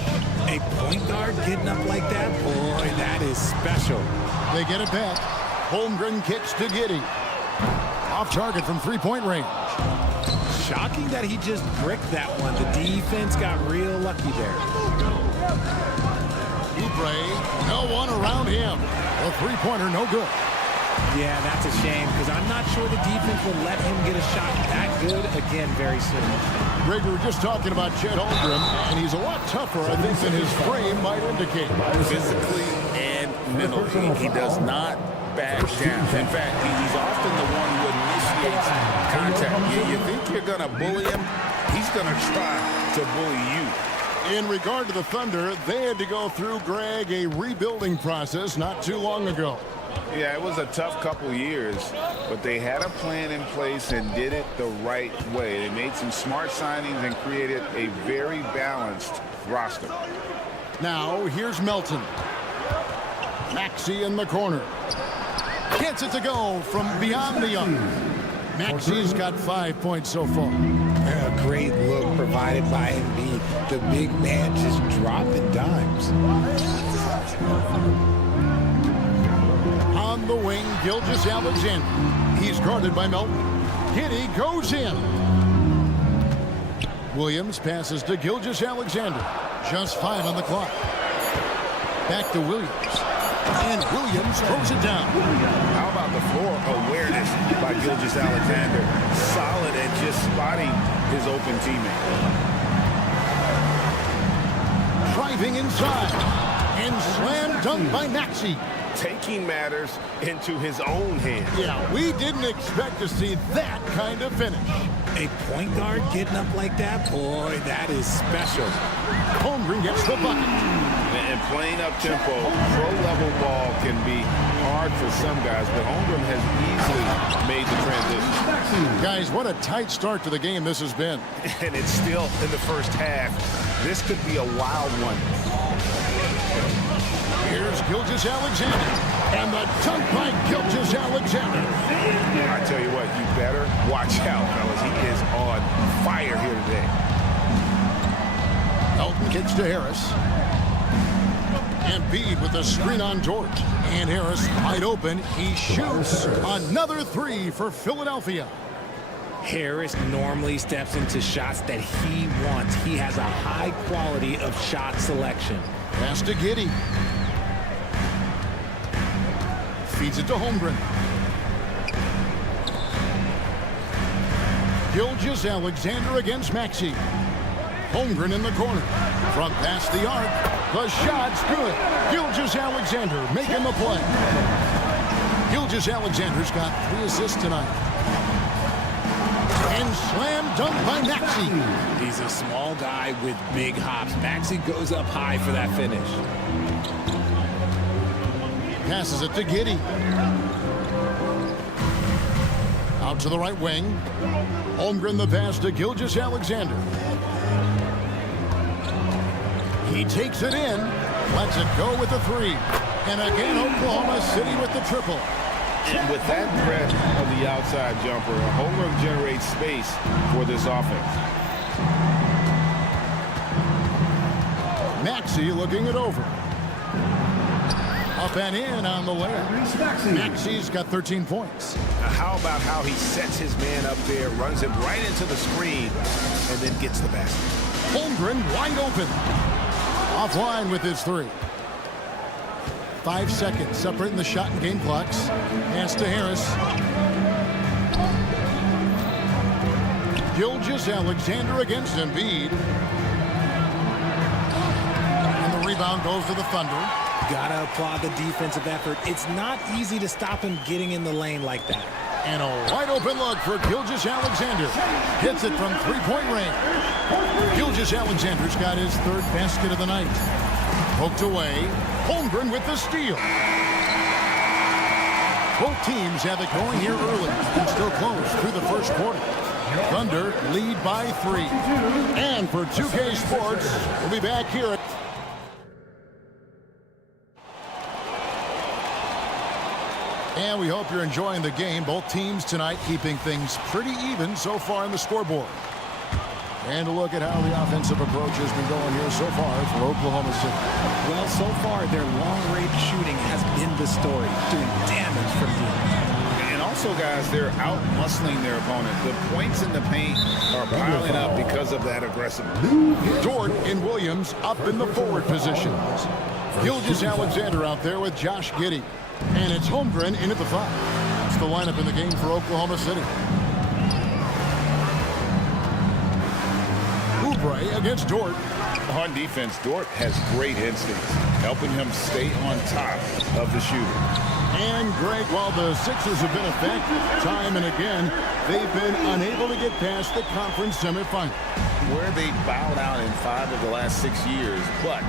A point guard getting up like that, boy, that is special. They get it back. Holmgren kicks to Giddey. Off target from three-point range. Shocking that he just bricked that one. The defense got real lucky there. Oubre, no one around him. The three-pointer, no good. Yeah, that's a shame because I'm not sure the defense will let him get a shot that good again very soon. Greg, we were just talking about Chet Holmgren, and he's a lot tougher, I think, than his frame might indicate. Physically and mentally, he does not back down. In fact, he's often the one who initiates contact. You think you're going to bully him, he's going to try to bully you. In regard to the Thunder, they had to go through, Greg, a rebuilding process not too long ago. Yeah, it was a tough couple years, but they had a plan in place and did it the right way. They made some smart signings and created a very balanced roster. Now, here's Melton. Maxey in the corner. Gets it to go from beyond the arc. Maxey's got 5 points so far. A great look provided by Embiid. The big man just dropping dimes. On the wing, Gilgeous-Alexander. He's guarded by Melton. Giddey goes in. Williams passes to Gilgeous-Alexander. Just 5 on the clock. Back to Williams. And Williams throws it down. How about the floor awareness by Gilgeous-Alexander? Solid at just spotting his open teammate. Driving inside. And slam dunk by Maxey. Taking matters into his own hands. Yeah, we didn't expect to see that kind of finish. A point guard getting up like that, boy, that is special. Holmgren gets the bucket. And playing up tempo, pro-level ball can be hard for some guys, but Holmgren has easily made the transition. Guys, what a tight start to the game this has been. And it's still in the first half. This could be a wild one. Here's Gilgeous-Alexander. And the dunk by Gilgeous-Alexander. I tell you what, you better watch out, fellas. He is on fire here today. Melton kicks to Harris. Embiid with the screen on George. And Harris wide open. He shoots another three for Philadelphia. Harris normally steps into shots that he wants. He has a high quality of shot selection. Pass to Giddey. Feeds it to Holmgren. Gilgeous-Alexander against Maxey. Holmgren in the corner. From past the arc. The shot's good. Gilgeous-Alexander making the play. Gilgeous-Alexander's got 3 assists tonight. And slam dunk by Maxey. He's a small guy with big hops. Maxey goes up high for that finish. Passes it to Giddey. Out to the right wing. Holmgren the pass to Gilgeous-Alexander. He takes it in. Lets it go with the 3. And again, Oklahoma City with the triple. And with that threat of the outside jumper, Holmgren generates space for this offense. Maxey looking it over. Up and in on the layup. Maxey's got 13 points. Now, how about how he sets his man up there, runs him right into the screen, and then gets the basket. Holmgren wide open. Offline with his 3. 5 seconds separating the shot and game clocks. Pass to Harris. Gilgeous-Alexander against Embiid. And the rebound goes to the Thunder. Gotta applaud the defensive effort. It's not easy to stop him getting in the lane like that. And a wide open look for Gilgeous-Alexander. Hits it from 3-point range. Gilgeous-Alexander's got his 3rd basket of the night. Poked away. Holmgren with the steal. Both teams have it going here early and still close through the first quarter. Thunder lead by 3. And for 2K Sports, we'll be back here. And we hope you're enjoying the game. Both teams tonight keeping things pretty even so far in the scoreboard. And a look at how the offensive approach has been going here so far for Oklahoma City. Well, so far, their long-range shooting has been the story, doing damage from deep. And also, guys, they're out-muscling their opponent. The points in the paint are piling up because of that aggressiveness. Dort and Williams up in the forward positions. Gilgeous-Alexander out there with Josh Giddey. And it's Holmgren in at the 5. It's the lineup in the game for Oklahoma City. Oubre against Dort. On defense, Dort has great instincts, helping him stay on top of the shooter. And Greg, while the Sixers have been effective time and again, they've been unable to get past the conference semifinal. Where they bowed out in 5 of the last 6 years, but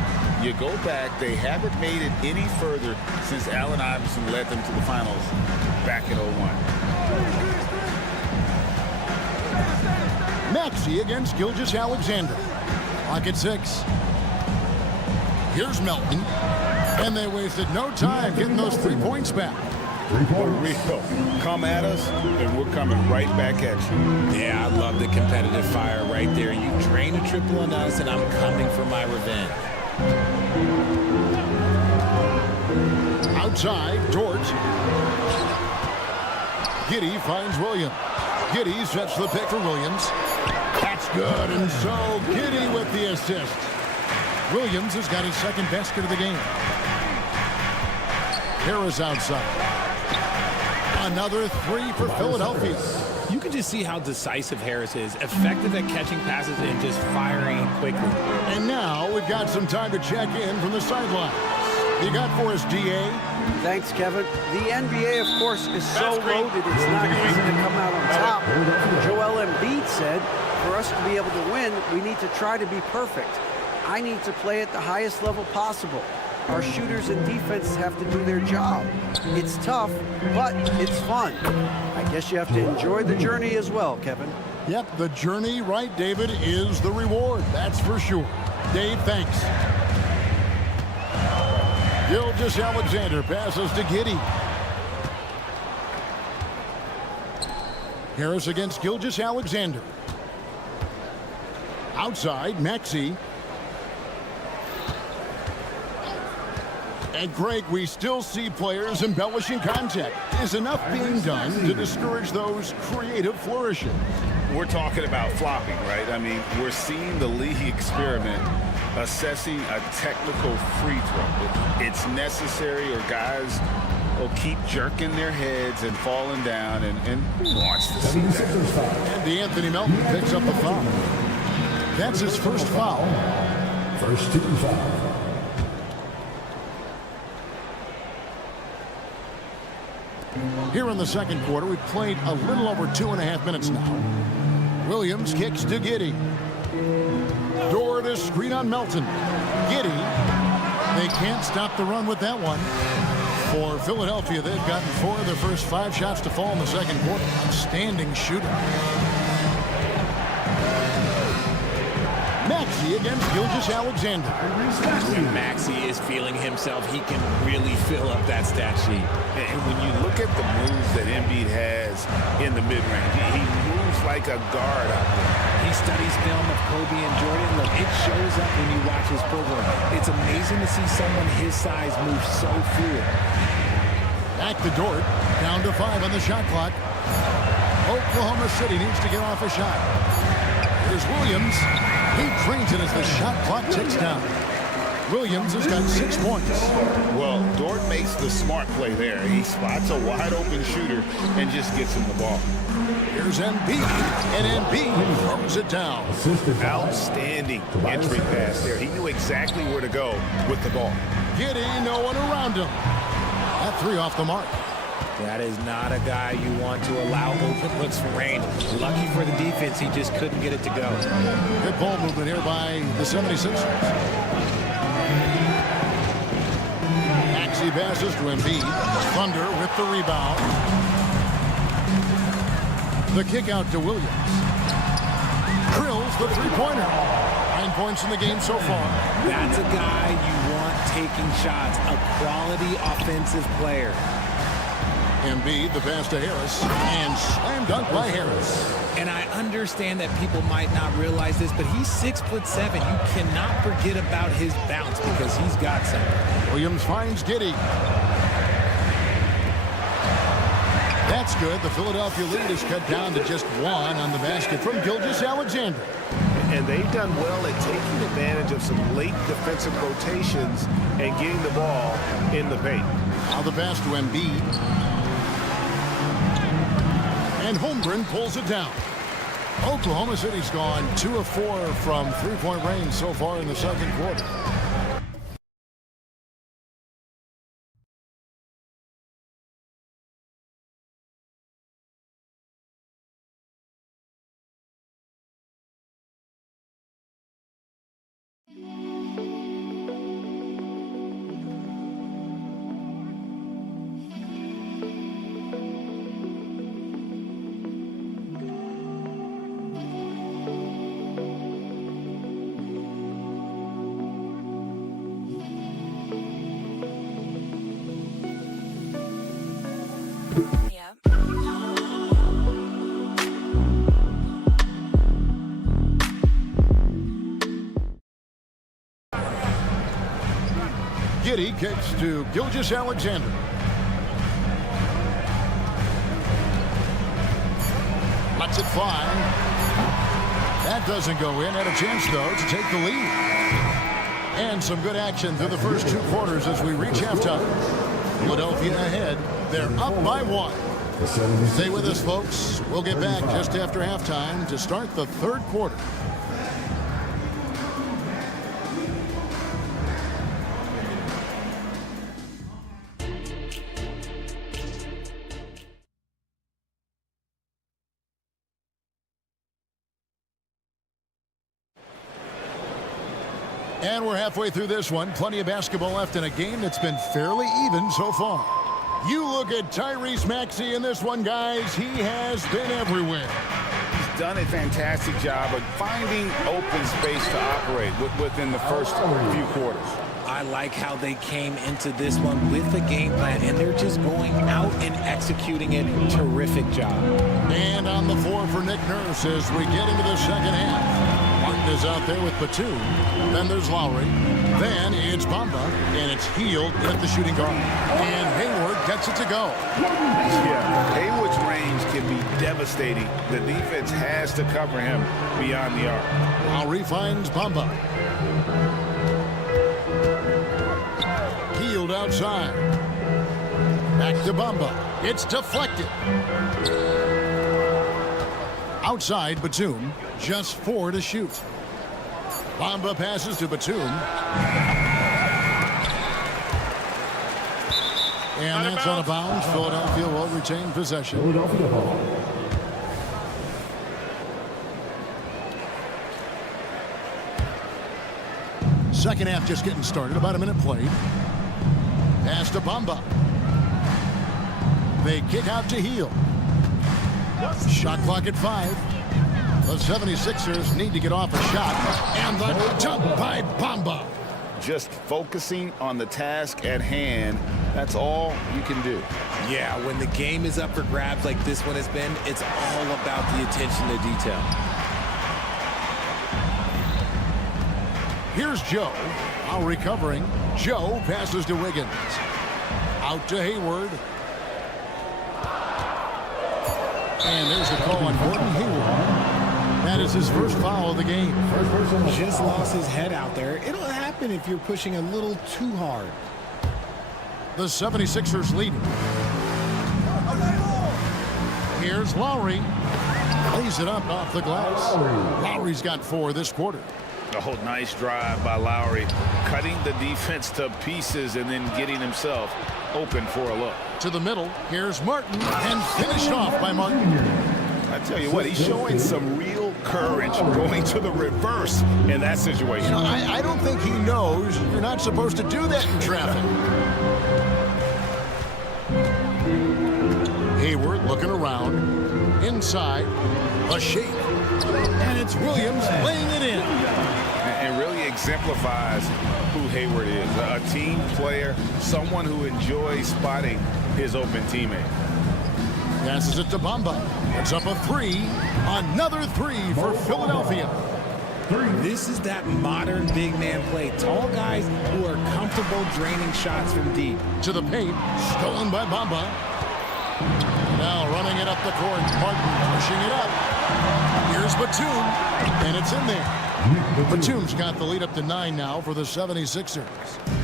you go back, they haven't made it any further since Allen Iverson led them to the finals back in 01. Maxey against Gilgeous-Alexander. Lock at 6. Here's Melton. And they wasted no time getting those 3 points back. For real. Come at us, and we're coming right back at you. Yeah, I love the competitive fire right there. You drain a triple on us, and I'm coming for my revenge. Outside, Dort. Giddey finds Williams. Giddey sets the pick for Williams. That's good, and so Giddey with the assist. Williams has got his 2nd basket of the game. Harris outside. Another 3 for Philadelphia. You can just see how decisive Harris is, effective at catching passes and just firing quickly. And now we've got some time to check in from the sidelines. You got for us, DA? Thanks, Kevin. The NBA, of course, is so loaded, it's not easy to come out on top. Joel Embiid said, for us to be able to win, we need to try to be perfect. I need to play at the highest level possible. Our shooters and defense have to do their job. It's tough, but it's fun. I guess you have to enjoy the journey as well, Kevin. Yep, the journey, right, David, is the reward. That's for sure. Dave, thanks. Gilgeous-Alexander passes to Giddey. Harris against Gilgeous-Alexander. Outside, Maxey. And Greg, we still see players embellishing contact. Is enough being done to discourage those creative flourishes? We're talking about flopping, right? I mean, we're seeing the league experiment assessing a technical free throw. It's necessary, or guys will keep jerking their heads and falling down, and watch the see that. And DeAnthony Melton picks up the foul. That's his first foul. First team foul. Here in the second quarter, we've played a little over 2.5 minutes now. Williams kicks to Giddey. Dort to screen on Melton. Giddey. They can't stop the run with that one. For Philadelphia, they've gotten 4 of their first 5 shots to fall in the second quarter. Outstanding shooting. Maxey against Gilgeous-Alexander. When Maxey is feeling himself, he can really fill up that stat sheet. And when you look at the moves that Embiid has in the mid-range, he moves like a guard out there. He studies film of Kobe and Jordan, look, it shows up when you watch his program. It's amazing to see someone his size move so fluid. Back to Dort, down to 5 on the shot clock. Oklahoma City needs to get off a shot. Here's Williams. He drains it as the shot clock ticks down. Williams has got 6 points. Well, Dort makes the smart play there. He spots a wide-open shooter and just gets him the ball. Here's Embiid, and Embiid throws it down. Outstanding entry pass there. He knew exactly where to go with the ball. Giddey, no one around him. That 3 off the mark. That is not a guy you want to allow open looks for rain. Lucky for the defense, he just couldn't get it to go. Good ball movement here by the 76ers. Maxey passes to Embiid. Thunder with the rebound. The kick out to Williams. Drills the three-pointer. 9 points in the game so far. That's a guy you want taking shots. A quality offensive player. Embiid, the pass to Harris, and slam dunk by Harris. And I understand that people might not realize this, but he's 6'7". You cannot forget about his bounce because he's got something. Williams finds Giddey. That's good. The Philadelphia lead is cut down to just 1 on the basket from Gilgeous-Alexander. And they've done well at taking advantage of some late defensive rotations and getting the ball in the paint. Now the pass to Embiid. And Holmgren pulls it down. Oklahoma City's gone 2 of 4 from three-point range so far in the second quarter. Giddey kicks to Gilgeous-Alexander. Lets it fly. That doesn't go in. Had a chance, though, to take the lead. And some good action through the first 2 quarters as we reach halftime. Philadelphia ahead. They're up by 1. Stay with us, folks. We'll get back just after halftime to start the third quarter. And we're halfway through this one. Plenty of basketball left in a game that's been fairly even so far. You look at Tyrese Maxey in this one, guys. He has been everywhere. He's done a fantastic job of finding open space to operate within the first few quarters. I like how they came into this one with the game plan, and they're just going out and executing it. Terrific job. And on the floor for Nick Nurse as we get into the second half. Martin is out there with Batum. Then there's Lowry. Then it's Bamba, and it's Hield at the shooting guard. And Hayward gets it to go. Yeah, Hayward's range can be devastating. The defense has to cover him beyond the arc. Lowry finds Bamba. Hield outside. Back to Bamba. It's deflected. Outside Batum. Just 4 to shoot. Bamba passes to Batum. And that's out of bounds. Philadelphia will retain possession. Second half just getting started. About a minute played. Pass to Bamba. They kick out to Hield. Shot clock at 5. The 76ers need to get off a shot. And the dunk by Bamba. Just focusing on the task at hand. That's all you can do. Yeah, when the game is up for grabs like this one has been, it's all about the attention to detail. Here's Joe. Now recovering. Joe passes to Wiggins. Out to Hayward. And there's the call on Gordon Hayward. That is his first foul of the game. Just lost his head out there. It'll happen if you're pushing a little too hard. The 76ers lead. Here's Lowry. Lays it up off the glass. Lowry's got 4 this quarter. Oh, nice drive by Lowry. Cutting the defense to pieces and then getting himself open for a look. To the middle. Here's Martin. And finished off by Martin. I tell you what, he's showing some real courage going to the reverse in that situation. You know, I don't think he knows you're not supposed to do that in traffic. Hayward looking around. Inside. A shake. And it's Williams laying it in. And really exemplifies who Hayward is. A team player, someone who enjoys spotting his open teammate. Passes it to Bamba. It's up a 3. Another 3 for Philadelphia. This is that modern big man play. Tall guys who are comfortable draining shots from deep. To the paint. Stolen by Bamba. Now running it up the court. Martin pushing it up. Here's Batum. And it's in there. Batum's got the lead up to 9 now for the 76ers.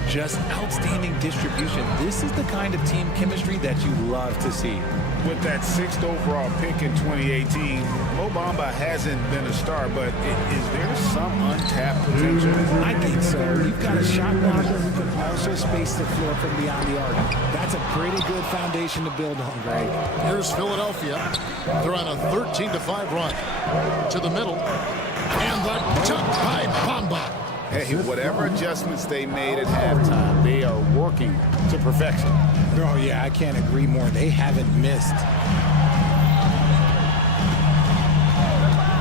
Just outstanding distribution. This is the kind of team chemistry that you love to see. With that 6th overall pick in 2018, Mo Bamba hasn't been a star, but is there some untapped potential? I think so. You've got a shot blocker who can also space the floor from beyond the arc. That's a pretty good foundation to build on, Greg. Here's Philadelphia. They're on a 13-5 run. To the middle. And the dunk by Bamba. Hey, whatever adjustments they made at halftime, they are working to perfection. Oh, yeah, I can't agree more. They haven't missed.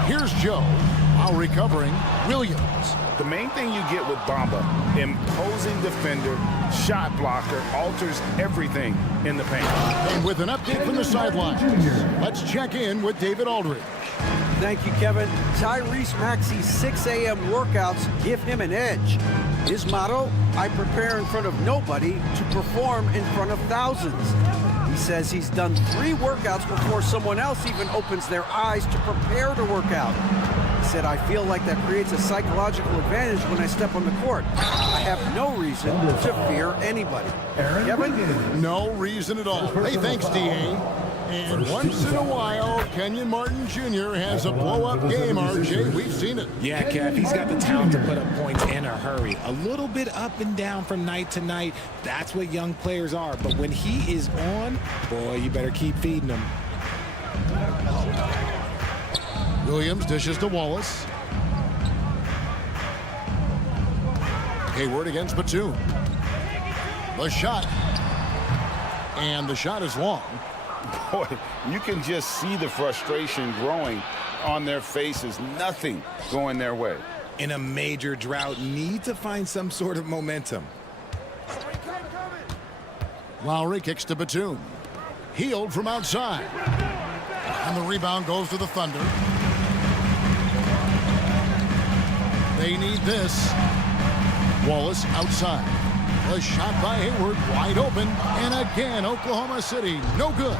Here's Joe. Now recovering. Williams. The main thing you get with Bamba, imposing defender, shot blocker, alters everything in the paint. And with an update from the sidelines, let's check in with David Aldridge. Thank you, Kevin. Tyrese Maxey's 6 a.m. workouts give him an edge. His motto, I prepare in front of nobody to perform in front of thousands. He says he's done 3 workouts before someone else even opens their eyes to prepare to work out. He said, I feel like that creates a psychological advantage when I step on the court. I have no reason to fear anybody. Kevin? No reason at all. Hey, thanks, D.A. And once in a while, Kenyon Martin Jr. has a blow-up game, RJ. We've seen it. Yeah, Kev, he's got the talent to put up points in a hurry. A little bit up and down from night to night. That's what young players are. But when he is on, boy, you better keep feeding him. Williams dishes to Wallace. Hayward against Batum. The shot. And the shot is long. Boy, you can just see the frustration growing on their faces. Nothing going their way. In a major drought, need to find some sort of momentum. Lowry kicks to Batum. Healed from outside. And the rebound goes to the Thunder. They need this. Wallace outside. The shot by Hayward, wide open. And again, Oklahoma City, no good.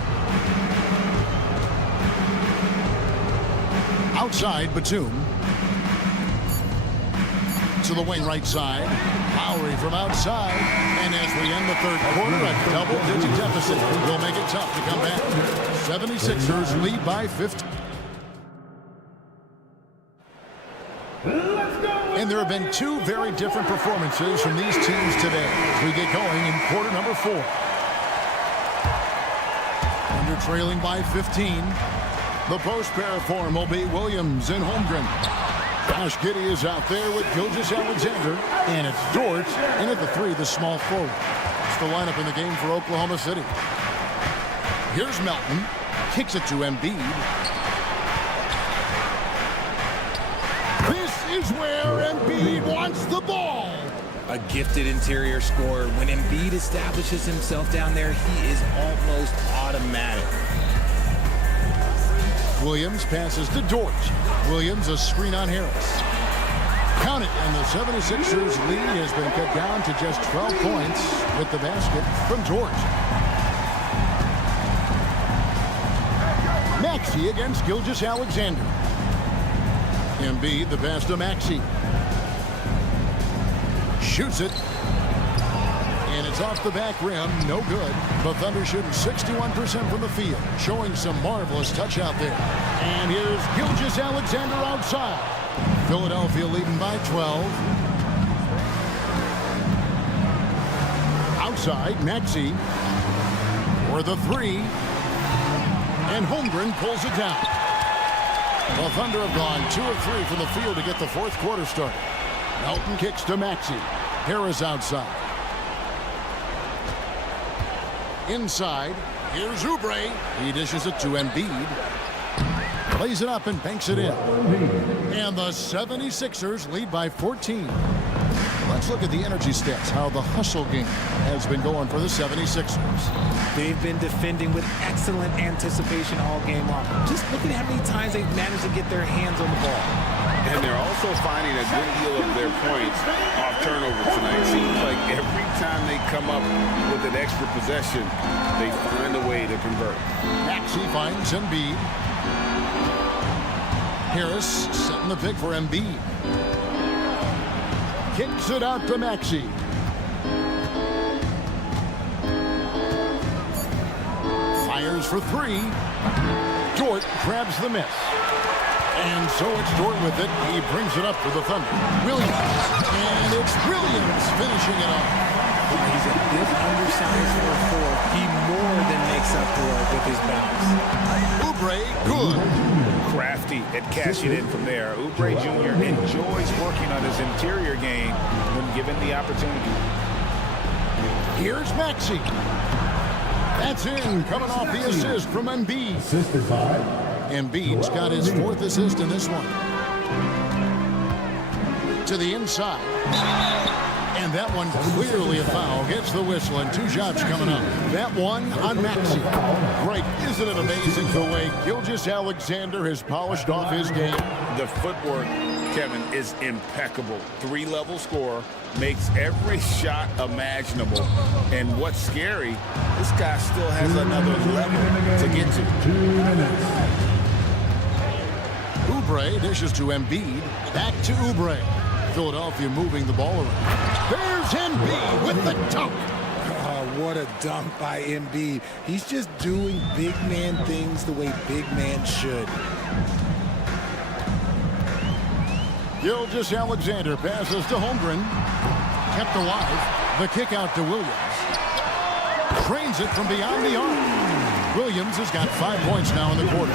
Outside, Batum. To the wing right side. Lowry from outside. And as we end the third quarter, a double-digit deficit will make it tough to come back. 76ers lead by 50. And there have been 2 very different performances from these teams today as we get going in quarter number 4. Under trailing by 15. The post pair form will be Williams and Holmgren. Josh Giddey is out there with Gilgeous-Alexander. And it's Dort in at the 3, the small forward. It's the lineup in the game for Oklahoma City. Here's Melton. Kicks it to Embiid. Is where Embiid wants the ball. A gifted interior scorer. When Embiid establishes himself down there, he is almost automatic. Williams passes to Dort. Williams a screen on Harris. done it, and the 76ers lead has been cut down to just 12 points with the basket from George. Maxey against Gilgeous-Alexander. Embiid, the pass to Maxey. Shoots it. And it's off the back rim. No good. The Thunder shooting 61% from the field. Showing some marvelous touch out there. And here's Gilgeous-Alexander outside. Philadelphia leading by 12. Outside, Maxey for the three. And Holmgren pulls it down. The Thunder have gone 2 of 3 from the field to get the fourth quarter started. Melton kicks to Maxey. Harris outside. Inside, here's Oubre. He dishes it to Embiid. Plays it up and banks it in. And the 76ers lead by 14. Let's look at the energy stats, how the hustle game has been going for the 76ers. They've been defending with excellent anticipation all game long. Just look at how many times they've managed to get their hands on the ball. And they're also finding a good deal of their points off turnover tonight. Seems like every time they come up with an extra possession, they find a way to convert. Maxey finds Embiid. Harris setting the pick for Embiid. Kicks it out to Maxey. Fires for three. Dort grabs the miss. And so it's Dort with it. He brings it up for the Thunder. Williams. And it's Williams finishing it off. He's a bit undersized for a 4. He more than makes up for it with his bounce. Oubre, good. Crafty at cashing in from there. Oubre Jr. enjoys working on his interior game when given the opportunity. Here's Maxey. That's in, coming off the assist from Embiid. Assisted by Embiid's got his 4th assist in this one. To the inside. And that one clearly a foul. Gets the whistle and 2 shots coming up. That one on Maxey. Great. Isn't it amazing the way Gilgeous-Alexander has polished off his game? The footwork, Kevin, is impeccable. 3-level scorer, makes every shot imaginable. And what's scary, this guy still has another level to get to. 2 minutes. Oubre dishes to Embiid. Back to Oubre. Philadelphia moving the ball around. There's Embiid with the dunk. Oh, what a dunk by Embiid. He's just doing big man things the way big man should. Gilgeous-Alexander passes to Holmgren. Kept alive. The kick out to Williams. Trains it from beyond the arc. Williams has got 5 points now in the quarter.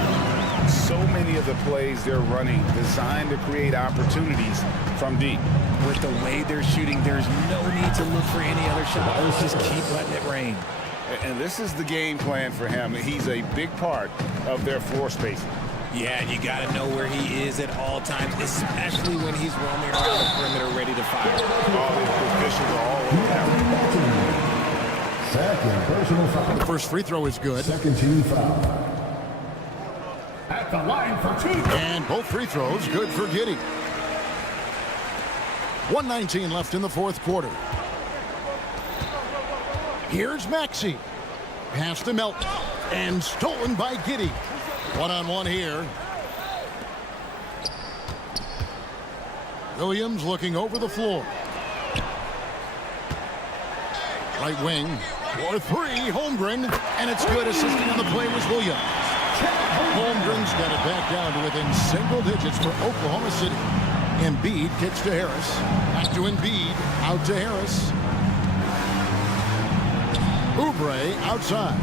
So many of the plays they're running designed to create opportunities from deep. With the way they're shooting, there's no need to look for any other shot. Let's just keep letting it rain. And this is the game plan for him. He's a big part of their floor spacing. Yeah, and you got to know where he is at all times, especially when he's roaming around the perimeter ready to fire. All the officials are all over that. Second personal foul. The first free throw is good. Second team foul. At the line for 2. And both free throws good for Giddey. 1:19 left in the fourth quarter. Here's Maxey. Pass to Melton. And stolen by Giddey. One-on-one here. Williams looking over the floor. Right wing. For 3, Holmgren. And it's good. Assisting on the play was Williams. Holmgren's got it back down to within single digits for Oklahoma City. Embiid kicks to Harris. Back to Embiid. Out to Harris. Oubre outside.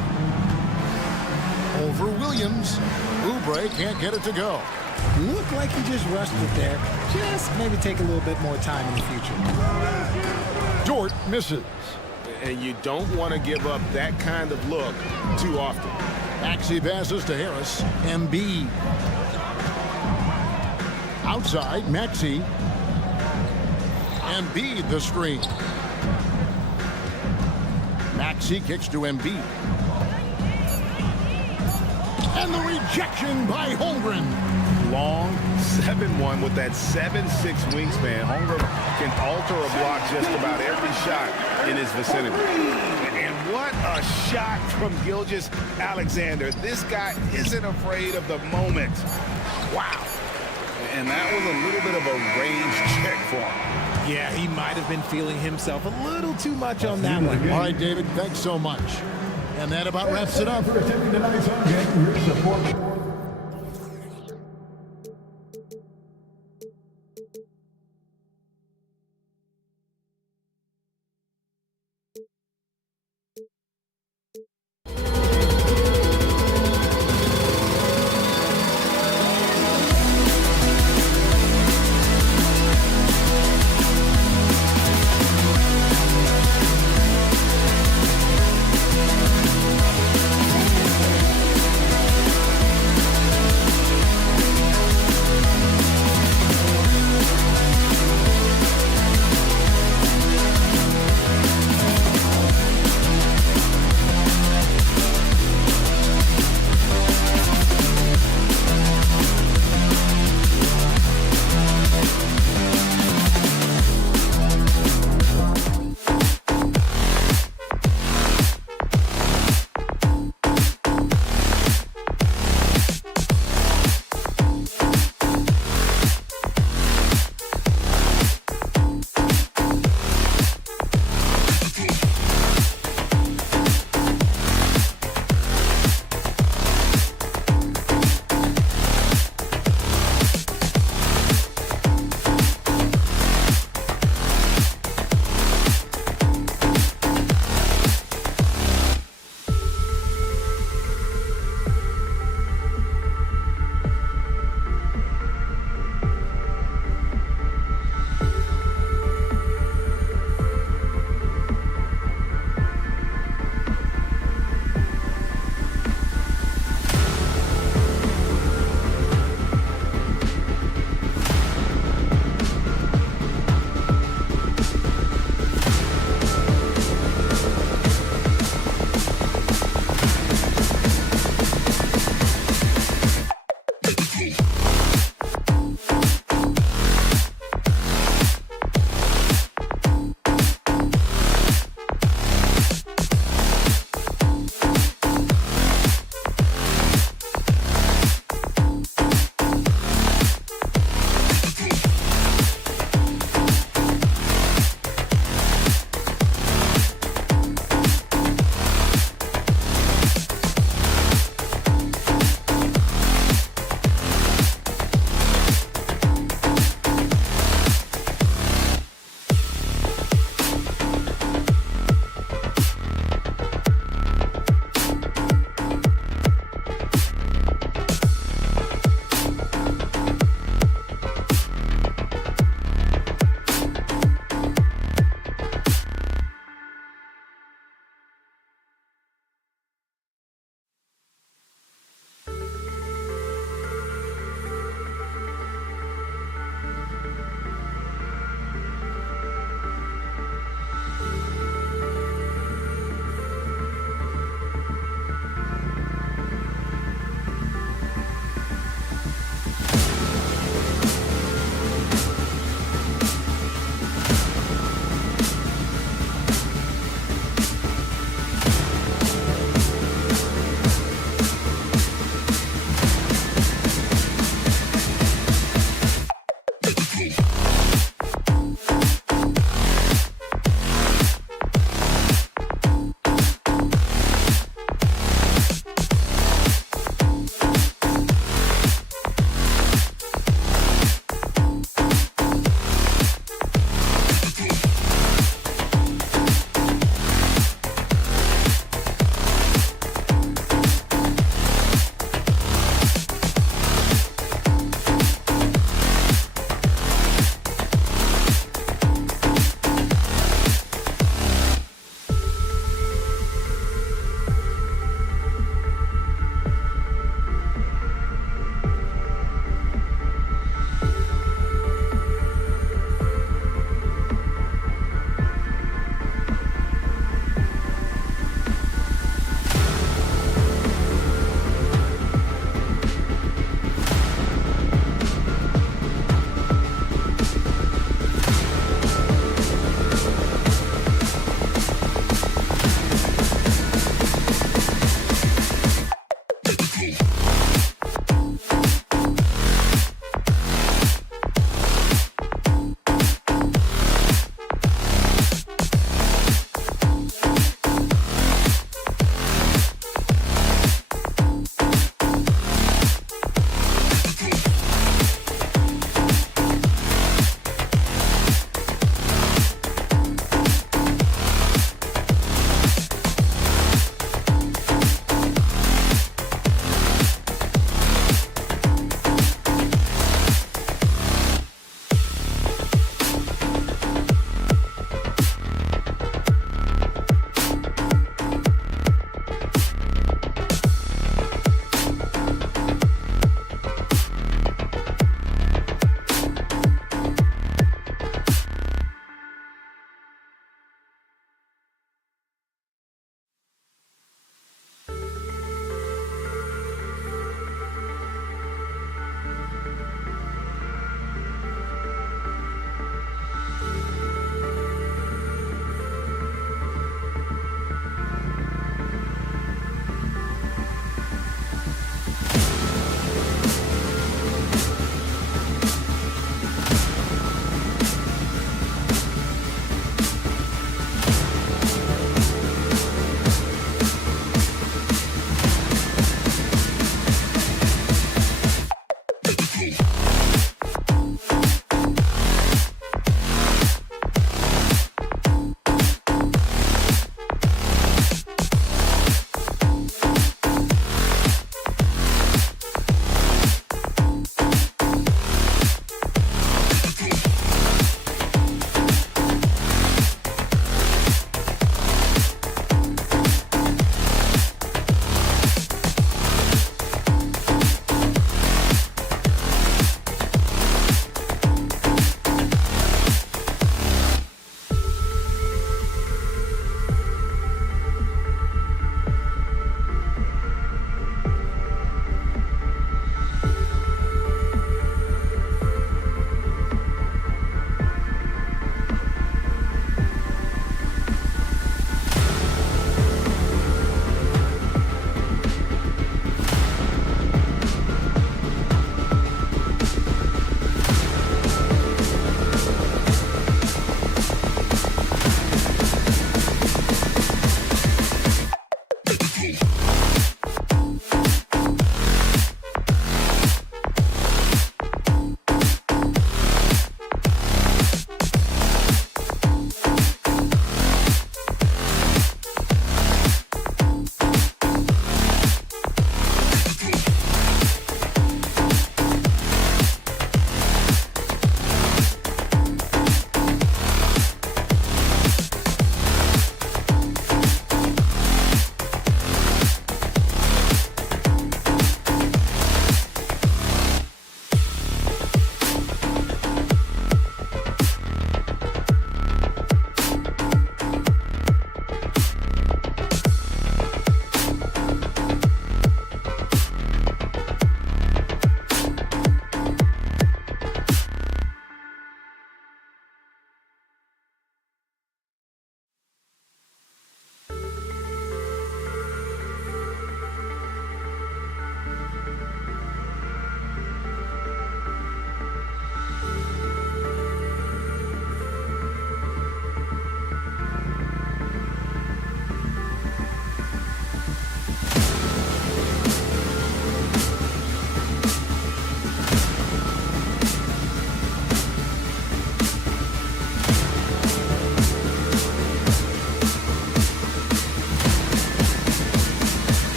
Over Williams. Oubre can't get it to go. Looked like he just rushed it there. Just maybe take a little bit more time in the future. Dort misses. And you don't want to give up that kind of look too often. Maxey passes to Harris. Embiid. Outside, Maxey. Embiid the screen. Maxey kicks to Embiid. And the rejection by Holmgren. long, 7'1" with that 7'6" wingspan. Holmgren can alter a block just about every shot in his vicinity. And what a shot from Gilgeous-Alexander. This guy isn't afraid of the moment. Wow. And that was a little bit of a range check for him. Yeah, he might have been feeling himself a little too much on that one. All right, David, thanks so much. And that about wraps it up.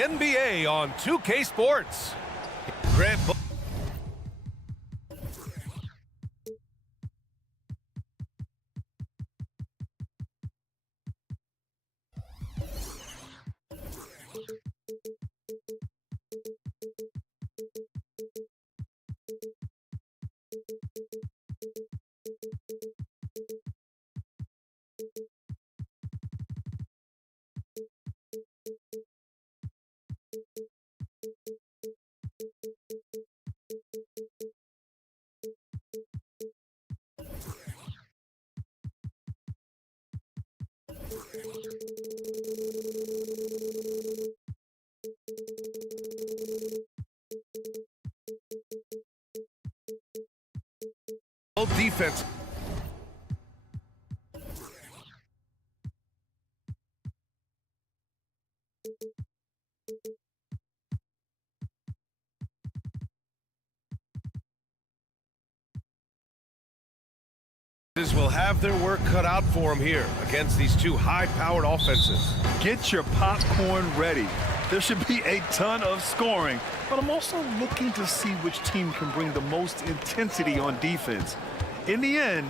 NBA on 2K Sports. Grant defense. Will have their work cut out for them here against these two high-powered offenses. Get your popcorn ready. There should be a ton of scoring, but I'm also looking to see which team can bring the most intensity on defense. In the end,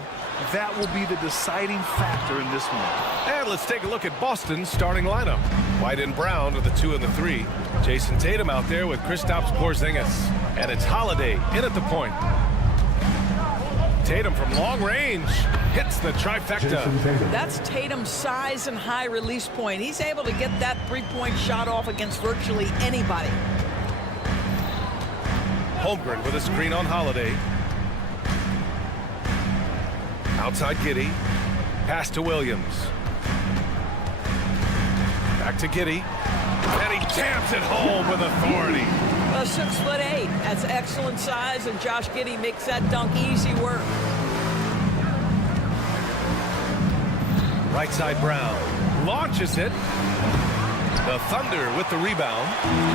that will be the deciding factor in this one. And let's take a look at Boston's starting lineup. White and Brown are the 2 and the 3. Jason Tatum out there with Kristaps Porzingis. And it's Holiday in at the point. Tatum from long range hits the trifecta. That's Tatum's size and high release point. He's able to get that three-point shot off against virtually anybody. Holmgren with a screen on Holiday. Outside Giddey. Pass to Williams. Back to Giddey. And he jams it home with authority. 6'8". That's excellent size, and Josh Giddey makes that dunk easy work. Right side Brown. Launches it. The Thunder with the rebound.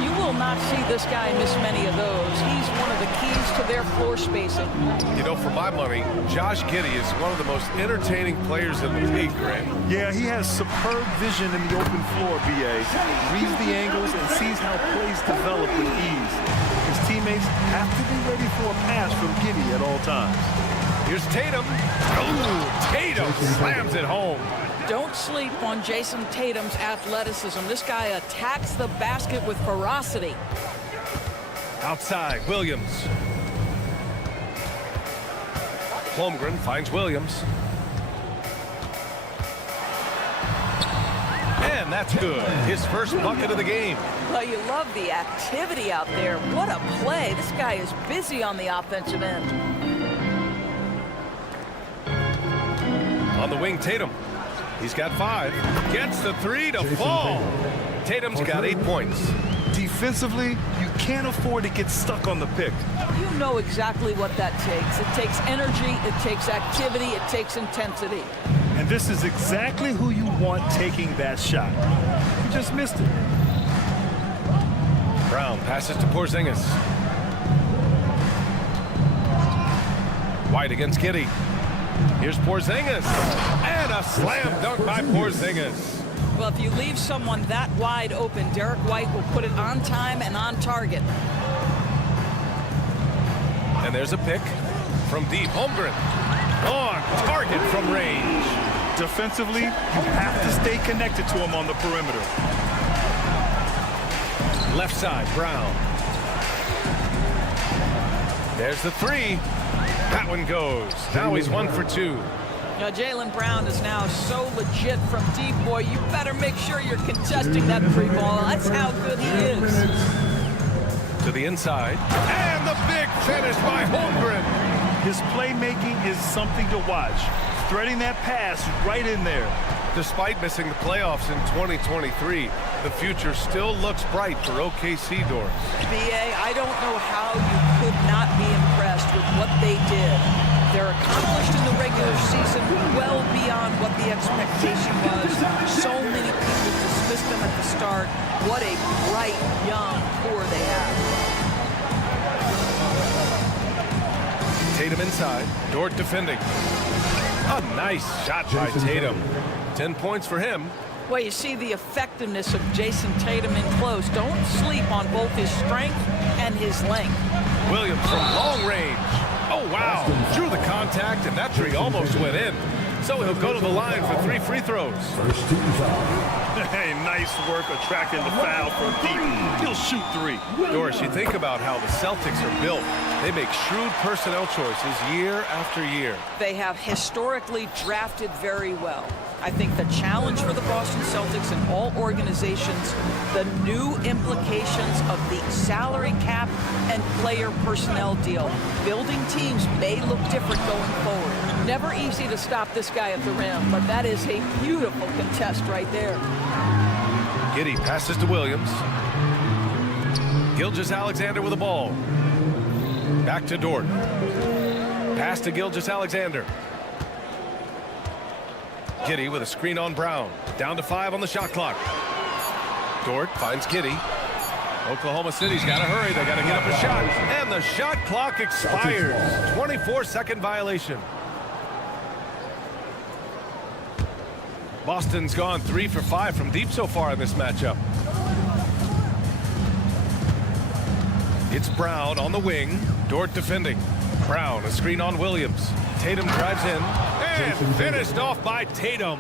You will not see this guy miss many of those. He's one of the keys to their floor spacing. You know, for my money, Josh Giddey is one of the most entertaining players in the league, Grant. Yeah, he has superb vision in the open floor, BA. Reads the angles and sees how plays develop with ease. His teammates have to be ready for a pass from Giddey at all times. Here's Tatum. Oh, Tatum slams it home. Don't sleep on Jason Tatum's athleticism. This guy attacks the basket with ferocity. Outside, Williams. Holmgren finds Williams. And that's good. His first bucket of the game. Well, you love the activity out there. What a play. This guy is busy on the offensive end. On the wing, Tatum. He's got 5. Gets the 3 to fall. Tatum's got 8 points. Defensively, you can't afford to get stuck on the pick. You know exactly what that takes. It takes energy, it takes activity, it takes intensity. And this is exactly who you want taking that shot. You just missed it. Brown passes to Porzingis. White against Giddey. Here's Porzingis. And a slam dunk by Porzingis. Well, if you leave someone that wide open, Derek White will put it on time and on target. And there's a pick from deep. Holmgren on target from range. Defensively, you have to stay connected to him on the perimeter. Left side, Brown. There's the 3. That one goes. Now he's 1 for 2. Now, Jaylen Brown is now so legit from deep, boy. You better make sure you're contesting that free ball. That's how good he is. To the inside. And the big finish by Holmgren. His playmaking is something to watch. Threading that pass right in there. Despite missing the playoffs in 2023, the future still looks bright for OKC, Doris. BA, I don't know how you could not be impressed with what they did. They're accomplished in the regular season well beyond what the expectation was. So many people dismissed them at the start. What a bright, young core they have. Tatum inside. Dort defending. A nice shot by Tatum. 10 points for him. Well, you see the effectiveness of Jason Tatum in close. Don't sleep on both his strength and his length. Williams from long range. Oh, wow. Drew the contact, and that tree almost went in. So he'll go to the line for 3 free throws. Hey, nice work attracting the foul from deep. He'll shoot 3. Doris, you think about how the Celtics are built. They make shrewd personnel choices year after year. They have historically drafted very well. I think the challenge for the Boston Celtics and all organizations, the new implications of the salary cap and player personnel deal. Building teams may look different going forward. Never easy to stop this guy at the rim, but that is a beautiful contest right there. Giddey passes to Williams. Gilgeous-Alexander with the ball. Back to Dort. Pass to Gilgeous-Alexander. Giddey with a screen on Brown. Down to 5 on the shot clock. Dort finds Giddey. Oklahoma City's got to hurry. They got to get up a shot. And the shot clock expires. 24-second violation. Boston's gone 3 for 5 from deep so far in this matchup. It's Brown on the wing. Dort defending. Brown, a screen on Williams. Tatum drives in and finished off by Tatum.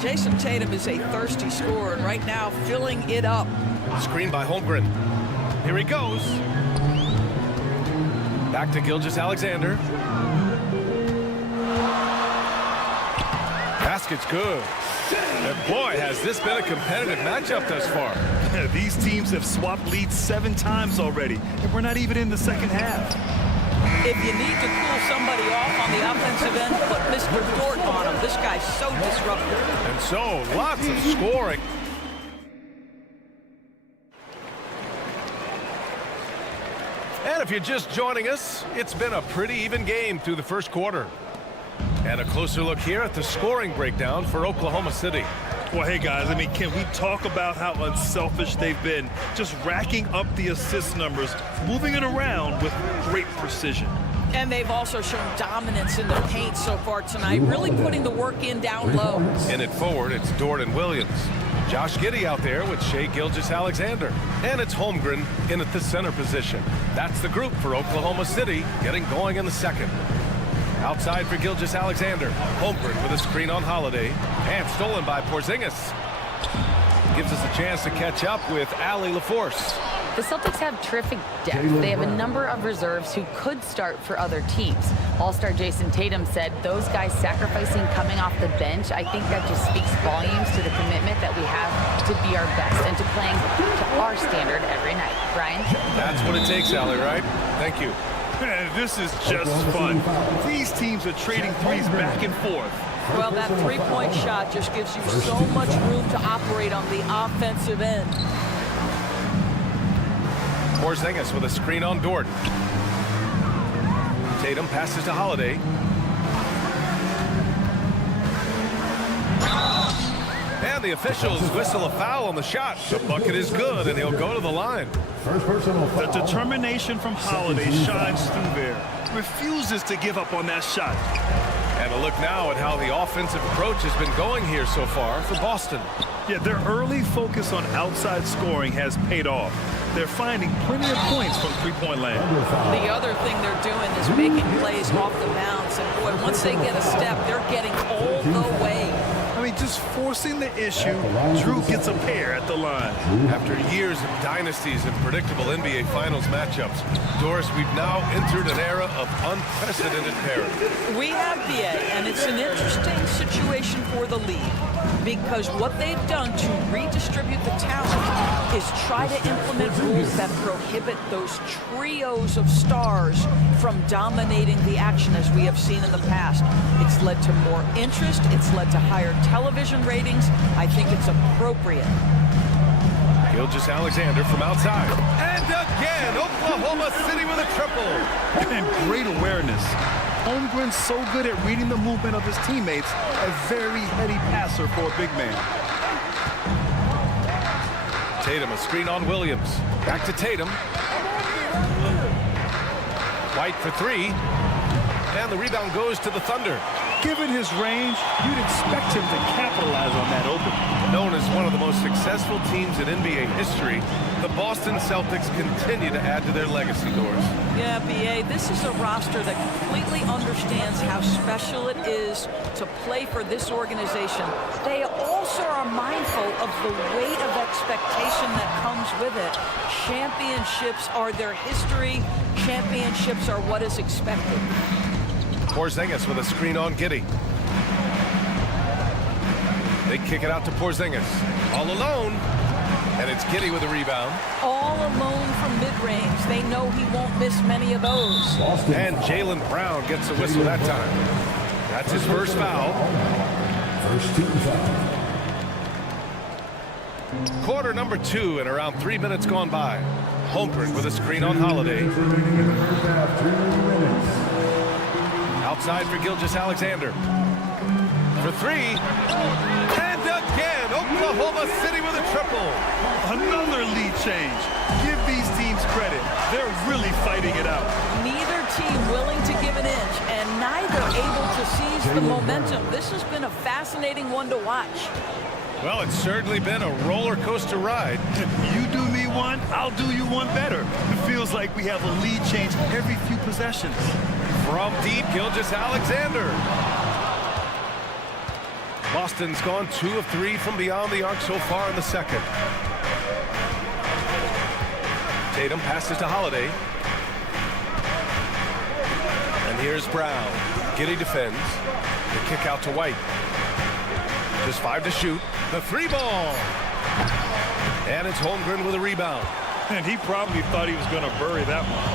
Jason Tatum is a thirsty scorer, and right now filling it up. Screen by Holmgren. Here he goes. Back to Gilgeous-Alexander. Basket's good. And boy, has this been a competitive matchup thus far. These teams have swapped leads 7 times already, and we're not even in the second half. If you need to cool somebody off on the offensive end, put Mr. Dort on him. This guy's so disruptive. And so, lots of scoring. And if you're just joining us, it's been a pretty even game through the first quarter. And a closer look here at the scoring breakdown for Oklahoma City. Well, hey, guys, I mean, can we talk about how unselfish they've been? Just racking up the assist numbers, moving it around with great precision. And they've also shown dominance in the paint so far tonight, really putting the work in down low. In it forward, it's Dort and Williams. Josh Giddey out there with Shai Gilgeous-Alexander. And it's Holmgren in at the center position. That's the group for Oklahoma City getting going in the second. Outside for Gilgeous-Alexander. Holmgren with a screen on Holiday. And stolen by Porzingis. Gives us a chance to catch up with Allie LaForce. The Celtics have terrific depth. They have a number of reserves who could start for other teams. All-star Jason Tatum said those guys sacrificing coming off the bench, I think that just speaks volumes to the commitment that we have to be our best and to playing to our standard every night. Brian? That's what it takes, Allie, right? Thank you. Man, this is just fun. These teams are trading threes back and forth. Well, that three-point shot just gives you so much room to operate on the offensive end. Porzingis with a screen on Dort. Tatum passes to Holiday. And the officials whistle a foul on the shot. The bucket is good, and he'll go to the line. The determination from Holiday shines through there. Refuses to give up on that shot. And a look now at how the offensive approach has been going here so far for Boston. Yeah, their early focus on outside scoring has paid off. They're finding plenty of points from three-point land. The other thing they're doing is making plays off the bounce. And boy, once they get a step, they're getting all the way. I mean, just forcing the issue, Drew gets a pair at the line. After years of dynasties and predictable NBA Finals matchups, Doris, we've now entered an era of unprecedented parity. We have BA, and it's an interesting situation for the league because what they've done to redistribute the talent is try to implement rules that prohibit those trios of stars from dominating the action as we have seen in the past. It's led to more interest. It's led to higher television ratings. I think it's appropriate. Gilgeous-Alexander from outside. And again, Oklahoma City with a triple. And great awareness. Holmgren's so good at reading the movement of his teammates. A very heady passer for a big man. Tatum, a screen on Williams. Back to Tatum. White for three. And the rebound goes to the Thunder. Given his range, you'd expect him to capitalize on that opening. Known as one of the most successful teams in NBA history, the Boston Celtics continue to add to their legacy, Doris. Yeah, B.A., this is a roster that completely understands how special it is to play for this organization. They also are mindful of the weight of expectation that comes with it. Championships are their history. Championships are what is expected. Porzingis with a screen on Giddey. They kick it out to Porzingis. All alone. And it's Giddey with a rebound. All alone from mid-range. They know he won't miss many of those. And Jaylen Brown gets a whistle that time. That's his first foul. First team foul. Quarter number 2 and around 3 minutes gone by. Holmgren with a screen on Holiday. Outside for Gilgeous-Alexander. For 3. And again, Oklahoma City with a triple. Another lead change. Give these teams credit. They're really fighting it out. Neither team willing to give an inch, and neither able to seize the momentum. This has been a fascinating one to watch. Well, it's certainly been a roller coaster ride. You do me one, I'll do you one better. It feels like we have a lead change every few possessions. From deep, Gilgeous-Alexander. Boston's gone 2 of 3 from beyond the arc so far in the second. Tatum passes to Holiday. And here's Brown. Giddey defends. The kick out to White. Just 5 to shoot. The 3 ball. And it's Holmgren with a rebound. And he probably thought he was going to bury that one.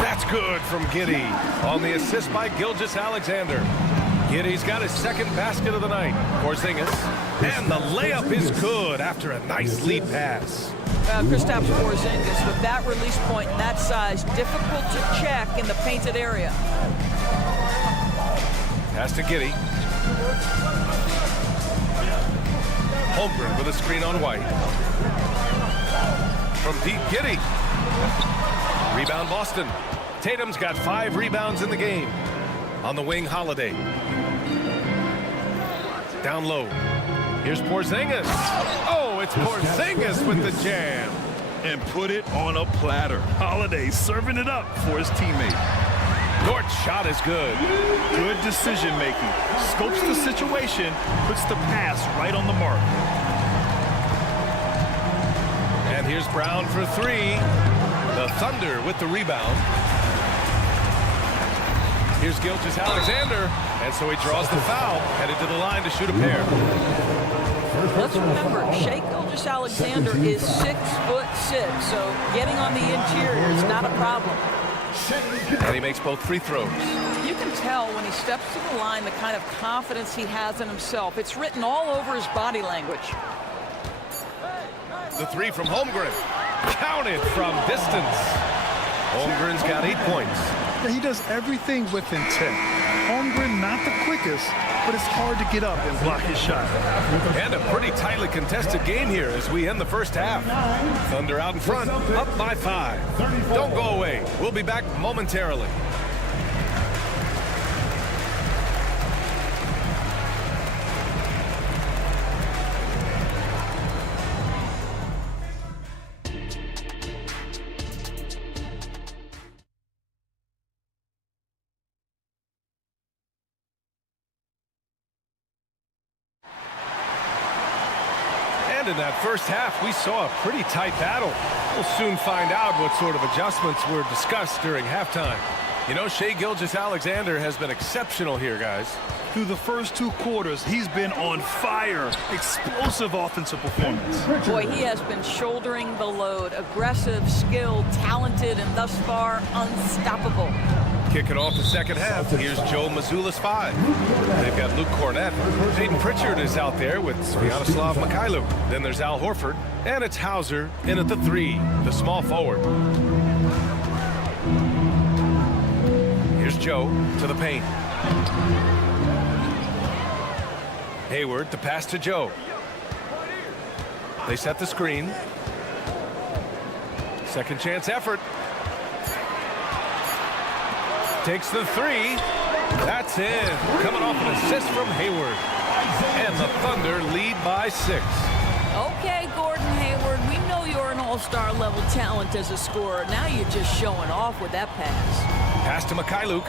That's good from Giddey on the assist by Gilgeous-Alexander. Giddey's got his second basket of the night. Porzingis. And the layup is good after a nice lead pass. Kristaps Porzingis with that release point and that size, difficult to check in the painted area. Pass to Giddey. Holmgren with a screen on White. From deep, Giddey. Rebound Boston. Tatum's got 5 rebounds in the game. On the wing, Holiday. Down low. Here's Porzingis. Oh, it's Porzingis with the jam. And put it on a platter. Holiday serving it up for his teammate. Dort's shot is good. Good decision making. Scopes the situation, puts the pass right on the mark. And here's Brown for 3. The Thunder with the rebound. Here's Gilgeous-Alexander, and so he draws the foul, headed to the line to shoot a pair. Let's remember, Shai Gilgeous-Alexander is 6'6", so getting on the interior is not a problem. And he makes both free throws. You can tell when he steps to the line the kind of confidence he has in himself. It's written all over his body language. The 3 from Holmgren. Counted from distance. Holmgren's got 8 points. He does everything with intent. Holmgren, not the quickest, but it's hard to get up and block his shot. And a pretty tightly contested game here as we end the first half. Thunder out in front, up by 5. Don't go away. We'll be back momentarily. And in that first half, we saw a pretty tight battle. We'll soon find out what sort of adjustments were discussed during halftime. You know, Shai Gilgeous-Alexander has been exceptional here, guys. Through the first 2 quarters, he's been on fire. Explosive offensive performance. Boy, he has been shouldering the load. Aggressive, skilled, talented, and thus far, unstoppable. Kicking off the second half, here's Joe Mazzulla's 5. They've got Luke Cornett. Peyton Pritchard is out there with Sviatoslav Mikhailuk. Then there's Al Horford. And it's Hauser in at the 3, the small forward. Here's Joe to the paint. Hayward to pass to Joe. They set the screen. Second chance effort. Takes the 3. That's in. Coming off an assist from Hayward. And the Thunder lead by 6. Okay, Gordon Hayward, we know you're an all-star level talent as a scorer. Now you're just showing off with that pass. Pass to Mikhailuk.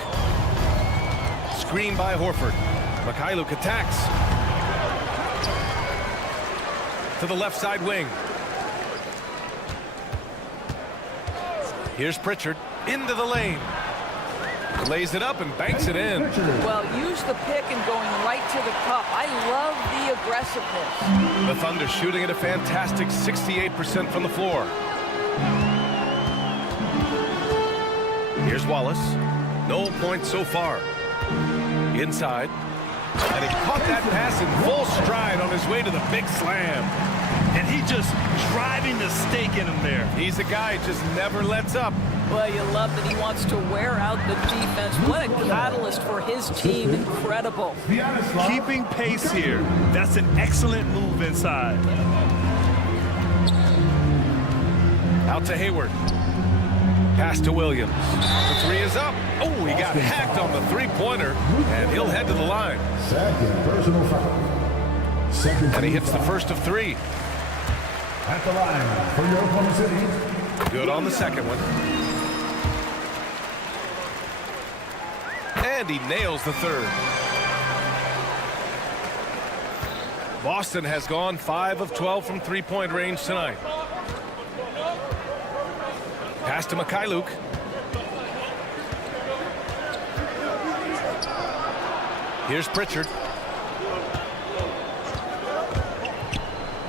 Screen by Horford. Mikhailuk attacks. To the left side wing. Here's Pritchard into the lane. Lays it up and banks it in. Well, use the pick and going right to the cup. I love the aggressiveness. The Thunder shooting at a fantastic 68% from the floor. Here's Wallace. No points so far. Inside. And he caught that pass in full stride on his way to the big slam. And he just driving the stake in him there. He's a guy who just never lets up. Well, you love that he wants to wear out the defense. What a catalyst for his team. Incredible. Keeping pace here. That's an excellent move inside. Out to Hayward. Pass to Williams. The 3 is up. Oh, he got hacked on the three-pointer, and he'll head to the line. Second personal foul. And he hits the first of 3. At the line for your Oklahoma City. Good on the second one. And he nails the third. Boston has gone 5 of 12 from three-point range tonight. Pass to Mikhailuk. Here's Pritchard.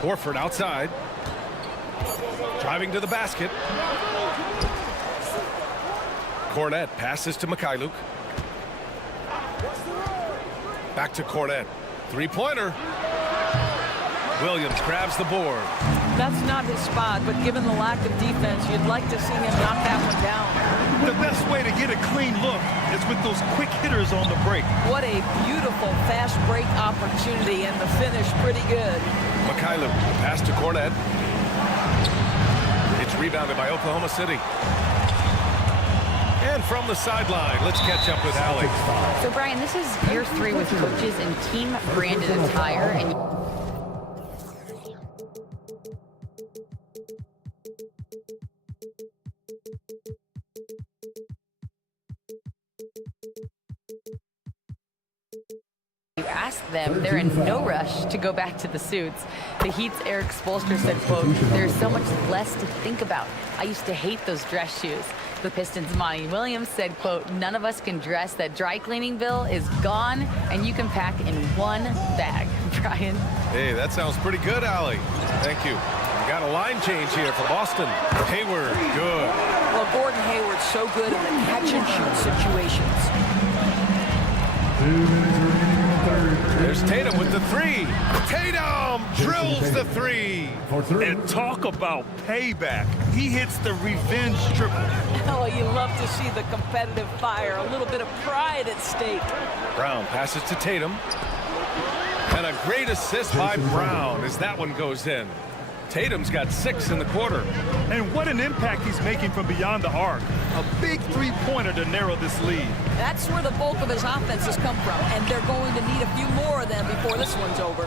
Horford outside. Driving to the basket. Cornette passes to Mikhailuk. Back to Cornette. Three-pointer. Williams grabs the board. That's not his spot, but given the lack of defense, you'd like to see him knock that one down. The best way to get a clean look is with those quick hitters on the break. What a beautiful fast break opportunity, and the finish pretty good. Mikhailuk, pass to Cornette. It's rebounded by Oklahoma City. And from the sideline, let's catch up with Allie. So, Brian, this is year 3 with coaches in team-branded attire, and you ask them, they're in no rush to go back to the suits. The Heat's Eric Spoelstra said, quote, "There's so much less to think about. I used to hate those dress shoes." The Pistons' Monty Williams said, quote, "None of us can dress. That dry cleaning bill is gone, and you can pack in one bag." Brian? Hey, that sounds pretty good, Allie. Thank you. We got a line change here for Boston. Hayward, good. Well, Gordon Hayward's so good in the catch-and-shoot situations. 2 minutes remaining in the third. There's Tatum with the 3. Tatum drills the 3. And talk about payback. He hits the revenge triple. Oh, you love to see the competitive fire. A little bit of pride at stake. Brown passes to Tatum. And a great assist by Brown as that one goes in. Tatum's got 6 in the quarter. And what an impact he's making from beyond the arc. A big three-pointer to narrow this lead. That's where the bulk of his offenses come from, and they're going to need a few more of them before this one's over.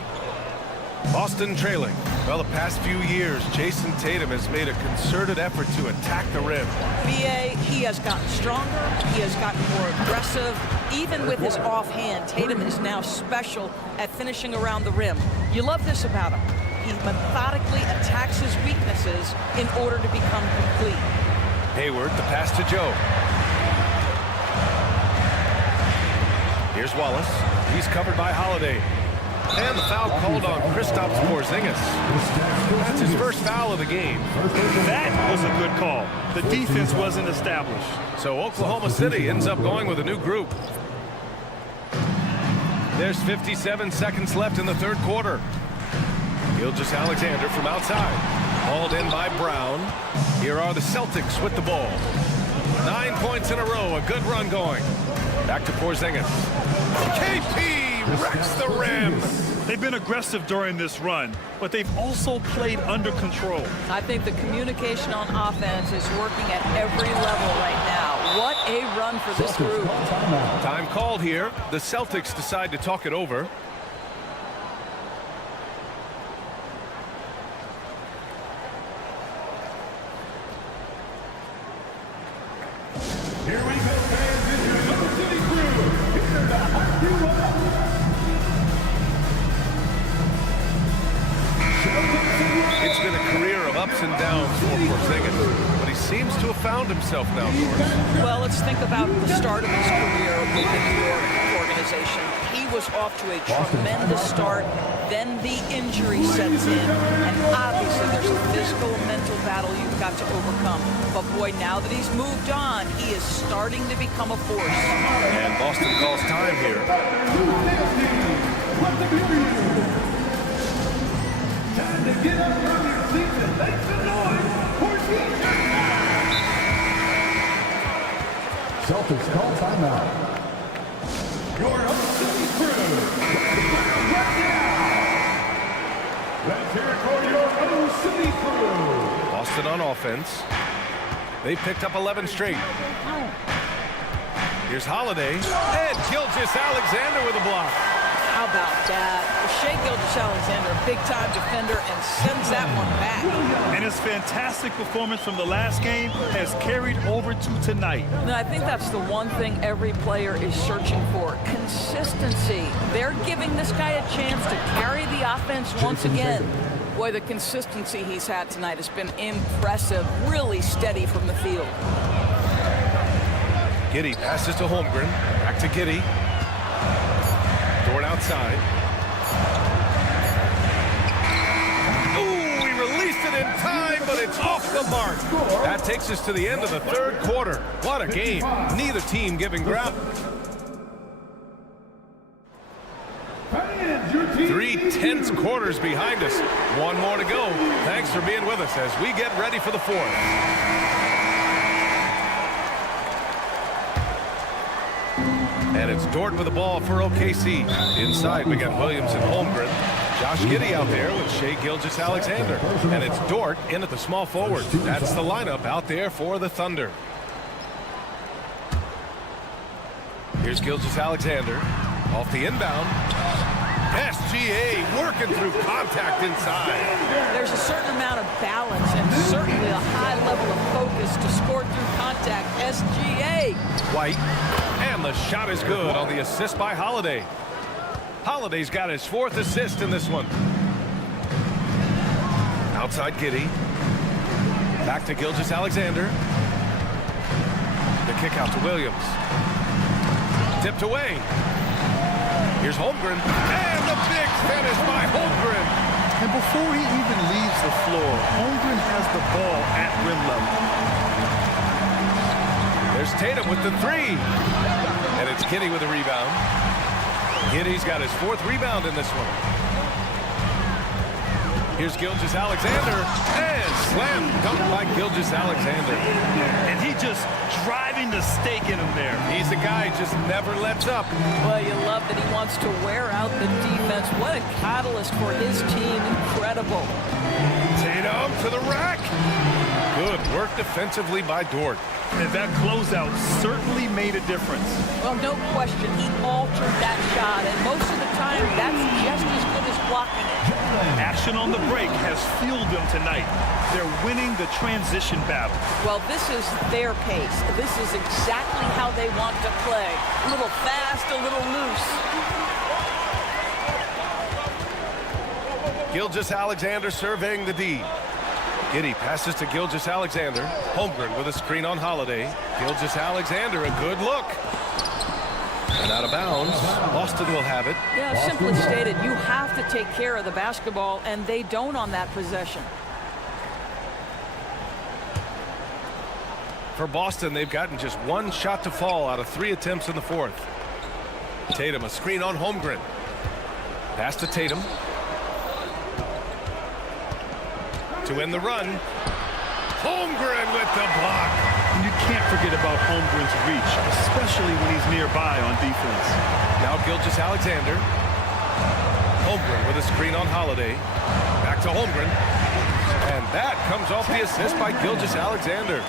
Boston trailing. Well, the past few years, Jason Tatum has made a concerted effort to attack the rim. BA, he has gotten stronger. He has gotten more aggressive. Even with his offhand, Tatum is now special at finishing around the rim. You love this about him. He methodically attacks his weaknesses in order to become complete. Hayward, the pass to Joe. Here's Wallace. He's covered by Holiday. And the foul called on Kristaps Porzingis. That's his first foul of the game. That was a good call. The defense wasn't established. So Oklahoma City ends up going with a new group. There's 57 seconds left in the third quarter. Gilgeous-Alexander from outside. Hauled in by Brown. Here are the Celtics with the ball. 9 points in a row. A good run going. Back to Porzingis. KP wrecks the rim. They've been aggressive during this run, but they've also played under control. I think the communication on offense is working at every level right now. What a run for this group. Time called here. The Celtics decide to talk it over. Here we go, fans. This is your City Crew. Here to hype you up. It's been a career of ups and downs for Porzingis, but he seems to have found himself now, Doris. Well, let's think about the start of his career within the organization. He was off to a tremendous start. Then the injury sets in, and obviously there's a physical and mental battle you've got to overcome. But boy, now that he's moved on, he is starting to become a force. And Boston calls time here. Time to get up from your seats and make some noise for Celtics call timeout. your City Crew. Right now. Let's hear it for your City Crew. Boston on offense. They picked up 11 straight. Here's Holiday. And Gilgeous-Alexander with a block. How about that? Shai Gilgeous-Alexander, a big-time defender, and sends that one back. And his fantastic performance from the last game has carried over to tonight. And I think that's the one thing every player is searching for, consistency. They're giving this guy a chance to carry the offense once again. Boy, the consistency he's had tonight has been impressive, really steady from the field. Giddey passes to Holmgren. Back to Giddey. Dort outside. Ooh, he released it in time, but it's off the mark. That takes us to the end of the third quarter. What a game. Neither team giving ground. 3 tense quarters behind us. One more to go. Thanks for being with us as we get ready for the fourth. And it's Dort with the ball for OKC. Inside, we got Williams and Holmgren. Josh Giddey out there with Shai Gilgeous-Alexander. And it's Dort in at the small forward. That's the lineup out there for the Thunder. Here's Gilgeous-Alexander off the inbound. SGA working through contact inside. There's a certain amount of balance and certainly a high level of focus to score through contact. SGA. White. And the shot is good on the assist by Holiday. Holiday's got his 4th assist in this one. Outside Giddey. Back to Gilgeous-Alexander. The kick out to Williams. Tipped away. Here's Holmgren. And the big finish by Holmgren. And before he even leaves the floor, Holmgren has the ball at rim level. There's Tatum with the 3. And it's Giddey with a rebound. Giddey's got his 4th rebound in this one. Here's Gilgeous-Alexander. And slam dunk by Gilgeous-Alexander. And he just driving the stake in him there. He's the guy who just never lets up. Well, you love that he wants to wear out the defense. What a catalyst for his team. Incredible. Tatum to the rack. Good work defensively by Dort. And that closeout certainly made a difference. Well, no question, he altered that shot, and most of the time, that's just as good as blocking it. Action on the break has fueled them tonight. They're winning the transition battle. Well, this is their pace. This is exactly how they want to play. A little fast, a little loose. Gilgeous-Alexander surveying the D. Giddey passes to Gilgeous-Alexander. Holmgren with a screen on Holiday. Gilgeous-Alexander, a good look. And out of bounds. Boston will have it. Yeah, simply stated, you have to take care of the basketball, and they don't on that possession. For Boston, they've gotten just 1 shot to fall out of 3 attempts in the 4th. Tatum, a screen on Holmgren. Pass to Tatum. To win the run. Holmgren with the block. And you can't forget about Holmgren's reach, especially when he's nearby on defense. Now Gilgeous-Alexander. Holmgren with a screen on Holiday. Back to Holmgren. And that comes off the assist by Gilgeous-Alexander.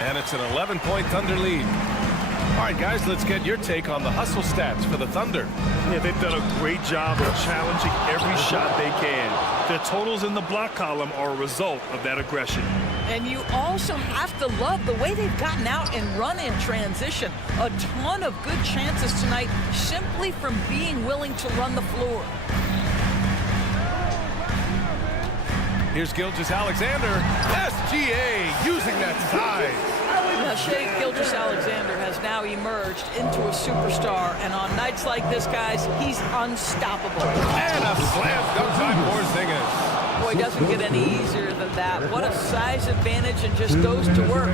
And it's an 11-point Thunder lead. All right, guys, let's get your take on the hustle stats for the Thunder. Yeah, they've done a great job of challenging every shot they can. Their totals in the block column are a result of that aggression. And you also have to love the way they've gotten out and run in transition. A ton of good chances tonight simply from being willing to run the floor. Here's Gilgeous-Alexander. SGA using that size. Now, Shai Gilgeous-Alexander has now emerged into a superstar, and on nights like this, guys, he's unstoppable. And a slam dunk by Porzingis. Boy, doesn't get any easier than that. What a size advantage, and just goes to work.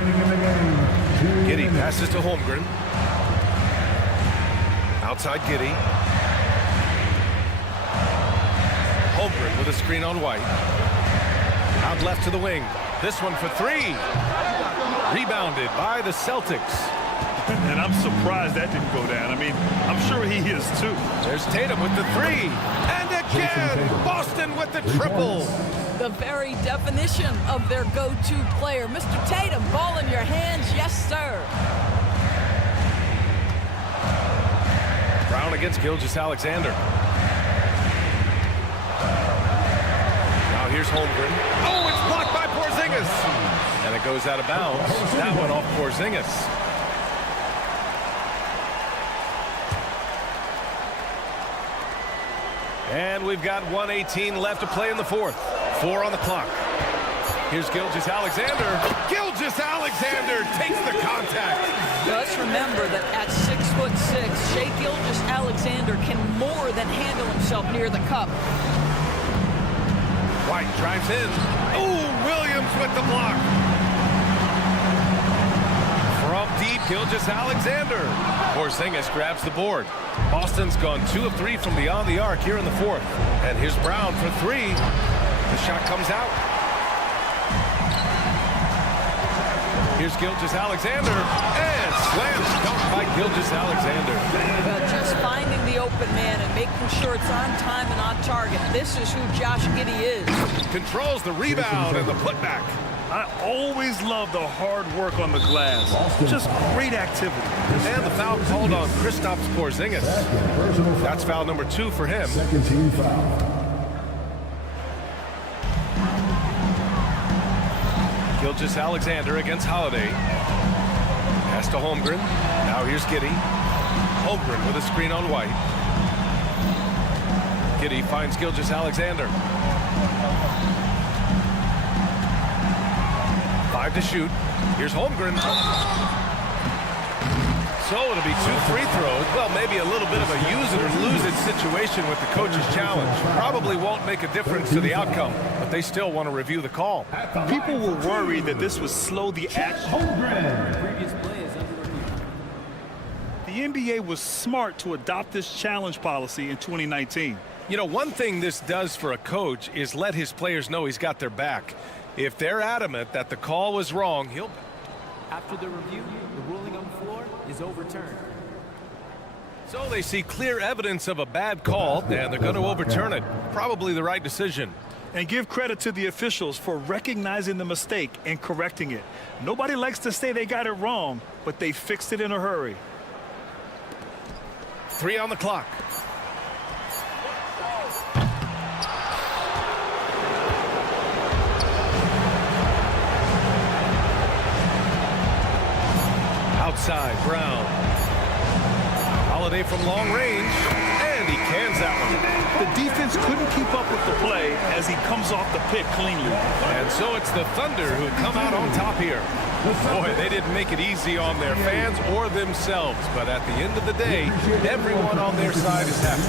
Giddey passes to Holmgren. Outside Giddey. Holmgren with a screen on White. Out left to the wing. This one for three. Rebounded by the Celtics. And I'm surprised that didn't go down. I mean, I'm sure he is too. There's Tatum with the three. And again, Boston with the triple. The very definition of their go-to player. Mr. Tatum, ball in your hands. Yes, sir. Brown against Gilgeous-Alexander. Now here's Holmgren. Oh, it's blocked by Porzingis. And it goes out of bounds. That one off Porzingis. And we've got 1:18 left to play in the fourth. 4 on the clock. Here's Gilgeous-Alexander. Gilgeous-Alexander takes the contact. Let's remember that at 6'6", Shai Gilgeous-Alexander can more than handle himself near the cup. White drives in. Oh, Williams with the block. From deep, Gilgeous-Alexander. Porzingis grabs the board. Boston's gone 2 of 3 from beyond the arc here in the fourth. And here's Brown for 3. The shot comes out. Here's Gilgeous-Alexander. And slam dunk by Gilgeous-Alexander. Just finding the open man and making sure it's on time and on target. This is who Josh Giddey is. Controls the rebound and the putback. I always love the hard work on the glass. Just great activity. And the foul called on Kristaps Porzingis. That's foul number 2 for him. Second team foul. Gilgeous-Alexander against Holiday. Pass to Holmgren. Now here's Giddey. Holmgren with a screen on White. Giddey finds Gilgeous-Alexander. 5 to shoot. Here's Holmgren. So it'll be 2 free throws. Well, maybe a little bit of a use it or lose it situation with the coach's challenge. Probably won't make a difference to the outcome, but they still want to review the call. People were worried that this would slow the action. The NBA was smart to adopt this challenge policy in 2019. You know, one thing this does for a coach is let his players know he's got their back. If they're adamant that the call was wrong, he'll... After the review, the ruling on the floor is overturned. So they see clear evidence of a bad call, and they're going to overturn it. Probably the right decision. And give credit to the officials for recognizing the mistake and correcting it. Nobody likes to say they got it wrong, but they fixed it in a hurry. 3 on the clock. Outside, Brown. Holiday from long range, and he cans that one. The defense couldn't keep up with the play as he comes off the pick cleanly. And so it's the Thunder who come out on top here. Boy, they didn't make it easy on their fans or themselves, but at the end of the day, everyone on their side is happy.